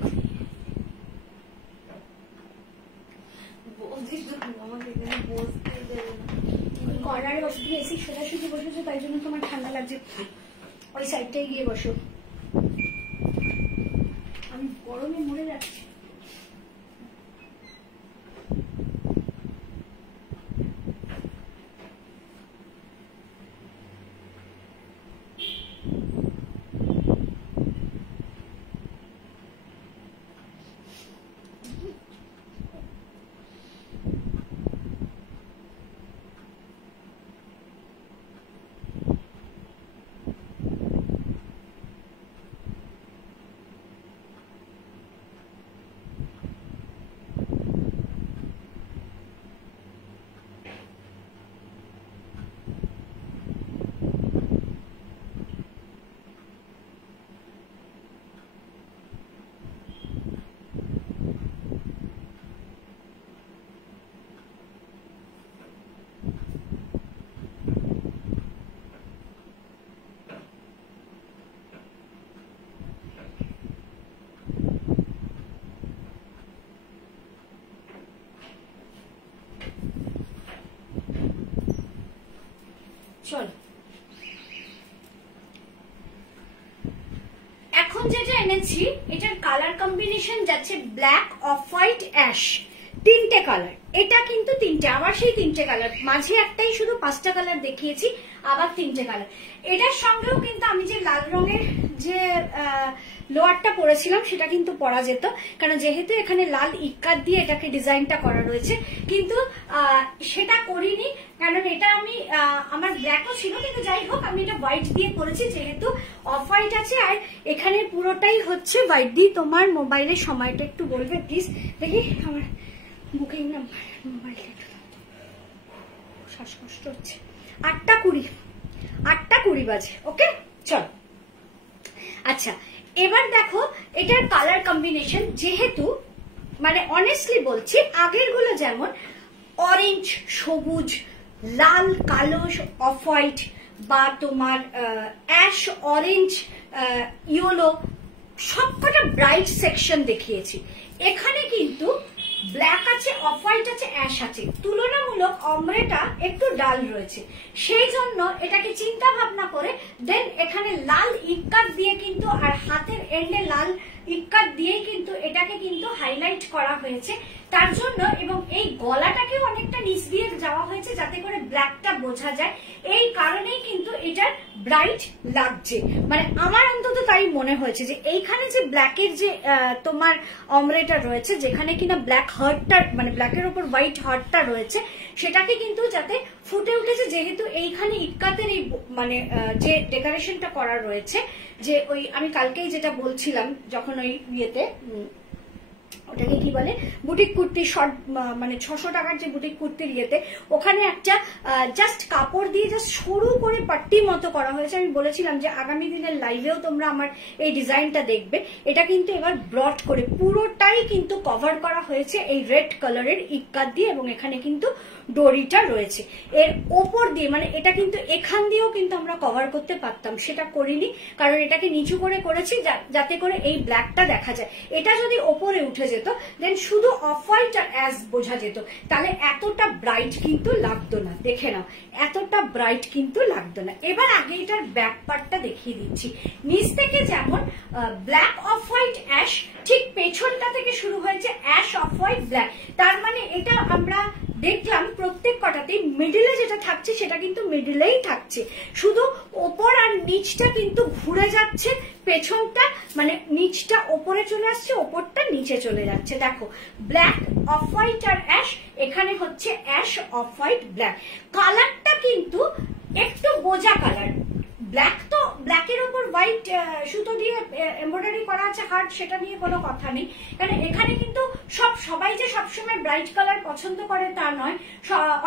কর্নারে বসে তুমি এসি সোজাসুজি বসেছো, তাই জন্য তোমার ঠান্ডা লাগছে। ওই সাইডটাই গিয়ে বসো, আমি গরমে মরে যাচ্ছি। চলো এখন যেটা এনেছি এটার কালার কম্বিনেশন যাচ্ছে ব্ল্যাক, অফ হোয়াইট, অ্যাশ, তিনটে কালার। এটা কিন্তু তিনটে, আবার সেই তিনটে কালার, মাঝে একটাই শুধু 5টা কালার দেখিয়েছি, আবার তিনটে কালার। এটার সঙ্গেও কিন্তু আমি যে লাল রঙের যে লোয়ারটা পরেছিলাম সেটা কিন্তু পরা যেত, কারণ যেহেতু এখানে লাল ইক্কাত দিয়ে এটাকে ডিজাইনটা করা রয়েছে, কিন্তু সেটা করিনি, কারণ এটা আমি আমার ব্ল্যাকও ছিল, কিন্তু যাই হোক আমি এটা হোয়াইট দিয়ে করেছি, যেহেতু অফ হোয়াইট আছে। আর এখানে পুরোটাই হচ্ছে হোয়াইট দিয়ে। তোমার মোবাইলের সময়টা একটু বলবে প্লিজ, দেখি আমার বুকিং না মোবাইলটা, শ্বাসকষ্ট হচ্ছে। 8:20 বাজে। ওকে চলো, আচ্ছা এবার দেখো এটার কালার কম্বিনেশন, যেহেতু মানে অনেস্টলি বলছি আগের গুলো যেমন অরেঞ্জ, সবুজ, লাল, কালো, অফ হোয়াইট বা তোমার অ্যাশ, অরেঞ্জ, ইয়েলো, সবকটা ব্রাইট সেকশন দেখিয়েছি। এখানে কিন্তু ব্ল্যাক আছে, অফ হোয়াইট আছে, অ্যাশ আছে, তুলনামূলক অমরেটা একটু ডাল রয়েছে, সেই জন্য এটাকে চিন্তা ভাবনা করে দেন এখানে লাল ইক্কাত দিয়ে কিন্তু, আর হাতের এন্ডে লাল ইক্কাত দিয়ে কিন্তু এটাকে কিন্তু হাইলাইট করা হয়েছে তার জন্য, এবং এই গলাটাকেও অনেকটা নিচ দিয়ে যাওয়া হয়েছে যাতে করে ব্ল্যাকটা বোঝা যায়। এই কারণেই কিন্তু এটার ব্রাইট লাগছে, মানে আমার অন্তত তাই মনে হয়েছে যে এইখানে যে ব্ল্যাকের যে তোমার অমরেটা রয়েছে, যেখানে কিনা ব্ল্যাক হার্টটা মানে ব্ল্যাকের উপর হোয়াইট হার্টটা রয়েছে, সেটাকে কিন্তু যাতে ফুটে উঠেছে, যেহেতু এইখানে ইক্কাতের এই মানে যে ডেকোরেশনটা করা রয়েছে, যে ওই আমি কালকেই যেটা বলছিলাম যখন ওই ইয়েতে ওটাকে কি বলে বুটিক কুর্তি শর্ট, মানে 600 টাকার যে বুটিক কুর্তির ইয়েতে, ওখানে একটা জাস্ট কাপড় দিয়ে জাস্ট সরু করে পাট্টি মতো করা হয়েছে। আমি বলেছিলাম যে আগামী দিনের লাইভেও তোমরা আমার এই ডিজাইনটা দেখবে। এটা কিন্তু এবার ব্রড করে পুরোটাই কিন্তু কভার করা হয়েছে এই রেড কালারের ইক্কাত দিয়ে, এবং এখানে কিন্তু ডোরিটা রয়েছে এর ওপর দিয়ে, মানে এটা কিন্তু এখান দিয়েও কিন্তু আমরা কভার করতে পারতাম, সেটা করিনি কারণ এটাকে নিচু করে করেছি যাতে করে এই ব্ল্যাকটা দেখা যায়। এটা যদি ওপরে উঠে যেত যেত, দেন শুধু অফ হোয়াইট আর অ্যাশ বোঝা যেত, তাহলে এতটা ব্রাইট কিন্তু লাগতো না। দেখে নাও, এতটা ব্রাইট কিন্তু লাগতো না। এবার আগে এটার ব্যাক পার্টটা দেখিয়ে দিচ্ছি। নিচ থেকে যেমন ব্ল্যাক অফ হোয়াইট অ্যাশ, ঠিক পেছনটা থেকে শুরু হয়েছে অ্যাশ অফ হোয়াইট ব্ল্যাক। তার মানে এটা আমরা দেখলাম প্রত্যেক কটাতেই মিডিলে যেটা থাকছে সেটা কিন্তু মিডিলেই থাকছে, শুধু ওপর আর নিচটা কিন্তু ঘুরে যাচ্ছে, পেছনটা মানে নিচটা ওপরে চলে আসছে, ওপরটা নিচে চলে যাচ্ছে। দেখো ব্ল্যাক অফ হোয়াইট আর অ্যাশ, এখানে হচ্ছে অ্যাশ অফ হোয়াইট ব্ল্যাক। কালারটা কিন্তু একটু বোঝা কালার। ব্ল্যাক তো ব্ল্যাকের উপর হোয়াইট সুতো দিয়ে এমব্রয়ডারি করা আছে হার্ট, সেটা নিয়ে কোনো কথা নেই। কারণ এখানে কিন্তু সবাই যে সবসময় ব্রাইট কালার পছন্দ করে তা নয়,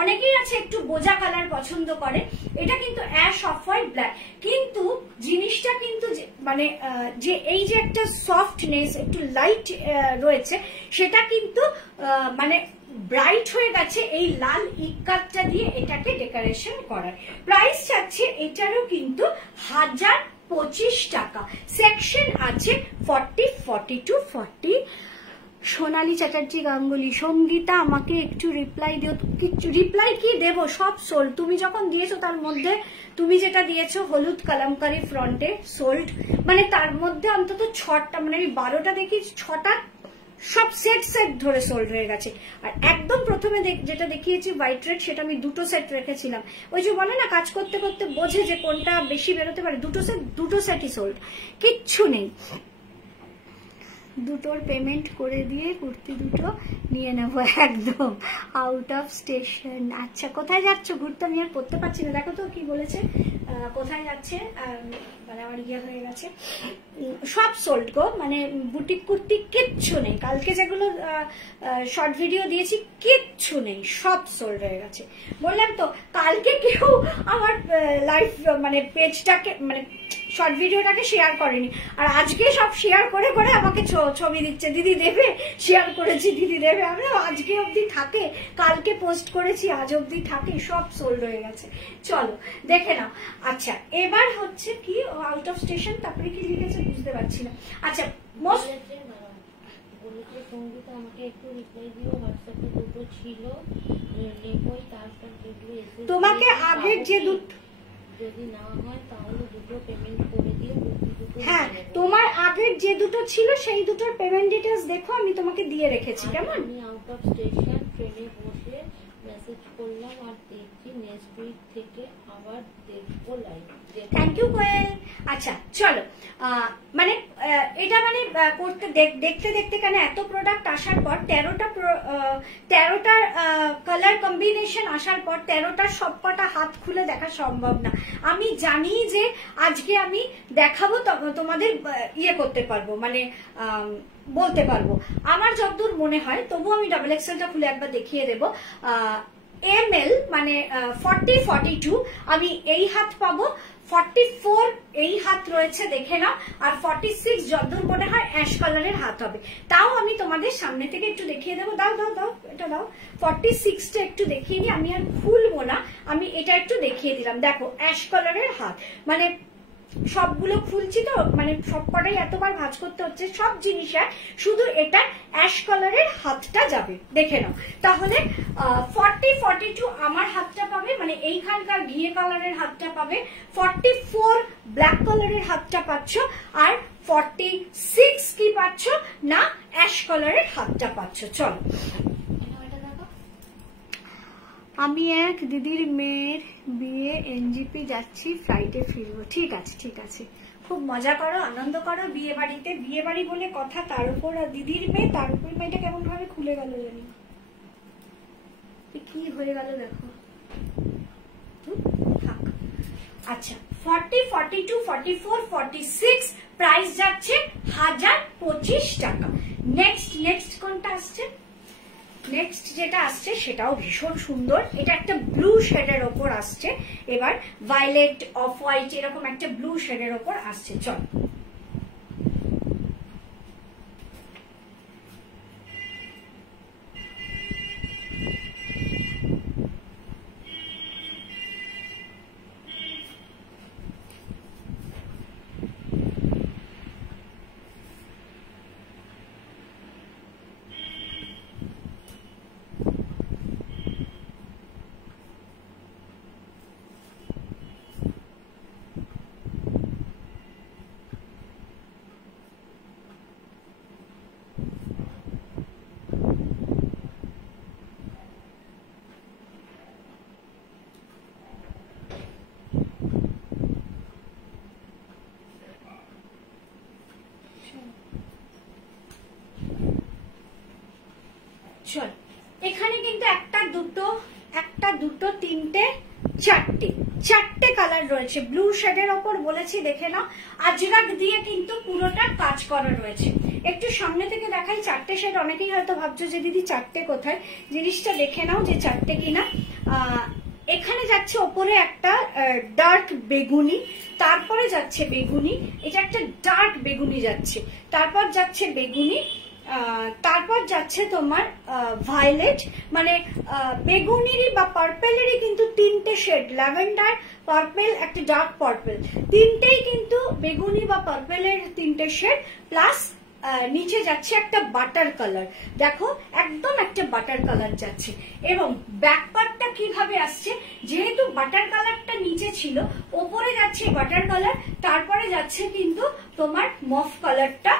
অনেকেই আছে একটু বোঝা কালার পছন্দ করে। এটা কিন্তু অ্যাশ অফ হোয়াইট ব্ল্যাক, কিন্তু জিনিসটা কিন্তু মানে যে এই যে একটা সফটনেস, একটু লাইট রয়েছে, সেটা কিন্তু মানে ব্রাইট হয়ে গেছে এই লাল ইক্কাতটা দিয়ে এটাকে ডেকোরেশন করার। প্রাইস চাচ্ছে এটারও কিন্তু 1025 টাকা। সেকশন আছে 40, 42, 40। সোনালী চ্যাটার্জি গাঙ্গুলি, সঙ্গীতা আমাকে একটু রিপ্লাই দিও। রিপ্লাই কি দেব, সব সোল্ড। তুমি যখন দিয়েছো তার মধ্যে তুমি যেটা দিয়েছো হলুদ কালামকারি ফ্রন্টে সোল্ড, মানে তার মধ্যে অন্তত 6টা, মানে আমি 12টা দেখি, 6টা সব সেট সেট ধরে সোল্ড হয়ে গেছে। আর একদম প্রথমে যেটা দেখিয়েছি হোয়াইট রেড, সেটা আমি 2টো সেট রেখেছিলাম। ওই যে বলে না কাজ করতে করতে বোঝে যে কোনটা বেশি বেরোতে পারে, 2টো সেটই সোল্ড, কিচ্ছু নেই। 2টোর পেমেন্ট করে দিয়ে কুর্তি 2টো নিয়ে নেব একদম আউট অফ স্টেশন। আচ্ছা, কোথায় যাচ্ছ ঘুরতে? আমি আর পড়তে পারছি না, দেখো তো কি বলেছে, কোথায় যাচ্ছে, মানে আমার ইয়ে হয়ে গেছে। সব সোল্ড গো, মানে বুটিক কুর্তি কিচ্ছু নেই। কালকে যেগুলো শর্ট ভিডিও দিয়েছি কিচ্ছু নেই, সব সোল্ড হয়ে গেছে। বললাম তো কালকে কেউ আমার লাইভ মানে পেজটাকে মানে শর্ট ভিডিওটাকে শেয়ার করেনি, আর আজকে সব শেয়ার করে করে আমাকে ছবি দিচ্ছে, দিদি দেবে, শেয়ার করেছি দিদি দেবে। আমি আজকে অবধি থাকে, কালকে পোস্ট করেছি আজ অবধি থাকে, সব সোল্ড হয়ে গেছে। চলো দেখে নাও। আচ্ছা, এবার হচ্ছে কি আউট অফ স্টেশন, তারপরে কি লিখেছে বুঝতে পারছি না। আচ্ছা, মোস্ট সঙ্গীতা আমাকে একটু রিপ্লাই দিও, হোয়াটসঅ্যাপে 2টো ছিল নেবই, তারপর যেগুলো এসে তোমাকে আগের যে যদি না হয় তাহলে 2টো পেমেন্ট করে দিও। হ্যাঁ, তোমার আগের যে 2টো ছিল সেই 2টোর পেমেন্ট ডিটেইলস দেখো, আমি তোমাকে দিয়ে রেখেছি। কেমন? আমি আউট অফ স্টেশন ট্রেনে বসে মেসেজ করলাম, আর দেখছি নেক্সট উইক থেকে আবার দেখবো লাইভ। থ্যাংক ইউ কোয়েল। আচ্ছা চলো, মানে এটা মানে করতে দেখতে দেখতে কেন এত প্রোডাক্ট আসার পর 13টার কালার কম্বিনেশন আসার পর 13টার সবকটা হাত খুলে দেখা সম্ভব না। আমি জানি যে আজকে আমি দেখাবো, তোমাদের ইয়ে করতে পারবো, মানে বলতে পারবো আমার যতদূর মনে হয়। তবু আমি ডাবল এক্সেলটা খুলে একবার দেখিয়ে দেবো। ML মানে 40, 42 আমি এই হাত পাবো, 44 এই হাত রয়েছে দেখে নাও, আর 46 যতদূর মনে হয় অ্যাশ কালারের হাত হবে। তাও আমি তোমাদের সামনে থেকে একটু দেখিয়ে দেবো। দাও দাও দাও, এটা দাও। 46টা একটু দেখিয়ে নিই, আমি আর খুলবো না, আমি এটা একটু দেখিয়ে দিলাম। দেখো অ্যাশ কালারের হাত, মানে সবগুলো খুলছি তো, মানে সবকটাই এতবার ভাঁজ করতে হচ্ছে, সব জিনিসে শুধু এটা অ্যাশ কালারের হাতটা যাবে, দেখে নাও। তাহলে 40, 42 আমার হাতটা পাবে, মানে এইখানকার ঘিয়ে কালারের হাতটা পাবে। 44 ব্ল্যাক কালারের হাতটা পাচ্ছ, আর 46 কি পাচ্ছ না অ্যাশ কালারের হাতটা পাচ্ছ। চলো, আমি এক দিদির মেয়ের বিয়ে, NGP যাচ্ছি, ফ্লাইটে ফিরবো। ঠিক আছে ঠিক আছে, খুব মজা করো, আনন্দ করো বিয়ে বাড়িতে। বিয়ে বাড়ি বলে কথা, তার উপর দিদির মেয়ে, তার উপর মেয়েটা কেমন ভাবে খুলে গেল জানি কি হয়ে গেল, দেখো থাক। আচ্ছা, 40, 42, 44, 46 প্রাইস যাচ্ছে 1025 টাকা। নেক্সট কোনটা আসছে? নেক্সট যেটা আসছে সেটাও ভীষণ সুন্দর, এটা একটা ব্লু শেডের ওপর আসছে। এবার ভায়োলেট অফ হোয়াইট এরকম একটা ব্লু শেডের ওপর আসছে। চল, চল, এখানে কিন্তু একটা দুটো তিনটে চারটে কালার রয়েছে। ব্লু শেডের ওপর বলেছি দেখে নাও, আজরাক দিয়ে কিন্তু পুরোটা কাজ করা রয়েছে। একটু সামনে থেকে দেখাই চারটে শেড। অনেকেই হয়তো ভাবছো যে দিদি চারটে কোথায়, জিনিসটা দেখে নাও যে চারটে কিনা। এখানে যাচ্ছে ওপরে একটা ডার্ক বেগুনি, তারপরে যাচ্ছে বেগুনি, এটা একটা ডার্ক বেগুনি যাচ্ছে, তারপর যাচ্ছে বেগুনি, তারপর যাচ্ছে তোমার ভায়োলেট, মানে বেগুনিরই বা পার্পেলেরই কিন্তু তিনটে শেড, ল্যাভেন্ডার, পার্পেল, একটা ডার্ক পার্পেল, তিনটেই কিন্তু বেগুনি বা পার্পেলের তিনটে শেড, প্লাস নিচে যাচ্ছে একটা বাটার কালার। দেখো একদম একটা বাটার কালার যাচ্ছে। এবং ব্যাক পার্টটা কিভাবে আসছে, যেহেতু বাটার কালারটা নিচে ছিল, ওপরে যাচ্ছে বাটার কালার, তারপরে যাচ্ছে কিন্তু তোমার মফ কালারটা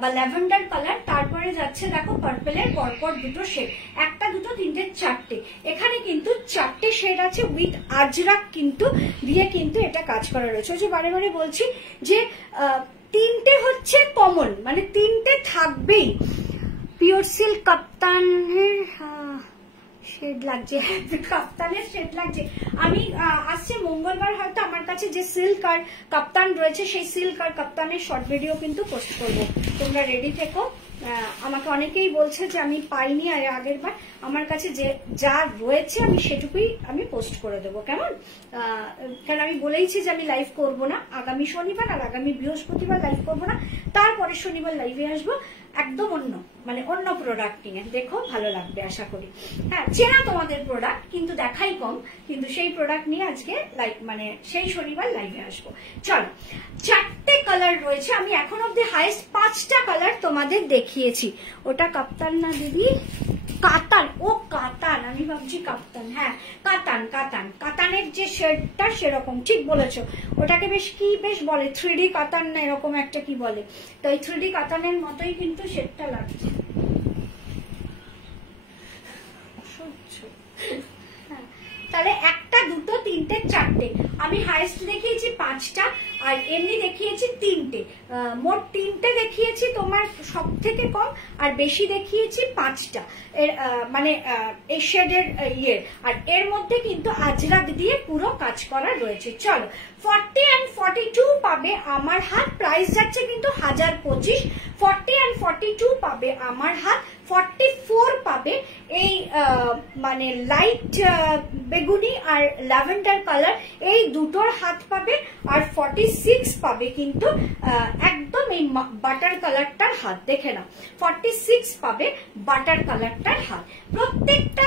বা ল্যাভেন্ডার কালার, তারপরে যাচ্ছে দেখো পার্পেলের পরপর দুটো শেড, একটা দুটো তিনটে চারটে। এখানে কিন্তু চারটে শেড আছে উইথ আজরাক কিন্তু দিয়ে কিন্তু এটা কাজ করা রয়েছে। ওই যে বারে বারে বলছি যে তিনটে হচ্ছে কমন, মানে তিনটে থাকবেই। পিওর সিল্ক কাপ্তানের শেড লাগছে, কাপ্তানের শেড লাগছে। আমি আসছে মঙ্গলবার হয়তো আমার কাছে যে সিল্ক আর কাপ্তান রয়েছে, সেই সিল্ক আর কাপ্তানের শর্ট ভিডিও কিন্তু পোস্ট করবো, তোমরা রেডি থেকো। আমাকে অনেকেই বলছে যে আমি পাইনি, আর আগের বার আমার কাছে যে যা রয়েছে আমি সেটুকুই আমি পোস্ট করে দেবো, কেমন? কারণ আমি বলেইছি যে আমি লাইভ করব না আগামী শনিবার, আর আগামী বৃহস্পতিবার লাইভ করব না, তারপরে শনিবার লাইভে আসবো একদম অন্য, মানে অন্য প্রোডাক্ট নিয়ে। দেখো ভালো লাগবে আশা করি। হ্যাঁ, চেনা তোমাদের প্রোডাক্ট কিন্তু দেখাই কম, কিন্তু সেই প্রোডাক্ট নিয়ে আজকে লাইভ, মানে সেই শনিবার লাইভে আসবো। চলো, চারটে কালার রয়েছে। আমি এখন অব্দি হাইস্ট 5টা কালার তোমাদের দেখিয়েছি। ওটা কাপ্তান না দিদি, কাতান। ও কাতান, আমি ভাবছি কাপ্তান। হ্যাঁ কাতান, কাতানের যে শেডটা সেরকম, ঠিক বলেছো। ওটাকে বেশ বলে 3D কাতান না এরকম একটা কি বলে, তো এই 3D কাতানের মতোই কিন্তু শেডটা লাগছে। তাহলে একটা দুটো তিনটে চারটে, আমি হাইস্ট দেখিয়েছি 5টা, আর এমনি দেখিয়েছি 3টে। মোট 3টে দেখিয়েছি তোমার সব থেকে কম, আর বেশি দেখিয়েছি 5টা। এর মানে এই শেডের আর এর মধ্যে কিন্তু আজরাক দিয়ে পুরো কাজ করা রয়েছে। চলো, 40 and 42 পাবে আমার হাত, প্রাইস যাচ্ছে কিন্তু 1025। 40 and 42 পাবে আমার হাত, 44 পাবে এই মানে লাইট বেগুনি আর ল্যাভেন্ডার কালার, এই দুটোর হাত পাবে, আর 46 পাবে কিন্তু একদম এই বাটার কালারটার হাত। দেখে নাও, 46 পাবে বাটার কালারটার হাত। প্রত্যেকটা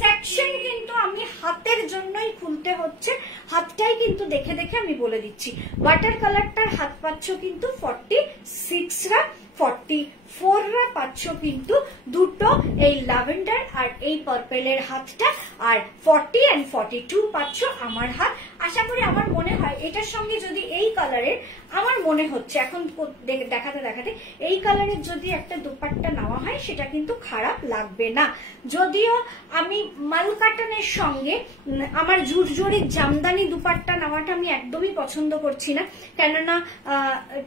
সেকশন কিন্তু আমি হাতের জন্যই খুলতে হচ্ছে, হাতটাই কিন্তু দেখে দেখে আমি বলে দিচ্ছি। বাটার কালারটার হাত পাচ্ছ কিন্তু 46রা, 44রা পাচ্ছ কিন্তু দুটো এই ল্যাভেন্ডার আর এই পার্পেলের হাতটা, আর 40 and 42 পাচ্ছ আমার হাত। আশা করি, আমার মনে হয় এটার সঙ্গে যদি এই কালারের, আমার মনে হচ্ছে এখন দেখাতে এই কালারের যদি একটা দুপাট্টা নেওয়া হয় সেটা কিন্তু খারাপ লাগবে না। যদিও আমি মালকাটনের সঙ্গে আমার জুরজুরির জামদানি দুপাট্টা নেওয়াটা আমি একদমই পছন্দ করছি না, কেননা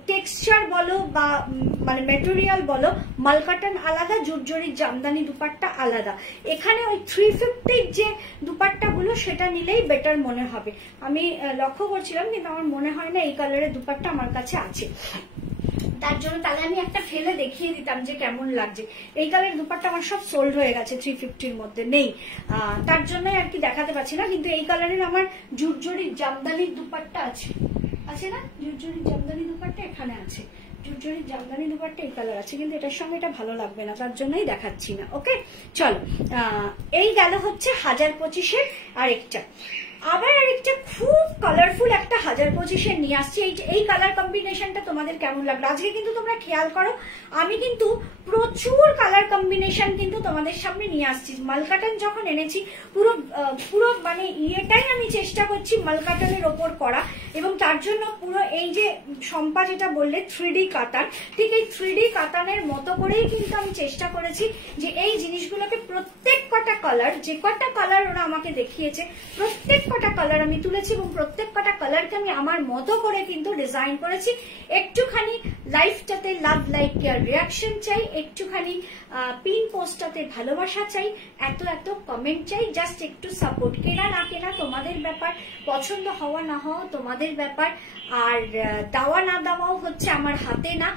টেক্সচার বলো বা মানে মেটেরিয়াল বলো, মালকাটন আলাদা, জুরজুরির জামদানি দুপাট্টা আলাদা। এখানে ওই 350 যে দুপাট্টাগুলো সেটা নিলেই বেটার মনে হবে। আমি লক্ষ্য করছিলাম, কিন্তু আমার মনে হয় না এই কালারের দুপাট্টা আমার কাছে আছে, তার জন্য তাহলে আমি একটা ফেলে দেখিয়ে দিতাম যে কেমন লাগছে। এই কালারের দুপাট্টা আমার সব সোল্ড হয়ে গেছে, 350-র মধ্যে নেই, তার জন্যই আর কি দেখাতে পাচ্ছি না। কিন্তু এই কালারের আমার জুরজুরির জামদানির দুপাট্টা আছে না, জুরজুরির জামদানি দুপাট্টা এখানে আছে, জুরজুরির জামদানি দুপাট্টা এই কালার আছে, কিন্তু এটার সঙ্গে এটা ভালো লাগবে না, তার জন্যই দেখাচ্ছি না। ওকে, চলো, এই গেল হচ্ছে 1025-এর আরেকটা। আবার আরেকটা খুব কালারফুল একটা 1025-এর নিয়ে আসছি। এই কালার কম্বিনেশনটা তোমাদের কেমন লাগলো? আজকে কিন্তু তোমরা খেয়াল করো, আমি কিন্তু প্রচুর কালার কম্বিনেশন কিন্তু তোমাদের সামনে নিয়ে আসছি। মালকাটন যখন এনেছি পুরো মানে ইয়েটাই আমি চেষ্টা করছি মালকাটনের ওপর করা, এবং তার জন্য পুরো এই যে শম্পা যেটা বললে 3D কাতান, ঠিক এই 3D কাতানের মতো করেই কিন্তু আমি চেষ্টা করেছি যে এই জিনিসগুলোকে প্রত্যেক কটা কালার, যে কটা কালার ওরা আমাকে দেখিয়েছে, প্রত্যেক কটা কালার আমি তুলেছি এবং প্রত্যেক কটা কালারকে আমি আমার মতো করে কিন্তু ডিজাইন করেছি। একটুখানি লাইফটাতে লাভ লাইক কেয়ার রিয়াকশন চাই, একটুখানি পিন পোস্টটাতে ভালোবাসা চাই, এত এত কমেন্ট চাই, জাস্ট একটু সাপোর্ট। কেনা না কেনা তোমাদের ব্যাপার, পছন্দ হওয়া না হওয়া তোমাদের ব্যাপার, আর দেওয়া না দেওয়াও হচ্ছে আমার হাতে না।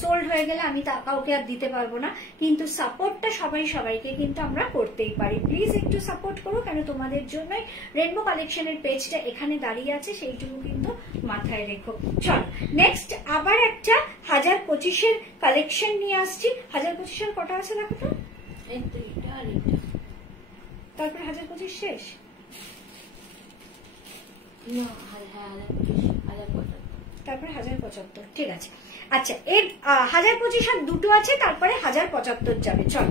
সোল্ড হয়ে গেলে আমি কাউকে আর দিতে পারবো না, কিন্তু সাপোর্টটা সবাইকে কিন্তু আমরা করতেই পারি। প্লিজ একটু সাপোর্ট করো, কেন তোমাদের জন্যই রেনবো কালেকশনের পেজটা এখানে দাঁড়িয়ে আছে, সেইটুকু কিন্তু মাথায় রেখো। চল নেক্সট আবার একটা 1025-এর কালেকশন নিয়ে আসছি। 1025-এর কটা আছে দেখো তো, তারপরে 1025 শেষ। তারপরে 1075, ঠিক আছে। আচ্ছা, এর 1025 আর দুটো আছে, তারপরে 1075 যাবে। চল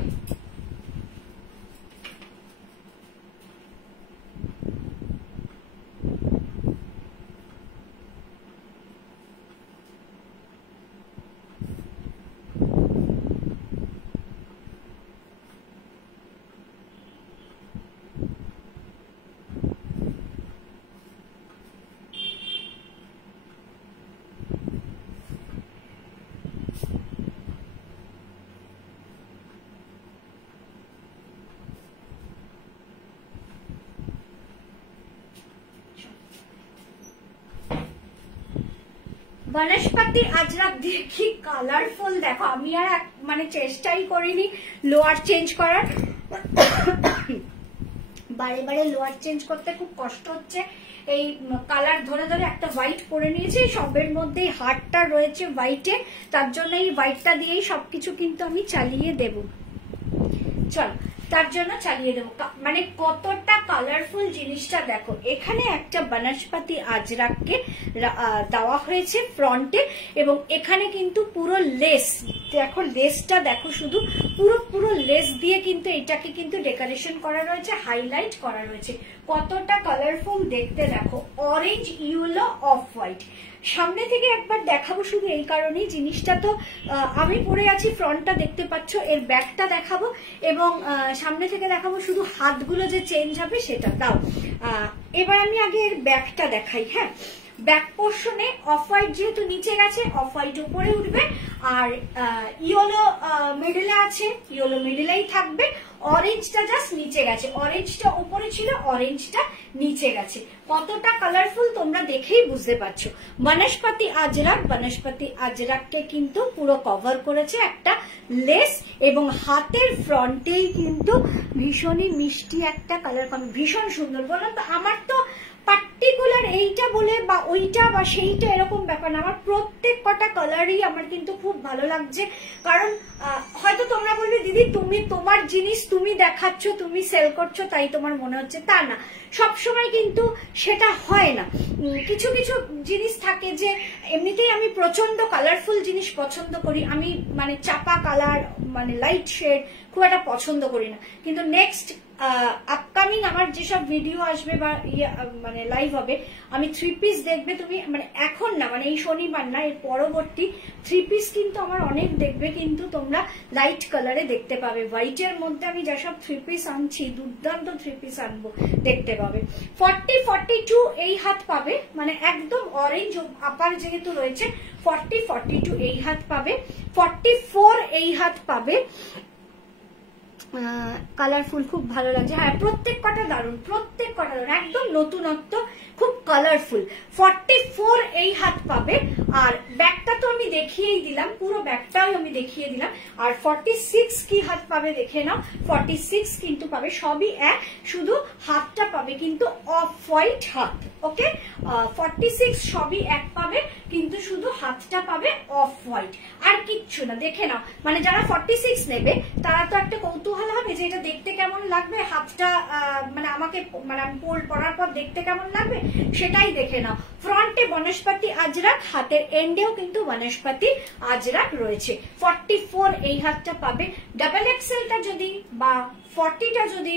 বনস্পতি আজরাক দিয়ে কি কালারফুল দেখো। আমি আর মানে চেষ্টাই করিনি লোয়ার চেঞ্জ করার, বারে বারে লোয়ার চেঞ্জ করতে খুব কষ্ট হচ্ছে। এই কালার ধরে ধরে একটা হোয়াইট করে নিয়েছি, সবের মধ্যে হার্টটা রয়েছে হোয়াইটে, তার জন্য এই হোয়াইটটা দিয়েই সবকিছু কিন্তু আমি চালিয়ে দেব। চল তার জন্য চালিয়ে দেবো। মানে কতটা কালারফুল জিনিসটা দেখো। এখানে একটা বনস্পতি আজরাককে দেওয়া হয়েছে ফ্রন্টে, এবং এখানে কিন্তু পুরো লেস দেখো, লেসটা দেখো, শুধু পুরো লেস দিয়ে কিন্তু এটাকে কিন্তু ডেকোরেশন করা রয়েছে, হাইলাইট করা রয়েছে। কতটা কালারফুল দেখতে দেখো, অরেঞ্জ, ইয়েলো, অফ হোয়াইট। সামনে থেকে একবার দেখাবো শুধু এই কারণেই, জিনিসটা তো আমি পরে আছি, ফ্রন্টটা দেখতে পাচ্ছ, এর ব্যাকটা দেখাবো এবং সামনে থেকে দেখাবো শুধু হাতগুলো যে চেঞ্জ হবে সেটা। দাও এবার আমি আগে এর ব্যাকটা দেখাই। হ্যাঁ, ব্যাক পোর্শনে অফ হোয়াইট যেহেতু নিচে গেছে, অফ হোয়াইট উপরে উঠবে, আর ইয়েলো মিডলে আছে, ইয়েলো মিডলেই থাকবে। অরেঞ্জটা জাস্ট নিচে গেছে, অরেঞ্জটা উপরে ছিল, অরেঞ্জটা নিচে গেছে। কতটা কালারফুল তোমরা দেখেই বুঝতে পারছো। বনস্পতি আজরাককে কিন্তু পুরো কভার করেছে একটা লেস, এবং হাতের ফ্রন্টেই কিন্তু ভীষণই মিষ্টি একটা কালার, ভীষণ সুন্দর। বললাম তো, আমার তো পার্টিকুলার এইটা বলে বা ওইটা বা সেইটা এরকম ব্যাপার না, আমার প্রত্যেক কটা কালারই আমার কিন্তু খুব ভালো লাগছে। কারণ হয়তো তোমরা বলবে দিদি তুমি তোমার জিনিস তুমি দেখাচ্ছ, তুমি সেল করছো, তাই তোমার মনে হচ্ছে, তা না। সবসময় কিন্তু সেটা হয় না। কিছু কিছু জিনিস থাকে যে এমনিতেই আমি প্রচন্ড কালারফুল জিনিস পছন্দ করি, আমি মানে চাপা কালার, মানে লাইট শেড খুব একটা পছন্দ করি না। কিন্তু নেক্সট আপকামিং আমার যেসব ভিডিও আসবে বা মানে লাইভ হবে, আমি 3 পিস দেখবে তুমি, মানে এখন না, মানে এই শনিবার না, এর পরবর্তী 3 পিস কিন্তু আমার অনেক দেখবে, কিন্তু তোমরা লাইট কালারে দেখতে পাবে। হোয়াইটের মধ্যে আমি যেসব 3 পিস আনছি, দুর্দান্ত 3 পিস আনবো, দেখতে পাবে। 40-42 এই হাত পাবে, মানে একদম অরেঞ্জ আপার যেহেতু রয়েছে, 40-42 এই হাত পাবে, 44 এই হাত পাবে। কালারফুল, খুব ভালো লাগছে। হ্যাঁ, প্রত্যেক কটা দারুণ, প্রত্যেক কটা দারুণ, একদম নতুনত্ব, খুব কালারফুল। 44 এই হাত পাবে, আর ব্যাকটা তো আমি দেখিয়েই দিলাম, পুরো ব্যাকটাও আমি দেখিয়ে দিলাম। আর 46 কি হাত পাবে দেখে নাও, 46 কিন্তু পাবে, সবই এক, শুধু হাতটা পাবে কিন্তু অফ হোয়াইট হাত। ওকে, 46 সবই এক পাবে, কিন্তু শুধু হাতটা পাবে অফ হোয়াইট, আর কিচ্ছু না। দেখে নাও, মানে যারা 46 নেবে তারা তো একটা কৌতূহল হবে যে এটা দেখতে কেমন লাগবে, হাতটা মানে আমাকে মানে আমি পরার পর দেখতে কেমন লাগবে, সেটাই দেখে নাও। ফ্রন্টে বনস্পতি আজরাক, হাতের এন্ডেও কিন্তু বনস্পতি আজরাক রয়েছে। 44 এই হাতটা পাবে। ডাবল এক্সেলটা যদি বা 40টা যদি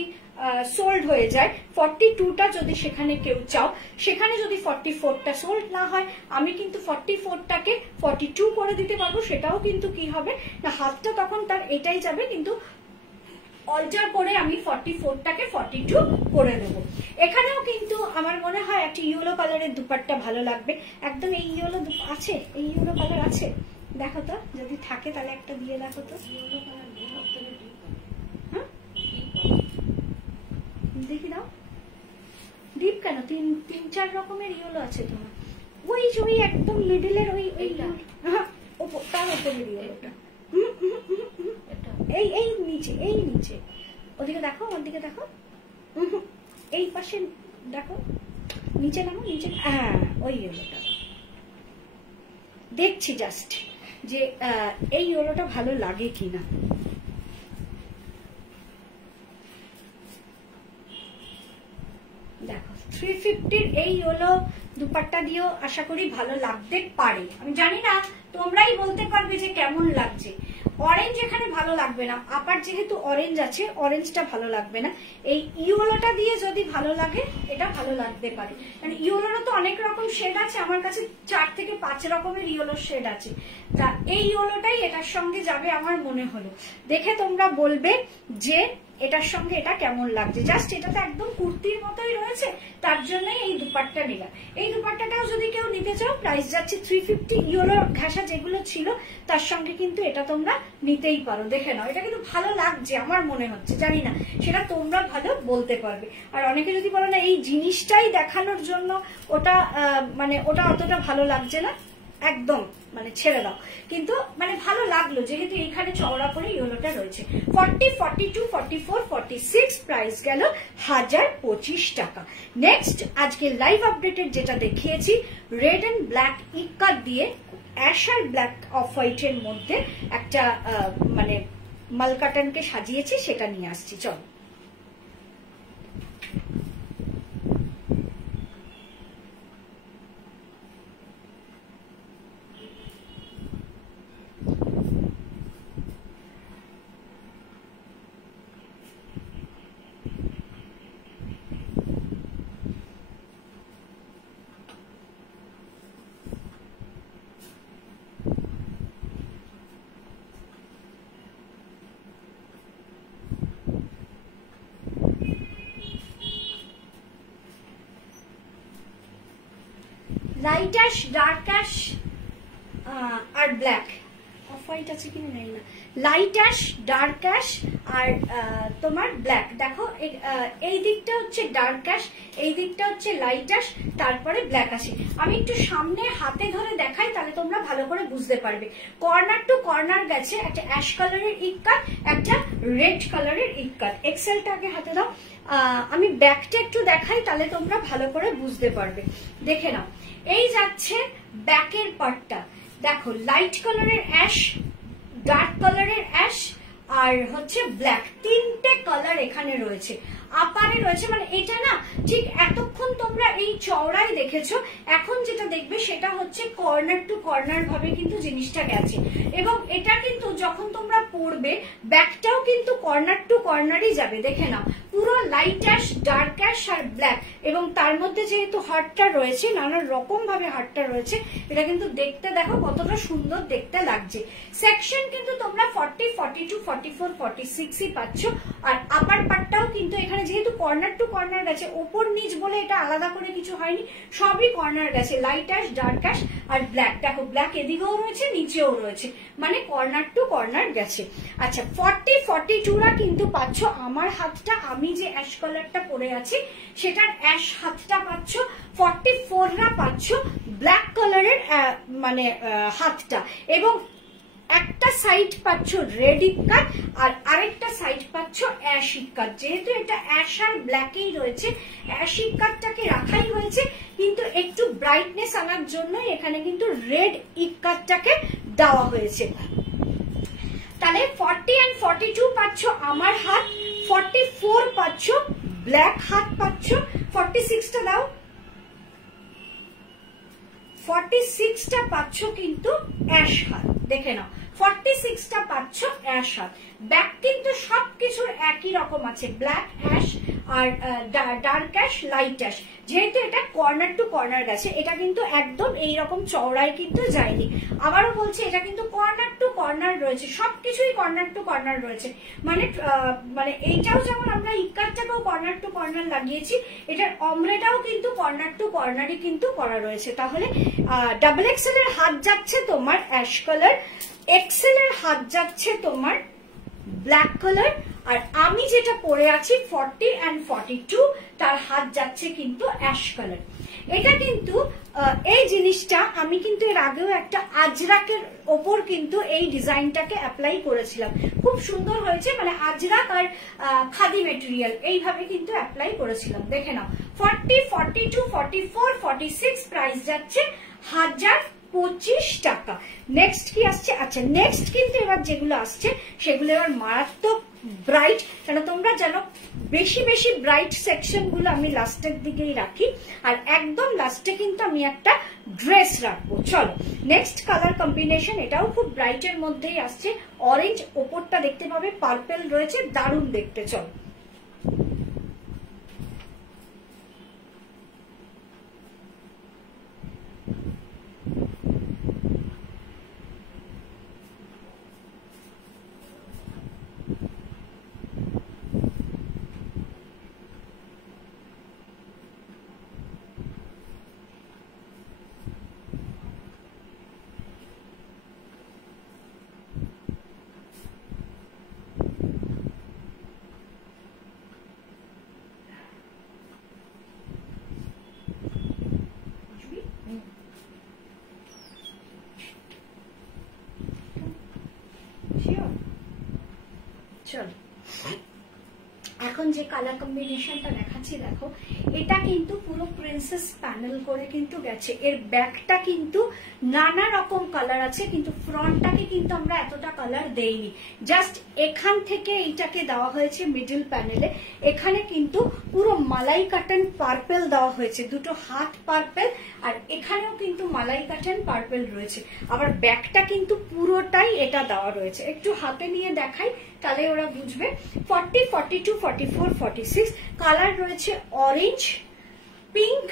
সোল্ড হয়ে যায়, 42টা যদি সেখানে কেউ চাও, সেখানে যদি 44টা সোল্ড না হয়, আমি কিন্তু 44টাকে 42 করে দিতে পারবো। সেটাও কিন্তু কি হবে না, হাতটা তখন তার এটাই যাবে, কিন্তু অল্টার করে আমি 44টাকে 42 করে দেবো। এখানেও কিন্তু আমার মনে হয় একটা ইয়েলো কালারের দুপাট্টা ভালো লাগবে। একদম এই ইয়েলো আছে, এই ইয়েলো কালার আছে, দেখো তো যদি থাকে তাহলে একটা দিয়ে দেখো তো। দেখি দাও, ডিপ কেন, তিন চার রকমের ইয়েলো আছে তোমার। ওই ওই একদম মিডলের ওই তার উপরের ইয়েলোটা, এই এই নিচে, এই নিচে, ওদিকে দেখো, ওর দিকে দেখো, এই পাশে দেখো, নিচে নামো, নিচে, হ্যাঁ ওই ইয়েলোটা দেখছি জাস্ট যে এই ইয়েলোটা ভালো লাগে কিনা। দেখো 350-র এই ইয়েলো দুপাট্টা দিয়েও আশা করি ভালো লাগতে পারে। আমি জানি না, তোমরাই বলতে পারবে যে কেমন লাগছে। অরেঞ্জ এখানে ভালো লাগবে না, আপার যেহেতু অরেঞ্জ আছে, অরেঞ্জটা ভালো লাগবে না। এই ইয়েলোটা দিয়ে যদি ভালো লাগে, এটা ভালো লাগতে পারে। মানে ইয়েলোরও তো অনেক রকম শেড আছে, আমার কাছে 4 থেকে 5 রকমের ইয়েলো শেড আছে। তা এই ইয়েলোটাই এটার সঙ্গে যাবে আমার মনে হলো। দেখে তোমরা বলবে যে এটার সঙ্গে এটা কেমন লাগছে। জাস্ট এটা তো একদম কুর্তির মতোই রয়েছে, তার জন্যই এই দুপাট্টা নিলাম। এই দুপাট্টাটাও যদি কেউ নিতে চাও, প্রাইস যাচ্ছে 350। ইয়েলো ঘাসা যেগুলো ছিল তার সঙ্গে কিন্তু এটা তোমরা নিতেই পারো। দেখে নাও, এটা কিন্তু ভালো লাগছে আমার মনে হচ্ছে, জানি না, সেটা তোমরা ভালো বলতে পারবে। আর অনেকে যদি বলো না এই জিনিসটাই দেখানোর জন্য ওটা মানে ওটা অতটা ভালো লাগছে না, একদম মানে ছেড়ে দাও। কিন্তু মানে ভালো লাগলো যেহেতু এইখানে চওড়া করে ইয়েলোটা রয়েছে। 40, 42, 44, 46 প্রাইস গেল 1025 টাকা। নেক্সট আজকে লাইভ আপডেটের যেটা দেখিয়েছি, রেড এন্ড ব্ল্যাক ইক্কাত দিয়ে অ্যাশ আর ব্ল্যাক অফ হোয়াইটের মধ্যে একটা মানে মালকাটানকে সাজিয়েছি, সেটা নিয়ে আসছি। চলো লাইট অ্যাশ, ডার্ক অ্যাশ আর ব্ল্যাক অফ হোয়াইট আছে কিনা জানি না। লাইট অ্যাশ, ডার্ক অ্যাশ আর তোমার ব্ল্যাক। দেখো এই দিকটা হচ্ছে ডার্ক অ্যাশ, এই দিকটা হচ্ছে লাইট অ্যাশ, তারপরে ব্ল্যাক আছে। আমি একটু সামনে হাতে ধরে দেখাই, তাহলে তোমরা ভালো করে বুঝতে পারবে। কর্নার টু কর্নার গেছে একটা অ্যাশ কালারের ইক্কাত, একটা রেড কালারের ইক্কাত। এক্সেলটা আগে হাতে দাও, আমি ব্যাকটা একটু দেখাই, তাহলে তোমরা ভালো করে বুঝতে পারবে। দেখে নাও, এই যাচ্ছে ব্যাকের পার্টটা। দেখো লাইট কালারের অ্যাশ, ডার্ক কালারের অ্যাশ আর হচ্ছে ব্ল্যাক, তিনটে কালার এখানে রয়েছে। আপারে রয়েছে, মানে এটা না ঠিক এতক্ষণ তোমরা এই চওড়াই দেখেছো, এখন যেটা দেখবে সেটা হচ্ছে কর্নার টু কর্নার ভাবে কিন্তু জিনিসটা গেছে। এবং এটা কিন্তু যখন তোমরা পরবে, ব্যাকটাও কিন্তু কর্নার টু কর্নারই যাবে। দেখে নাও, পুরো লাইট অ্যাশ, ডার্ক অ্যাশ আর ব্ল্যাক, এবং তার মধ্যে যেহেতু হার্টটা রয়েছে, নানা রকম ভাবে হার্টটা রয়েছে, এটা কিন্তু দেখতে দেখো কতটা সুন্দর দেখতে লাগছে। সেকশন কিন্তু তোমরা 40, 42, 44, 46ই পাচ্ছ। আর আপার পার্টটাও কিন্তু এখানে যেহেতু কর্নার টু কর্নার গেছে, ওপর নিচ বলে এটা আলাদা করে কিছু হয়নি, সবই কর্নার গেছে। লাইট অ্যাশ, ডার্ক অ্যাশ আর ব্ল্যাক। দেখো ব্ল্যাক এদিকেও রয়েছে, নিচেও রয়েছে, মানে কর্নার টু কর্নার গেছে। আচ্ছা 40, 42রা কিন্তু পাচ্ছ আমার হাতটা, আমি যে অ্যাশ কালারটা পরে আছি সেটার অ্যাশ হাতটা পাচ্ছ। 44রা পাচ্ছ ব্ল্যাক কালারের মানে হাতটা, এবং একটা সাইড পাচ্ছ রেড ইক্কাত আর আরেকটা সাইড পাচ্ছ অ্যাশ ইক্কাত। যেহেতু এটা অ্যাশ আর ব্ল্যাকেই রয়েছে, অ্যাশ ইক্কাতটাকে রাখাই হয়েছে, কিন্তু একটু ব্রাইটনেস আনার জন্য এখানে কিন্তু রেড ইক্কাতটাকে দেওয়া হয়েছে। তাহলে 40 and 42 পাচ্ছ আমার হাত, 44 পাচ্ছ ব্ল্যাক হাত পাচ্ছ, 46টা দাও, 46টা পাচ্ছ কিন্তু অ্যাশ হাত। দেখে নাও 46টা পাচ্ছ অ্যাশ হাত। ব্যাক কিন্তু সবকিছুর একই রকম আছে, ব্ল্যাক অ্যাশ আর ডার্ক অ্যাশ, লাইট অ্যাশ। যেহেতু এটা কর্নার টু কর্নার গেছে, এটা কিন্তু একদম এইরকম চওড়ায় কিন্তু যায়নি। আবারও বলছি, এটা কিন্তু কর্নার টু কর্নার রয়েছে, সবকিছুই কর্নার টু কর্নার রয়েছে। মানে এইটাও যেমন আমরা ইকারটাকেও কর্নার টু কর্নার লাগিয়েছি, এটার অমরেটাও কিন্তু কর্নার টু কর্নারই কিন্তু করা রয়েছে। তাহলে ডাবল এক্সেল এর হাত যাচ্ছে তোমার অ্যাশ কালার, এক্সেল এর হাত যাচ্ছে তোমার ব্ল্যাক কালার, আর আমি যেটা পরে আছি 40 and 42 তার হাত যাচ্ছে কিন্তু অ্যাশ কালার। এটা কিন্তু এই জিনিসটা আমি কিন্তু এর আগেও একটা আজরাকের ওপর কিন্তু এই ডিজাইনটাকে অ্যাপ্লাই করেছিলাম, খুব সুন্দর হয়েছে। মানে আজরাক আর খাদি মেটেরিয়াল এইভাবে কিন্তু অ্যাপ্লাই করেছিলাম, দেখে নাও। 40, 42, 44, 46 প্রাইস যাচ্ছে 1025 টাকা। নেক্সট কি আসছে? আচ্ছা, নেক্সট কিন্তু এবার যেগুলো আসছে সেগুলো এবার মারাত্মক ব্রাইট, কেন তোমরা জানো বেশি বেশি ব্রাইট সেকশন গুলো আমি লাস্টের দিকেই রাখি, আর একদম লাস্টে কিন্তু আমি একটা ড্রেস রাখবো। চলো নেক্সট কালার কম্বিনেশন, এটাও খুব ব্রাইটের মধ্যেই আসছে, অরেঞ্জ, ওপরটা দেখতে পাবে পার্পেল রয়েছে, দারুণ দেখতে। চলো চলো এখন যে কালার কম্বিনেশনটা দেখাচ্ছি দেখো, এটা কিন্তু পুরো প্রিন্সেস প্যানেল করে কিন্তু গেছে। এর ব্যাকটা কিন্তু নানা রকম কালার আছে, কিন্তু ফ্রন্টটাকে কিন্তু আমরা এতটা কালার দেইনি, জাস্ট এখান থেকে এইটাকে দেওয়া হয়েছে মিডল প্যানেলে। এখানে কিন্তু পুরো মালাই কাটন পার্পেল দেওয়া হয়েছে, দুটো হাত পার্পেল, আর এখানেও কিন্তু মালাই কাটন পার্পেল রয়েছে। আবার ব্যাকটা কিন্তু পুরোটাই এটা দেওয়া রয়েছে, একটু হাতে নিয়ে দেখাই তাহলে ওরা বুঝবে। 40, 42, 44, 46 কালার রয়েছে অরেঞ্জ, পিঙ্ক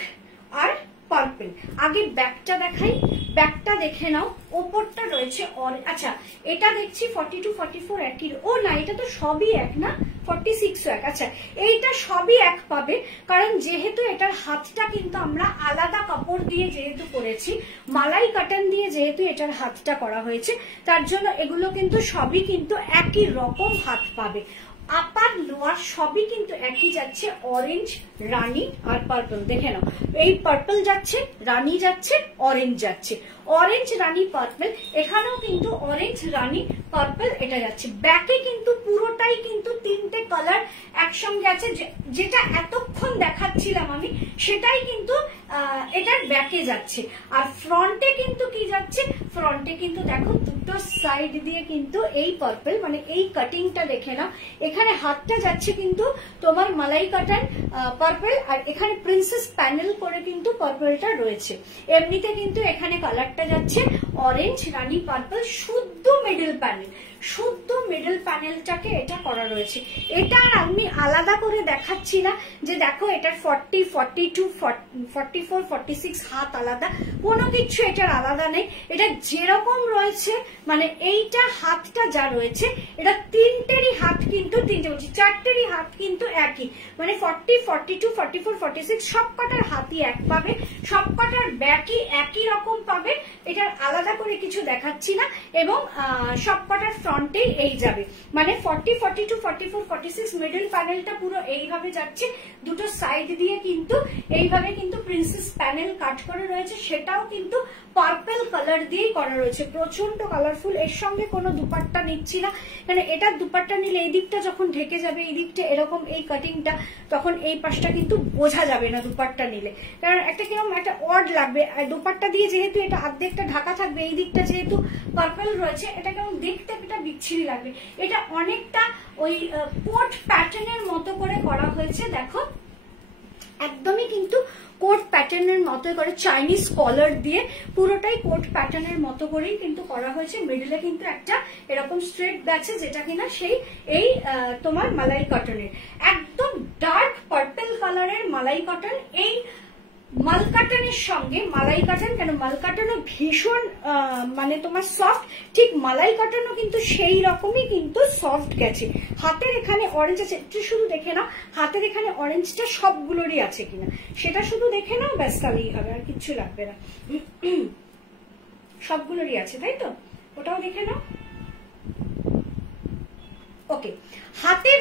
আর পার্পল। আগে ব্যাকটা দেখাই, ব্যাকটা দেখে নাও, ওপরটা রয়েছে আচ্ছা এটা দেখছি 42, 44 একই, ও না এটা তো সবই এক না, 46 এক। আচ্ছা এইটা সবই এক পাবে, কারণ যেহেতু এটার হাতটা কিন্তু আমরা আলাদা কাপড় দিয়ে যেহেতু করেছি, মালাই কাটন দিয়ে যেহেতু এটার হাতটা করা হয়েছে, তার জন্য এগুলো কিন্তু সবই কিন্তু একই রকম হাত পাবে। আপার লোয়ার সবই কিন্তু একই যাচ্ছে, অরেঞ্জ, রানী আর পার্পল। দেখে নাও, এই পার্পল যাচ্ছে, রানী যাচ্ছে, অরেঞ্জ যাচ্ছে, অরেঞ্জ, রানী, পার্পল। এখানেও কিন্তু অরেঞ্জ, রানী, পার্পল এটা যাচ্ছে। ব্যাকে কিন্তু পুরোটাই কিন্তু তিনটে কালার একসঙ্গে আছে, যেটা এতক্ষণ দেখাচ্ছিলাম আমি সেটাই কিন্তু এটার ব্যাকে যাচ্ছে। আর ফ্রন্টে কিন্তু কি যাচ্ছে, ফ্রন্টে কিন্তু দেখো দুটো সাইড দিয়ে কিন্তু এই পার্পল, মানে এই কাটিংটা দেখে নাও, এখানে হাতটা যাচ্ছে কিন্তু তোমার মালাই কাটন পার্পল, আর এখানে প্রিন্সেস প্যানেল করে কিন্তু পার্পলটা রয়েছে। এমনিতে কিন্তু এখানে কালারটা যাচ্ছে অরেঞ্জ, রানী, পার্পল, শুদ্ধ মিডল প্যানেল, শুদ্ধ মিডল প্যানেলটাকে এটা করা রয়েছে। এটা আর আমি আলাদা করে দেখাচ্ছি না যে দেখো এটার 40, 42, 44, 46 হাত আলাদা, কোনো কিছু এটার আলাদা নেই। এটা যেরকম রয়েছে, মানে এইটা হাতটা যা রয়েছে, এটা তিনটেরই হাত কিন্তু, তিনটে বলছি চারটেরই হাত কিন্তু একই, মানে 40, 42, 44, 46 সব কটার হাতই এক পাবে, সব কটার ব্যাকই একই রকম পাবে, এটার আলাদা করে কিছু দেখাচ্ছি না। এবং সব কটার ফ্রন্টেই এই যাবে, মানে 40, 42, 44, 46 মিডল প্যানেলটা পুরো এইভাবে যাচ্ছে, দুটো সাইড দিয়ে কিন্তু এইভাবে কিন্তু প্রিন্সেস প্যানেল কাট করে রয়েছে, সেটাও কিন্তু পার্পল কালার দিয়েই করা রয়েছে, প্রচন্ড কালারফুল। এর সঙ্গে কোনো দুপাট্টা নিচ্ছি না, মানে এটার দুপাট্টা নিলে এই দিকটা যখন ঢেকে যাবে, এই দিকটা এরকম এই কাটিংটা, তখন এই পাশটা কিন্তু বোঝা যাবে না দুপাট্টা নিলে, কারণ একটা কিরকম একটা অড লাগবে। আর দুপাট্টা দিয়ে যেহেতু এটা অর্ধেকটা ঢাকা থাকবে, এই দিকটা যেহেতু পার্পল রয়েছে, এটা কেমন দেখতে একটা বিচ্ছিরি লাগবে। এটা অনেকটা ওই কোট প্যাটার্নের মতো করে করা হয়েছে, দেখো একদমই কিন্তু কোট প্যাটার্নের মতো করে চাইনিজ কলার দিয়ে পুরোটাই কোট প্যাটার্নের মতো করেই কিন্তু করা হয়েছে। মিডলে কিন্তু একটা এরকম স্ট্রেট গেছে, যেটা কিনা সেই এই তোমার মালাই কটনের, একদম ডার্ক পার্পল কালারের মালাই কটন। এই মাল কাটনের সঙ্গে মালাই কাটন, কেন মাল কাটনও ভীষণ মানে তোমার সফট, ঠিক মালাই কাটনও কিন্তু সেই রকমই কিন্তু সফট গেছে। হাতের এখানে অরেঞ্জ আছে, একটু শুধু দেখে নাও হাতের এখানে অরেঞ্জটা সবগুলোরই আছে কিনা, সেটা শুধু দেখে নাও, ব্যাস তাহলেই হবে, আর কিচ্ছু লাগবে না। সবগুলোরই আছে, তাই তো? ওটাও দেখে নাও। ওকে, হাতের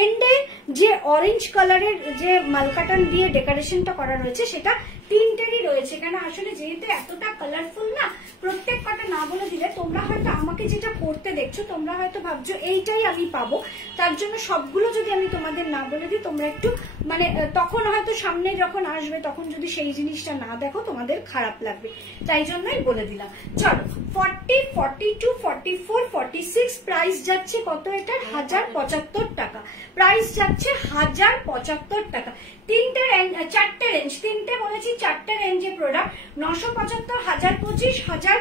এন্ডে যে অরেঞ্জ কালারের যে মালকাটান দিয়ে ডেকোরেশনটা করা রয়েছে সেটা তিনটেরই রয়েছে। কেন আসলে যেহেতু এতটা কালারফুল না, প্রত্যেক কটা না বলে দিলে তোমরা হয়তো আমাকে যেটা পড়তে দেখছো তোমরা হয়তো ভাবছো এইটাই আমি পাবো, তার জন্য সবগুলো যদি আমি তোমাদের না বলে দিই তোমরা একটু মানে তখন হয়তো সামনে যখন আসবে তখন যদি সেই জিনিসটা না দেখো তোমাদের খারাপ লাগবে, তাই জন্যই বলে দিলাম। চলো 40, 42, 44, 46 প্রাইস যাচ্ছে কত? এটার 1075 টাকা প্রাইস যাচ্ছে, 1075 টাকা। চারটে রেঞ্জ, তিনটে বলেছি, চারটে রেঞ্জে প্রোডাক্ট, 975, 1025, 1000,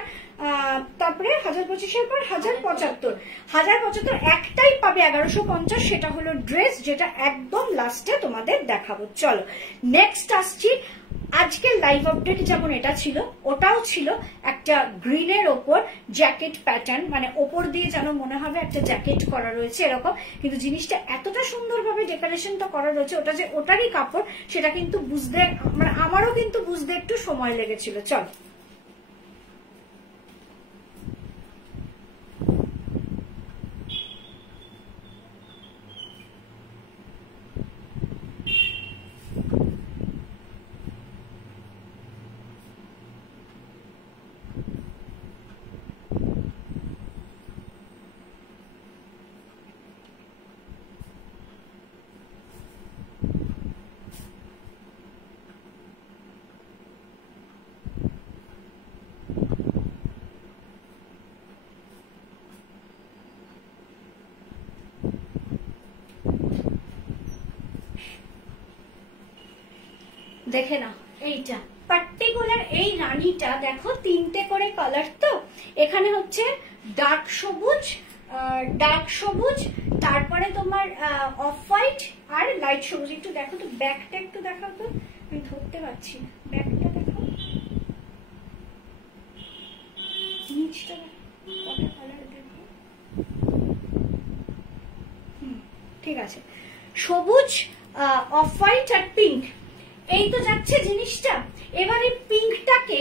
তারপরে 1025-এর পর 1075, 1075 একটাই পাবে 1150, সেটা হলো ড্রেস, যেটা একদম লাস্টে তোমাদের দেখাবো। চলো নেক্সট আসছি। আজকের লাইভ আপডেট যেমন এটা ছিল, ওটাও ছিল একটা গ্রিনের ওপর জ্যাকেট প্যাটার্ন, মানে ওপর দিয়ে যেন মনে হবে একটা জ্যাকেট করা রয়েছে এরকম, কিন্তু জিনিসটা এতটা সুন্দরভাবে ডেকোরেশনটা করা রয়েছে, ওটা যে ওটারই কাপড় সেটা কিন্তু বুঝতে, মানে আমারও কিন্তু বুঝতে একটু সময় লেগেছিল। চল দেখে নাও, এইটা পার্টিকুলার এই রানীটা দেখো, তিনটে করে কালার, তো এখানে হচ্ছে ডার্ক সবুজ, তারপরে তোমার অফ হোয়াইট আর লাইট সবুজ। একটু দেখো তো ব্যাকটা, একটু দেখাও তো, আমি ধরতে পারছি না, ব্যাকটা দেখো, নিচটা কটা কালার দেখো। ঠিক আছে, সবুজ, অফ হোয়াইট আর পিঙ্ক, এই তো যাচ্ছে জিনিসটা। এবারে পিঙ্কটাকে,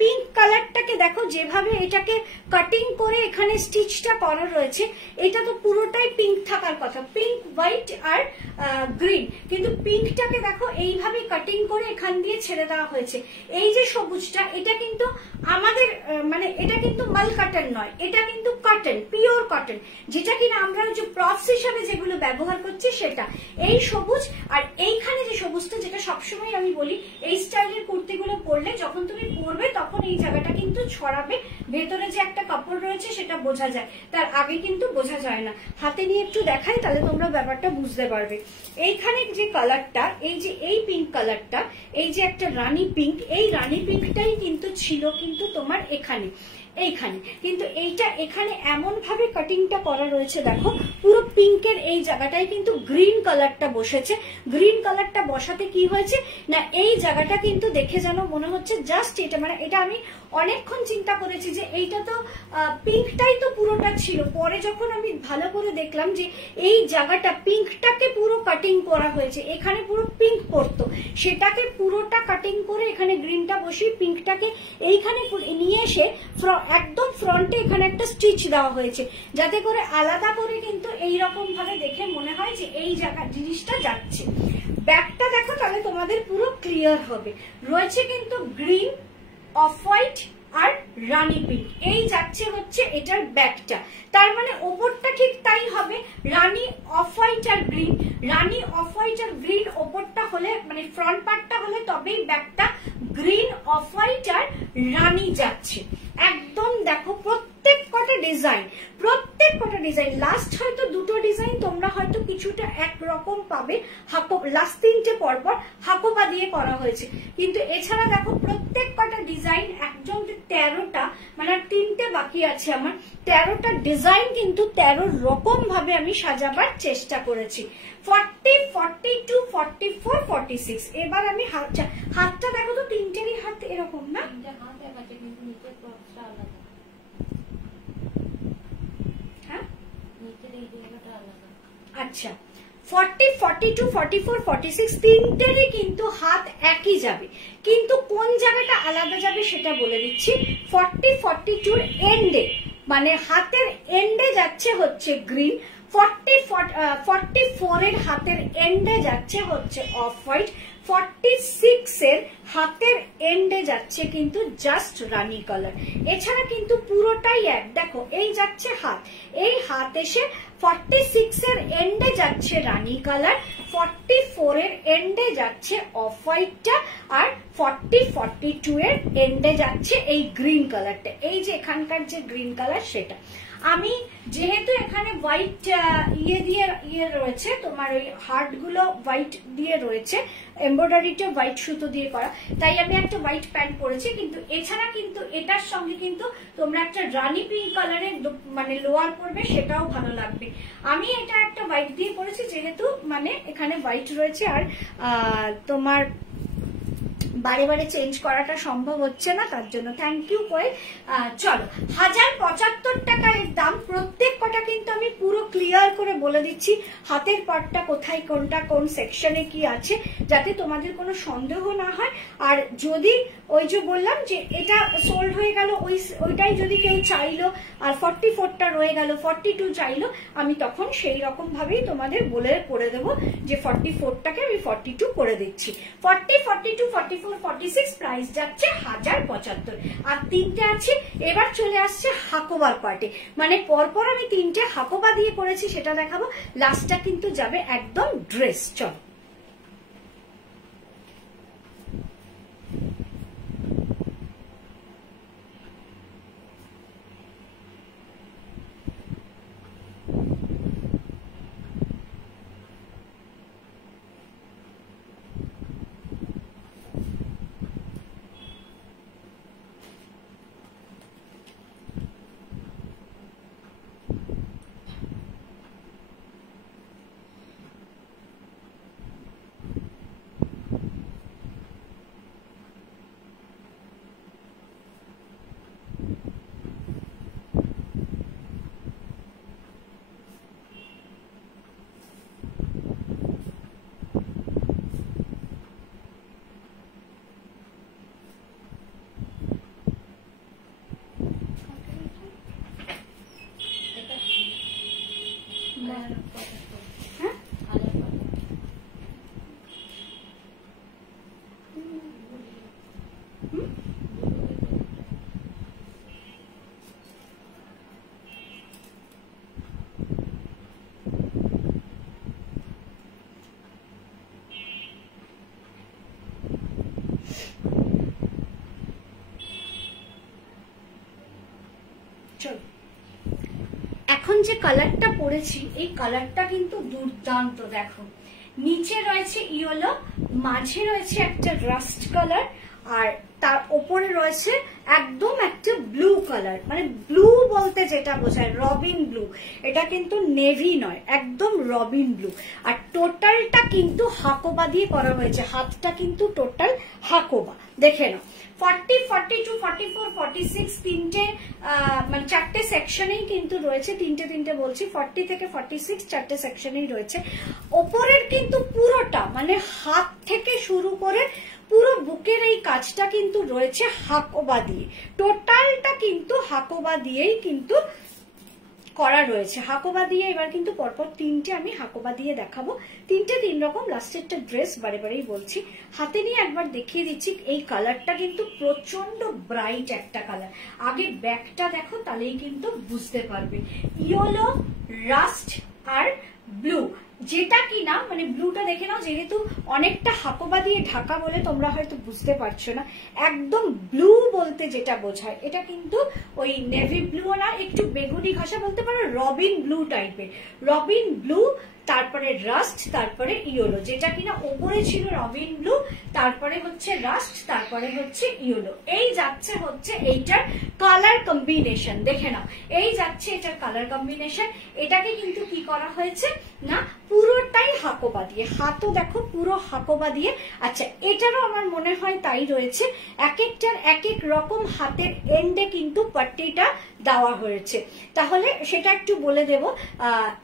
পিঙ্ক কালারটাকে দেখো যেভাবে এটাকে কাটিং করে এখানে স্টিচটা করা রয়েছে, এটা তো পুরোটাই পিঙ্ক থাকার কথা, পিঙ্ক, হোয়াইট আর গ্রিন, কিন্তু পিঙ্কটাকে দেখো এইভাবে কাটিং করে এখান দিয়ে ছেড়ে দেওয়া হয়েছে। এই যে সবুজটা, এটা কিন্তু আমাদের মানে এটা কিন্তু মাল কাটন নয়, এটা কিন্তু কটন, পিওর কটন, যেটা কিনা আমরা যে প্রপস হিসাবে যেগুলো ব্যবহার করছি সেটা। এই সবুজ আর এইখানে যে সবুজটা, যেটা সবসময় আমি বলি এই স্টাইলের কুর্তিগুলো পরলে যখন তুমি পরবে তখন এই জায়গাটা কিন্তু ছড়াবে, ভেতরে যে একটা কাপড় রয়েছে সেটা বোঝা যায়, তার আগে কিন্তু বোঝা যায় না। হাতে নিয়ে একটু দেখাই, তাহলে তোমরা ব্যাপারটা বুঝতে পারবে। এইখানে যে কালারটা, এই যে এই পিঙ্ক কালারটা, এই যে একটা রানী পিঙ্ক, এই রানী পিঙ্কটাই কিন্তু ছিল কিন্তু তোমার এখানে, এইখানে কিন্তু এইটা এখানে এমন ভাবে কাটিংটা করা রয়েছে দেখো, পুরো পিঙ্কের এই জায়গাটায় কিন্তু গ্রিন কালারটা বসেছে। গ্রিন কালারটা বসাতে কি হয়েছে না, এই জায়গাটা কিন্তু দেখে যেন মনে হচ্ছে জাস্ট এটা, মানে এটা আমি অনেকক্ষণ চিন্তা করেছি যে এইটা তো পিঙ্কটাই তো পুরোটা ছিল, পরে যখন আমি ভালো করে দেখলাম যে এই জায়গাটা পিঙ্কটাকে পুরো কাটিং করা হয়েছে, এখানে পুরো পিঙ্ক পড়তো, সেটাকে পুরোটা কাটিং করে এখানে গ্রিনটা বসিয়ে পিঙ্কটাকে এইখানে নিয়ে এসে একদম ফ্রন্টে এখানে একটা স্টিচ দেওয়া হয়েছে, যাতে করে আলাদা করে কিন্তু এইরকম ভাবে দেখে মনে হয় যে এই জায়গা জিনিসটা যাচ্ছে। ব্যাকটা দেখো তাহলে তোমাদের পুরো ক্লিয়ার হবে, রয়েছে কিন্তু গ্রিন, অফ হোয়াইট আর রানী পিঙ্ক, এই যাচ্ছে হচ্ছে এটার ব্যাকটা। তার মানে ওপরটা ঠিক তাই হবে, রানী, অফ হোয়াইট আর গ্রিন, রানী, অফ হোয়াইট আর গ্রিন ওপরটা হলে, মানে ফ্রন্ট পার্টটা হলে তবেই ব্যাকটা গ্রিন, অফ হোয়াইট আর রানী যাচ্ছে। একদম দেখো প্রত্যেক কটা ডিজাইন লাস্ট হয়তো দুটো ডিজাইন তোমরা হয়তো কিছুটা একরকম পাবে, লাস্ট তিনটে পরপর হাকোবা দিয়ে করা হয়েছে, কিন্তু এছাড়া দেখো প্রত্যেক কটা ডিজাইন একদম 13টা, মানে 3টে বাকি আছে আমার, 13টা ডিজাইন কিন্তু 13 রকম ভাবে আমি সাজাবার চেষ্টা করেছি। 40, 42, 44, 46। এবার আমি হাতটা দেখো তো, তিনটেরই হাত এরকম না, হাত এক আছে কিন্তু নিচের ক্রসটা আলাদা। হ্যাঁ নিচের এই জায়গাটা আলাদা। আচ্ছা 40, 42, 44, 46 তিনটেরই কিন্তু হাত একই যাবে, কিন্তু কোন জায়গাটা আলাদা যাবে সেটা বলে দিচ্ছি। 40, 42 এর এন্ডে, মানে হাতের এন্ডে যাচ্ছে হচ্ছে গ্রিন, 44 এর হাতের এন্ডে যাচ্ছে হচ্ছে অফ হোয়াইট, 46 এর হাতের এন্ডে যাচ্ছে কিন্তু জাস্ট রানী কালার। এছাড়া কিন্তু পুরোটাই এক, দেখো এই যাচ্ছে হাত, এই হাত এসে 46 এর এন্ডে যাচ্ছে রানী কালার, 44 এর এন্ডে যাচ্ছে অফ হোয়াইটটা, আর 40, 42 এর এন্ডে যাচ্ছে এই গ্রিন কালারটা। এই যে এখানকার যে গ্রিন কালার সেটা আমি যেহেতু এখানে হোয়াইট ইয়ে রয়েছে, তোমার ওই হার্ট গুলো হোয়াইট দিয়ে রয়েছে, এমব্রয়ডারিটা হোয়াইট সুতো দিয়ে করা, তাই আমি একটা হোয়াইট প্যান্ট পরেছি। কিন্তু এছাড়া কিন্তু এটার সঙ্গে কিন্তু তোমরা একটা রানী পিঙ্ক কালারের মানে লোয়ার পরবে, সেটাও ভালো লাগবে। আমি এটা একটা হোয়াইট দিয়ে পরেছি যেহেতু মানে এখানে হোয়াইট রয়েছে, আর তোমার বারে বারে চেঞ্জ করাটা সম্ভব হচ্ছে না, তার জন্য থ্যাংক ইউ কোয়েল। চলো 1075 টাকা এর দাম। প্রত্যেক কটা কিন্তু আমি পুরো ক্লিয়ার করে বলে দিচ্ছি হাতের পাটটা কোথায়, কোনটা কোন সেকশনে কি আছে, যাতে তোমাদের কোনো সন্দেহ না হয়। আর যদি ওই যে বললাম যে এটা সোল্ড হয়ে গেল, ওইটাই যদি কেউ চাইলো আর 44টা রয়ে গেল, 42 চাইলো, আমি তখন সেই রকম ভাবেই তোমাদের বলে করে দেবো যে 44টাকে আমি 42 করে দিচ্ছি। 40, 42, 44, 46 প্রাইস যাচ্ছে 1075। আর তিনটে আছে। এবার চলে আসছে হাকোবার পার্টে, মানে পরপর আমি তিনটে হাকোবা দিয়ে করেছি সেটা দেখাবো, লাস্টটা কিন্তু যাবে একদম ড্রেস। চলো এখন যে কালারটা পরেছি এই কালারটা কিন্তু দুর্দান্ত। দেখো নিচে রয়েছে ইয়েলো, মাঝে রয়েছে একটা রাস্ট কালার, আর তার ওপরে রয়েছে একদম একটা ব্লু কালার, মানে ব্লু বলতে যেটা বোঝায় রবিন ব্লু। এটা কিন্তু নেভি নয়, একদম রবিন ব্লু। আর টোটালটা কিন্তু হাকোবা দিয়ে করা হয়েছে, হাতটা কিন্তু টোটাল হাকোবা। দেখে নাও 40, 42, 44, 46 তিনটে মানে চারটে সেকশনেই কিন্তু রয়েছে, তিনটে বলছি, 40 থেকে 46 চারটে সেকশনেই রয়েছে। ওপরের কিন্তু পুরোটা মানে হাত থেকে শুরু করে পুরো বুকের এই কাজটা কিন্তু রয়েছে হাকোবা দিয়ে, টোটালটা কিন্তু হাকোবা দিয়েই কিন্তু করা রয়েছে, হাকোবা দিয়ে। এবার কিন্তু পরপর তিনটে আমি হাকোবা দিয়ে দেখাবো, তিনটে তিন রকম। লাস্টেরটা ড্রেস বারে বারেই বলছি, হাতে নিয়ে একবার দেখিয়ে দিচ্ছি। এই কালারটা কিন্তু প্রচন্ড ব্রাইট একটা কালার। আগে ব্যাকটা দেখো, তাহলেই কিন্তু বুঝতে পারবে। ইয়েলো, রাস্ট আর ব্লু, যেটা কিনা মানে ব্লুটা দেখে নাও, যেহেতু অনেকটা হাকোবা দিয়ে ঢাকা বলে তোমরা হয়তো বুঝতে পারছো না, একদম ব্লু বলতে যেটা বোঝায় এটা কিন্তু ওই নেভি ব্লু না, একটু বেগুনি ঘাসা বলতে পারো, রবিন ব্লু টাইপের, রবিন ব্লু, তারপরে রাস্ট, তারপরে ইয়েলো, যেটা কিনা ওপরে ছিল রবিন ব্লু, তারপরে হচ্ছে রাস্ট, তারপরে হচ্ছে ইয়েলো। এই যাচ্ছে হচ্ছে এইটার কালার কম্বিনেশন, দেখে নাও এই যাচ্ছে এটার কালার কম্বিনেশন। এটাকে কিন্তু কি করা হয়েছে না পুরোটাই হাকোবা দিয়ে, হাতও দেখো পুরো হাকোবা দিয়ে। আচ্ছা এটারও আমার মনে হয় তাই রয়েছে, এক একটার এক এক রকম হাতের এন্ডে কিন্তু পাট্টিটা দেওয়া হয়েছে, তাহলে সেটা একটু বলে দেব।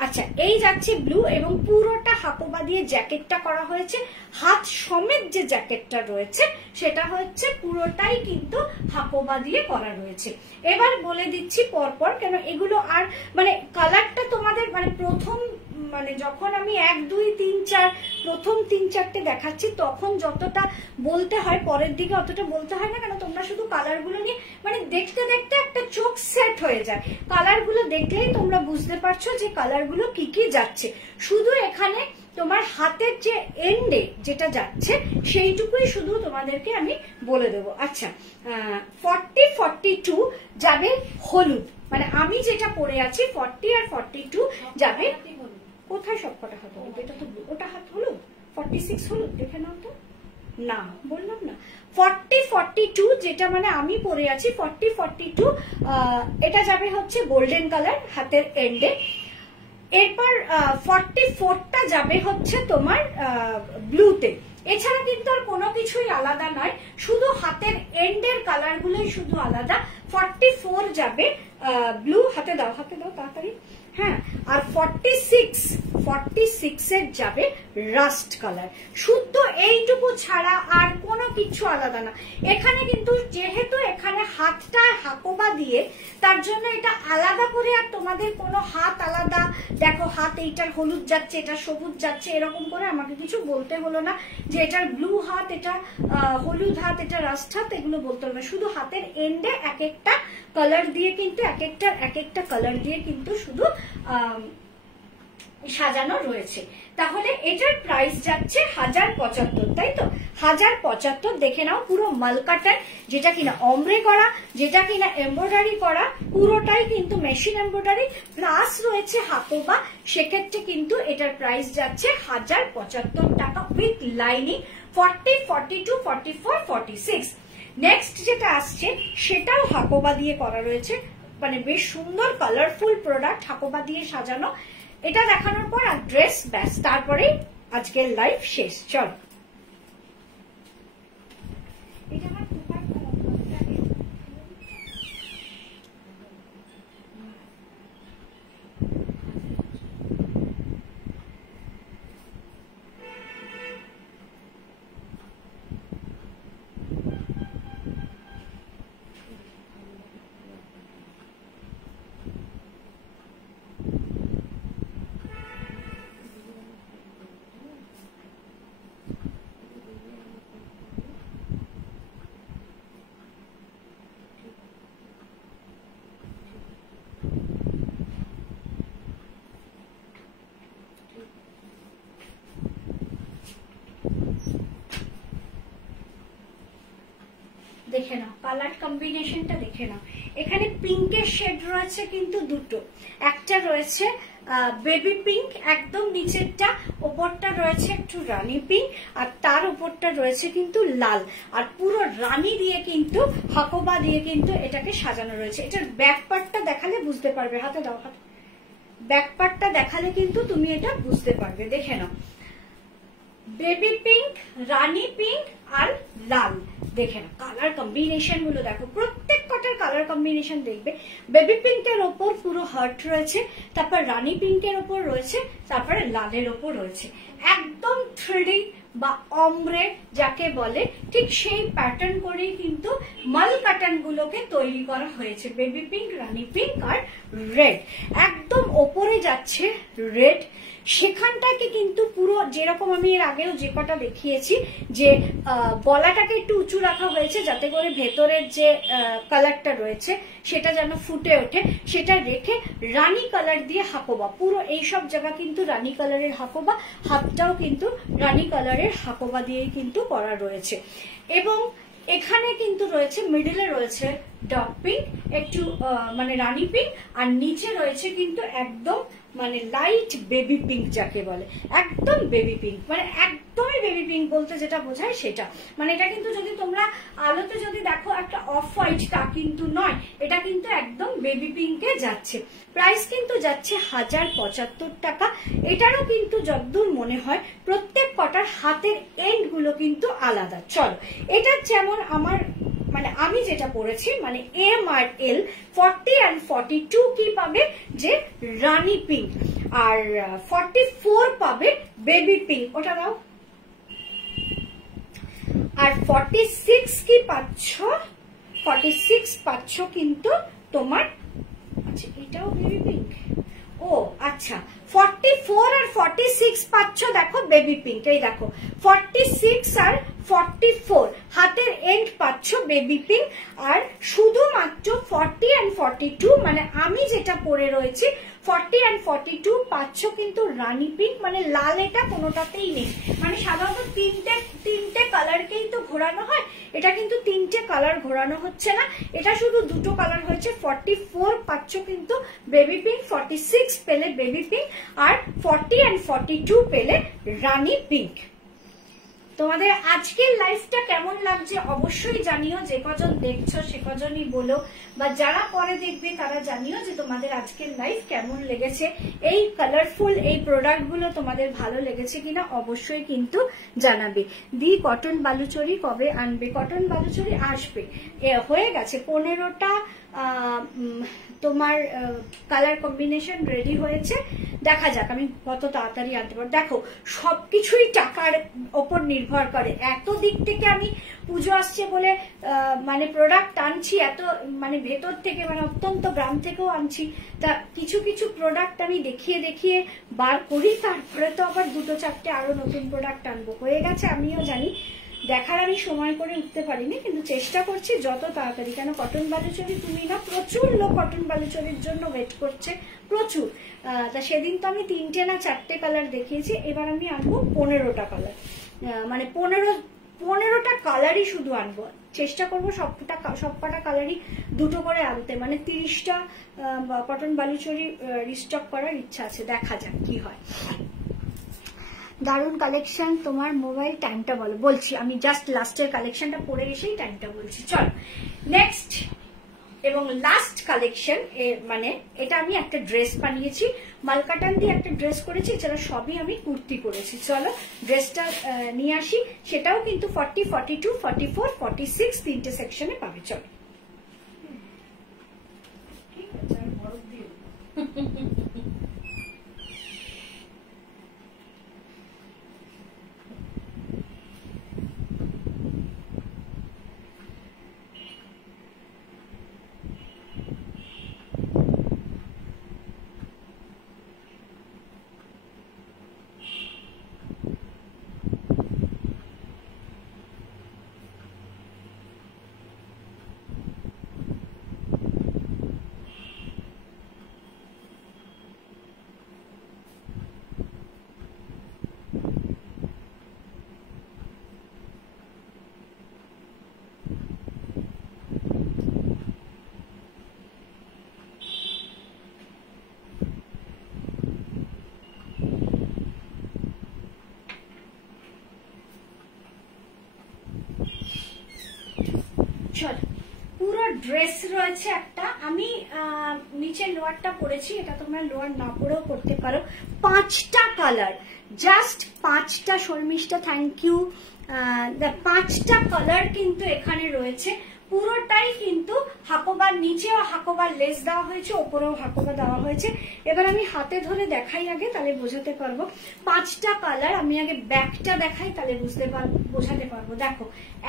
আচ্ছা এই যাচ্ছে ব্লু এবং পুরোটা হাকোবা দিয়ে জ্যাকেটটা করা হয়েছে, হাত সমেত যে জ্যাকেটটা রয়েছে সেটা হচ্ছে পুরোটাই কিন্তু হাকোবা দিয়ে করা রয়েছে। এবার বলে দিচ্ছি পরপর, কেন এগুলো আর মানে কালারটা তোমাদের মানে প্রথম মানে যখন আমি 1 2 3 4 প্রথম 3-4টে দেখাচ্ছি তখন যতটা বলতে হয় পরের দিকে অতটা বলতে হয় না, কেন তোমরা শুধু কালারগুলো নিয়ে মানে দেখতে দেখতে একটা চোখ সেট হয়ে যায়, কালারগুলো দেখলেই তোমরা বুঝতে পারছো যে কালারগুলো কি কি যাচ্ছে। শুধু এখানে তোমার হাতের যে এন্ডে যেটা যাচ্ছে সেইটুকুই শুধু তোমাদেরকে আমি বলে দেবো। আচ্ছা 40-42 যাবে হলুদ, মানে আমি যেটা পরে আছি 40 আর 42 যাবে। কোথায় সবকটা হাত হলুদ? এটা তো ওটা হাত হলুদ, 46 হলুদ, দেখে নাও তো। না বললাম না 40-42 যেটা মানে আমি পরে আছি 40-42 এটা যাবে হচ্ছে গোল্ডেন কালার হাতের এন্ডে। এরপর 44টা যাবে হচ্ছে তোমার ব্লুতে। এছাড়া কিন্তু আর কোনো কিছুই আলাদা নয়, শুধু হাতের এন্ডের কালার গুলোই শুধু আলাদা। 44 যাবে ব্লু, হাতে দাও তাড়াতাড়ি, হ্যাঁ। আর 46 এর যাবে রাস্ট কালার, শুদ্ধ এইটুকু ছাড়া আর কোনো কিছু আলাদা না। এখানে কিন্তু যেহেতু এখানে হাতটা হাকোবা দিয়ে তার জন্য এটা আলাদা করে আর তোমাদের কোনো হাত আলাদা দেখো হাত এইটার হলুদ যাচ্ছে এটা সবুজ যাচ্ছে এরকম করে আমাকে কিছু বলতে হলো না যে এটার ব্লু হাত এটা হলুদ হাত এটা রাস্ট হাত, এগুলো বলতে হবে না। শুধু হাতের এন্ডে এক একটা কালার দিয়ে কিন্তু এক একটা কালার দিয়ে কিন্তু শুধু সাজানো রয়েছে। তাহলে এটার প্রাইস যাচ্ছে 1075, তাই তো 1075। দেখে নাও পুরো মালকাটার যেটা কিনা অমরে করা, যেটা কিনা এমব্রয়ডারি করা, পুরোটাই কিন্তু মেশিন এমব্রয়ডারি প্লাস রয়েছে হাকোবা, সেক্ষেত্রে কিন্তু এটার প্রাইস যাচ্ছে 1075 টাকা উইথ লাইনিং 40, 42, 44, 46। নেক্সট যেটা আসছে সেটাও হাকোবা দিয়ে করা রয়েছে, মানে বেশ সুন্দর কালারফুল প্রোডাক্ট হাকোবা দিয়ে সাজানো। এটা দেখানোর পর আর ড্রেস ব্যাস, তারপরে আজকের লাইভ শেষ। চল দেখে নাও কালার কম্বিনেশনটা দেখে নাও। এখানে পিঙ্কের শেড রয়েছে কিন্তু দুটো, একটা রয়েছে বেবি পিঙ্ক একদম নিচেরটা, ওপরটা রয়েছে একটু রানী পিঙ্ক, আর তার উপরটা রয়েছে কিন্তু লাল, আর পুরো রানী দিয়ে কিন্তু হাকোবা দিয়ে কিন্তু এটাকে সাজানো রয়েছে। এটার ব্যাক পার্টটা দেখালে বুঝতে পারবে, হাতে দাও হাতে, ব্যাক পার্টটা দেখালে কিন্তু তুমি এটা বুঝতে পারবে। দেখে নাও বেবি পিঙ্ক, রানী পিঙ্ক আর লাল, দেখে না কালার কম্বিনেশন গুলো দেখো, প্রত্যেক কটার কালার কম্বিনেশন দেখবে। বেবি পিঙ্কের ওপর পুরো হার্ট রয়েছে, তারপর রানী পিঙ্কের ওপর রয়েছে, তারপরে লালের ওপর রয়েছে, একদম 3D বা অমরে যাকে বলে ঠিক সেই প্যাটার্ন করেই কিন্তু মাল কাটান গুলোকে তৈরি করা হয়েছে। বেবি পিঙ্ক, রানী পিঙ্ক আর রেড। একদম ওপরে যাচ্ছে রেড, সেখানটাকে কিন্তু পুরো যেরকম আমি এর আগেও যে কটা দেখিয়েছি যে গলাটাকে একটু উঁচু রাখা হয়েছে যাতে করে ভেতরের যে কালারটা রয়েছে সেটা যেন ফুটে ওঠে, সেটা রেখে রানী কালার দিয়ে হাকোবা, পুরো এইসব জায়গা কিন্তু রানী কালারের হাকোবা, হাতটাও কিন্তু রানী কালারের হাকোবা দিয়েই কিন্তু করা রয়েছে। এবং এখানে কিন্তু রয়েছে মিডলে রয়েছে ডট পিঙ্ক, একটু মানে রানী পিঙ্ক, আর নিচে রয়েছে কিন্তু একদম মানে লাইট বেবি পিঙ্ক যাকে বলে, একদম বেবি পিঙ্ক, মানে একদমই বেবি পিঙ্ক বলতে যেটা বোঝায় সেটা। মানে এটা কিন্তু যদি তোমরা আলোতে যদি দেখো একটা অফ হোয়াইট, তা কিন্তু নয়, এটা কিন্তু একদম বেবি পিঙ্কে যাচ্ছে। প্রাইস কিন্তু যাচ্ছে 1075 টাকা। এটারও কিন্তু যতদূর মনে হয় প্রত্যেক কটার হাতের এন্ড গুলো কিন্তু আলাদা। চলো, এটা যেমন আমার মানে আমি যেটা পড়েছি মানে এম আর এল 40 and 42 কি পাবে যে রানী পিঙ্ক, আর 44 পাবে বেবি পিঙ্ক, ওটা দাও। আর 46 কি পাচ্ছ, 46 পাচ্ছ কিন্তু তোমার, আচ্ছা এটাও বেবি পিঙ্ক, ও আচ্ছা 44 আর 46 পাচ্ছ দেখো বেবি পিঙ্ক, এই দেখো 46 আর 44 হাতের এন্ড পাচ্ছ বেবি পিঙ্ক, আর শুধুমাত্র 40 and 42 মানে আমি যেটা পরে রয়েছি 40 and 42 পাচ্ছ কিন্তু রানী পিঙ্ক, মানে লাল এটা কোনোটাতেই নেই। মানে সাধারণত তিনটে কালারকেই তো ঘোরানো হয়, এটা কিন্তু তিনটে কালার ঘোরানো হচ্ছে না, এটা শুধু দুটো কালার হয়েছে। 44 পাচ্ছ কিন্তু বেবি পিঙ্ক, 46 পেলে বেবি পিঙ্ক, আর 40 and 42 পেলে রানী পিঙ্ক। তোমাদের আজকের লাইফটা কেমন লাগছে অবশ্যই জানিও, যে কজন দেখছো সে কজনই বলো, বা যারা পরে দেখবে তারা জানিও যে তোমাদের আজকের লাইফ কেমন লেগেছে, এই কালারফুল এই প্রোডাক্ট গুলো তোমাদের ভালো লেগেছে কিনা অবশ্যই কিন্তু জানাবে। দি কটন বালুচরি কবে আনবে? কটন বালুচরি আসবে, হয়ে গেছে 15টা তোমার কালার কম্বিনেশন রেডি হয়েছে, দেখা যাক আমি কত তাড়াতাড়ি আনতে পারবো। দেখো সবকিছুই টাকার ওপর নির্ভর করে, এত দিক থেকে আমি পুজো আসছে বলে মানে প্রোডাক্ট আনছি, এত মানে ভেতর থেকে মানে অত্যন্ত গ্রাম থেকেও আনছি, তা কিছু কিছু প্রোডাক্ট আমি দেখিয়ে দেখিয়ে বার করি, তারপরে তো আবার 2-4টে আরো নতুন প্রোডাক্ট আনবো। হয়ে গেছে আমিও জানি, দেখার আমি সময় করে উঠতে পারিনি, কিন্তু চেষ্টা করছি যত তাড়াতাড়ি, কেন কটন বালুচরি তুমি না প্রচুর লোক কটন বালুচরির জন্য ওয়েট করছে, প্রচুর। তা সেদিন তো আমি 3টে না 4টে কালার দেখিয়েছি, এবার আমি আনবো 15টা কালার, মানে 15টা কালারই শুধু আনবো, চেষ্টা করবো সবকটা কালারই দুটো করে আনতে, মানে 30টা কটন বালুচরি রিস্টক করার ইচ্ছা আছে, দেখা যাক কি হয়। দারুন কালেকশন, তোমার মোবাইল টাইমটা বলো। বলছি, আমি জাস্ট লাস্টের কালেকশনটা পরে এসেই টাইমটা বলছি। চল নেক্সট এবং লাস্ট কালেকশন, মানে এটা আমি একটা ড্রেস বানিয়েছি, মালকাটান দিয়ে একটা ড্রেস করেছি, এছাড়া সবই আমি কুর্তি করেছি। চলো ড্রেসটা নিয়ে আসি, সেটাও কিন্তু 40, 42, 44, 46 তিনটে সেকশনে পাবে। চলো ঠিক আছে, বরফ দিয়ে পুরো ড্রেস রয়েছে একটা, আমি নিচে লোয়ারটা পরেছি, এটা তোমরা লোয়ার না পরেও করতে পারো। 5টা কালার, জাস্ট 5টা, শর্মিষ্ঠা থ্যাংক ইউ। 5টা কালার কিন্তু এখানে রয়েছে, পুরোটাই কিন্তু হাকোবার, নিচেও হাকোবার লেস দেওয়া হয়েছে, ওপরেও হাকোবা দেওয়া হয়েছে। এবার আমি হাতে ধরে দেখাই আগে, তাহলে বোঝাতে পারবো। 5টা কালার, আমি আগে ব্যাকটা দেখাই তাহলে বোঝাতে পারবো। দেখো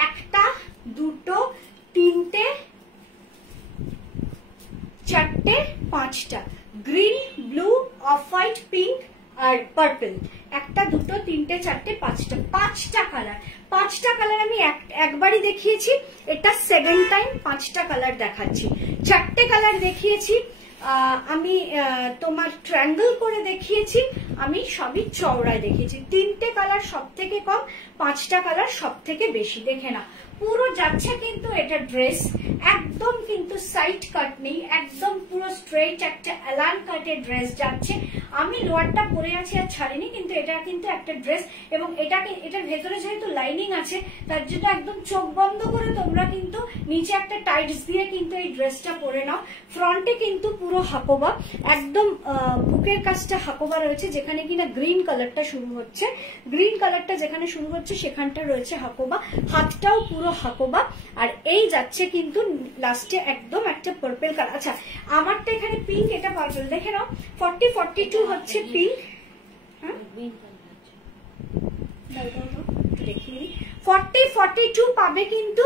1টা 2টো 3টে 4টে 5টা, green blue off white, pink আর পার্পল, একটা দুটো তিনটে চারটে পাঁচটা কালার। পাঁচটা কালার আমি একবারই দেখিয়েছি, এটা সেকেন্ড টাইম পাঁচটা কালার দেখাচ্ছি। চারটে কালার দেখিয়েছি আমি, তোমার ট্রায়াঙ্গেল করে দেখিয়েছি আমি, সবই চওড়ায় দেখিয়েছি। তিনটে কালার সব থেকে কম, পাঁচটা কালার সব থেকে বেশি। দেখে না পুরো যাচ্ছে কিন্তু এটা ড্রেস, একদম কিন্তু সাইড কাট নেই, একদম পুরো স্ট্রেট একটা অ্যালান কাটের ড্রেস যাচ্ছে। আমি লোয়ারটা পরে আছি আর ছাড়িনি, কিন্তু এটা কিন্তু একটা ড্রেস, এবং এটার ভেতরে যেহেতু লাইনিং আছে তার জন্য একদম চোখ বন্ধ করে তোমরা কিন্তু নিচে একটা টাইটস দিয়ে কিন্তু এই ড্রেসটা পরে নাও। ফ্রন্টে কিন্তু পুরো হাকোবা, একদম বুকের কাজটা হাকোবা রয়েছে, যেখানে কিনা গ্রিন কালারটা শুরু হচ্ছে, গ্রিন কালারটা যেখানে শুরু হচ্ছে সেখানটা রয়েছে হাকোবা, হাতটাও পুরো হাকোবা, আর এই যাচ্ছে কিন্তু লাস্টে একদম একটা পার্পল কালার। আচ্ছা আমারটা এখানে পিঙ্ক, এটা পার্পল, দেখে নাও 40-42 হচ্ছে পিঙ্ক, হ্যাঁ 40-42 পাবে কিন্তু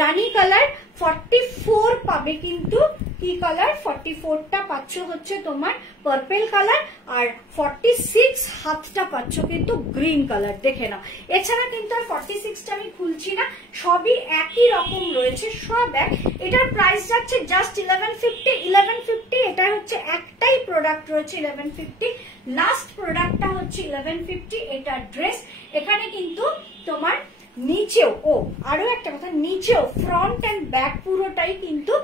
রানী কালার, 44 পাবে কিন্তু কি কালার, 44টা পাচ্ছ হচ্ছে তোমার পার্পল কালার, আর 46 হাতটা পাচ্ছ কিন্তু গ্রিন কালার। দেখে নাও, এছাড়া কিন্তু আর 46টা আমি খুলছি না, সবই একই রকম রয়েছে, সব এক। এটার প্রাইস যাচ্ছে জাস্ট 1150। এটা হচ্ছে একটাই প্রোডাক্ট রয়েছে 1150, লাস্ট প্রোডাক্টটা হচ্ছে 1150। এটা ড্রেস, এখানে কিন্তু তোমার নিচেও, আরো একটা কথা, নিচেও ফ্রন্ট এন্ড ব্যাক পুরোটাই কিন্তু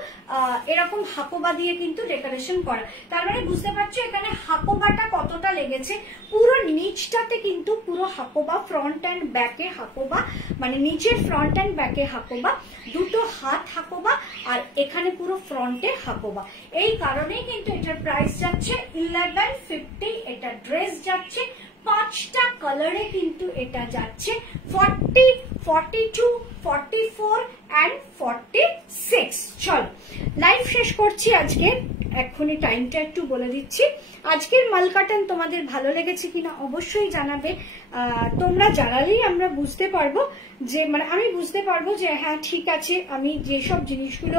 এরকম হাকোবা দিয়ে কিন্তু ডেকোরেশন করা। তার মানে বুঝতে পারছো এখানে হাকোবাটা কতটা লেগেছে। পুরো নিচটাতে কিন্তু পুরো হাকোবা, ফ্রন্ট এন্ড ব্যাকে হাকোবা, মানে নিচের ফ্রন্ট এন্ড ব্যাকে হাকোবা, দুটো হাত হাকোবা, আর এখানে পুরো ফ্রন্টে হাকোবা। এই কারণেই কিন্তু এটার প্রাইস যাচ্ছে 1150। এটা ড্রেস যাচ্ছে পাঁচটা কালারে কিন্তু এটা যাচ্ছে 40, 42, 44 and 46। চলো লাইভ শেষ করছি আজকে, এক্ষুনি টাইমটা একটু বলে দিচ্ছি। আজকের মাল কাটান তোমাদের ভালো লেগেছে কিনা অবশ্যই জানাবে। তোমরা জানালেই আমরা বুঝতে পারবো যে, মানে আমি বুঝতে পারবো যে হ্যাঁ ঠিক আছে, আমি যেসব জিনিসগুলো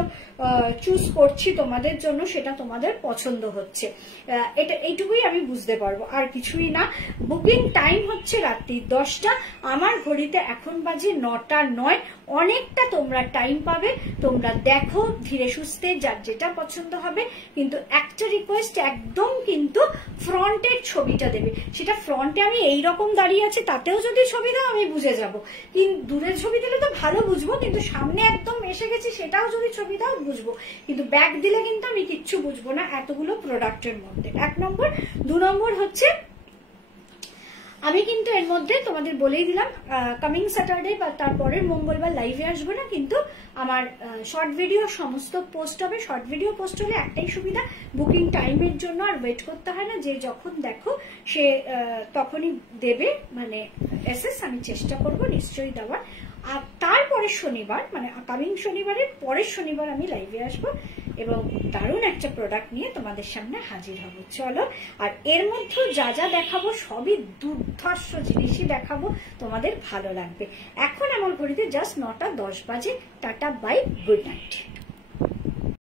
চুজ করছি তোমাদের জন্য সেটা তোমাদের পছন্দ হচ্ছে, এটা এইটুকুই আমি বুঝতে পারবো, আর কিছুই না। বুকিং টাইম হচ্ছে রাত্রি 10টা, আমার ঘড়িতে এখন বাজে 9টা 9। অনেকটা তোমরা টাইম পাবে, তোমরা দেখো ধীরে সুস্থে, যার যেটা পছন্দ হবে। কিন্তু একটা রিকোয়েস্ট, একদম কিন্তু ফ্রন্টের ছবিটা দেবে। সেটা ফ্রন্টে আমি এইরকম দাঁড়িয়ে আছি তাতেও যদি ছবি দাও আমি বুঝে যাবো, কিন্তু দূরের ছবি দিলে তো ভালো বুঝবো, কিন্তু সামনে একদম এসে গেছি সেটাও যদি ছবি দাও বুঝবো, কিন্তু ব্যাক দিলে কিন্তু আমি কিচ্ছু বুঝবো না এতগুলো প্রোডাক্টের মধ্যে। 1 নম্বর। 2 নম্বর হচ্ছে আমি কিন্তু এর মধ্যে তোমাদের বলেই দিলাম, কামিং স্যাটারডে বা তারপরের মঙ্গলবার লাইভে আসবো না, কিন্তু আমার শর্ট ভিডিও সমস্ত পোস্ট হবে। শর্ট ভিডিও পোস্ট হলে একটাই সুবিধা, বুকিং টাইমের জন্য আর ওয়েট করতে হয় না, যে যখন দেখো সে তখনই দেবে, মানে এসএস আমি চেষ্টা করবো নিশ্চয়ই দেওয়ার। আর তারপরের শনিবার, মানে কামিং শনিবারের পরের শনিবার আমি লাইভে আসবো এবং দারুণ একটা প্রোডাক্ট নিয়ে তোমাদের সামনে হাজির হব। চলো, আর এর মধ্যে যা যা দেখাবো সবই দুর্ধর্ষ জিনিসই দেখাবো, তোমাদের ভালো লাগবে। এখন আমার ঘড়িতে জাস্ট 9টা 10 বাজে। Tata, bye, good night.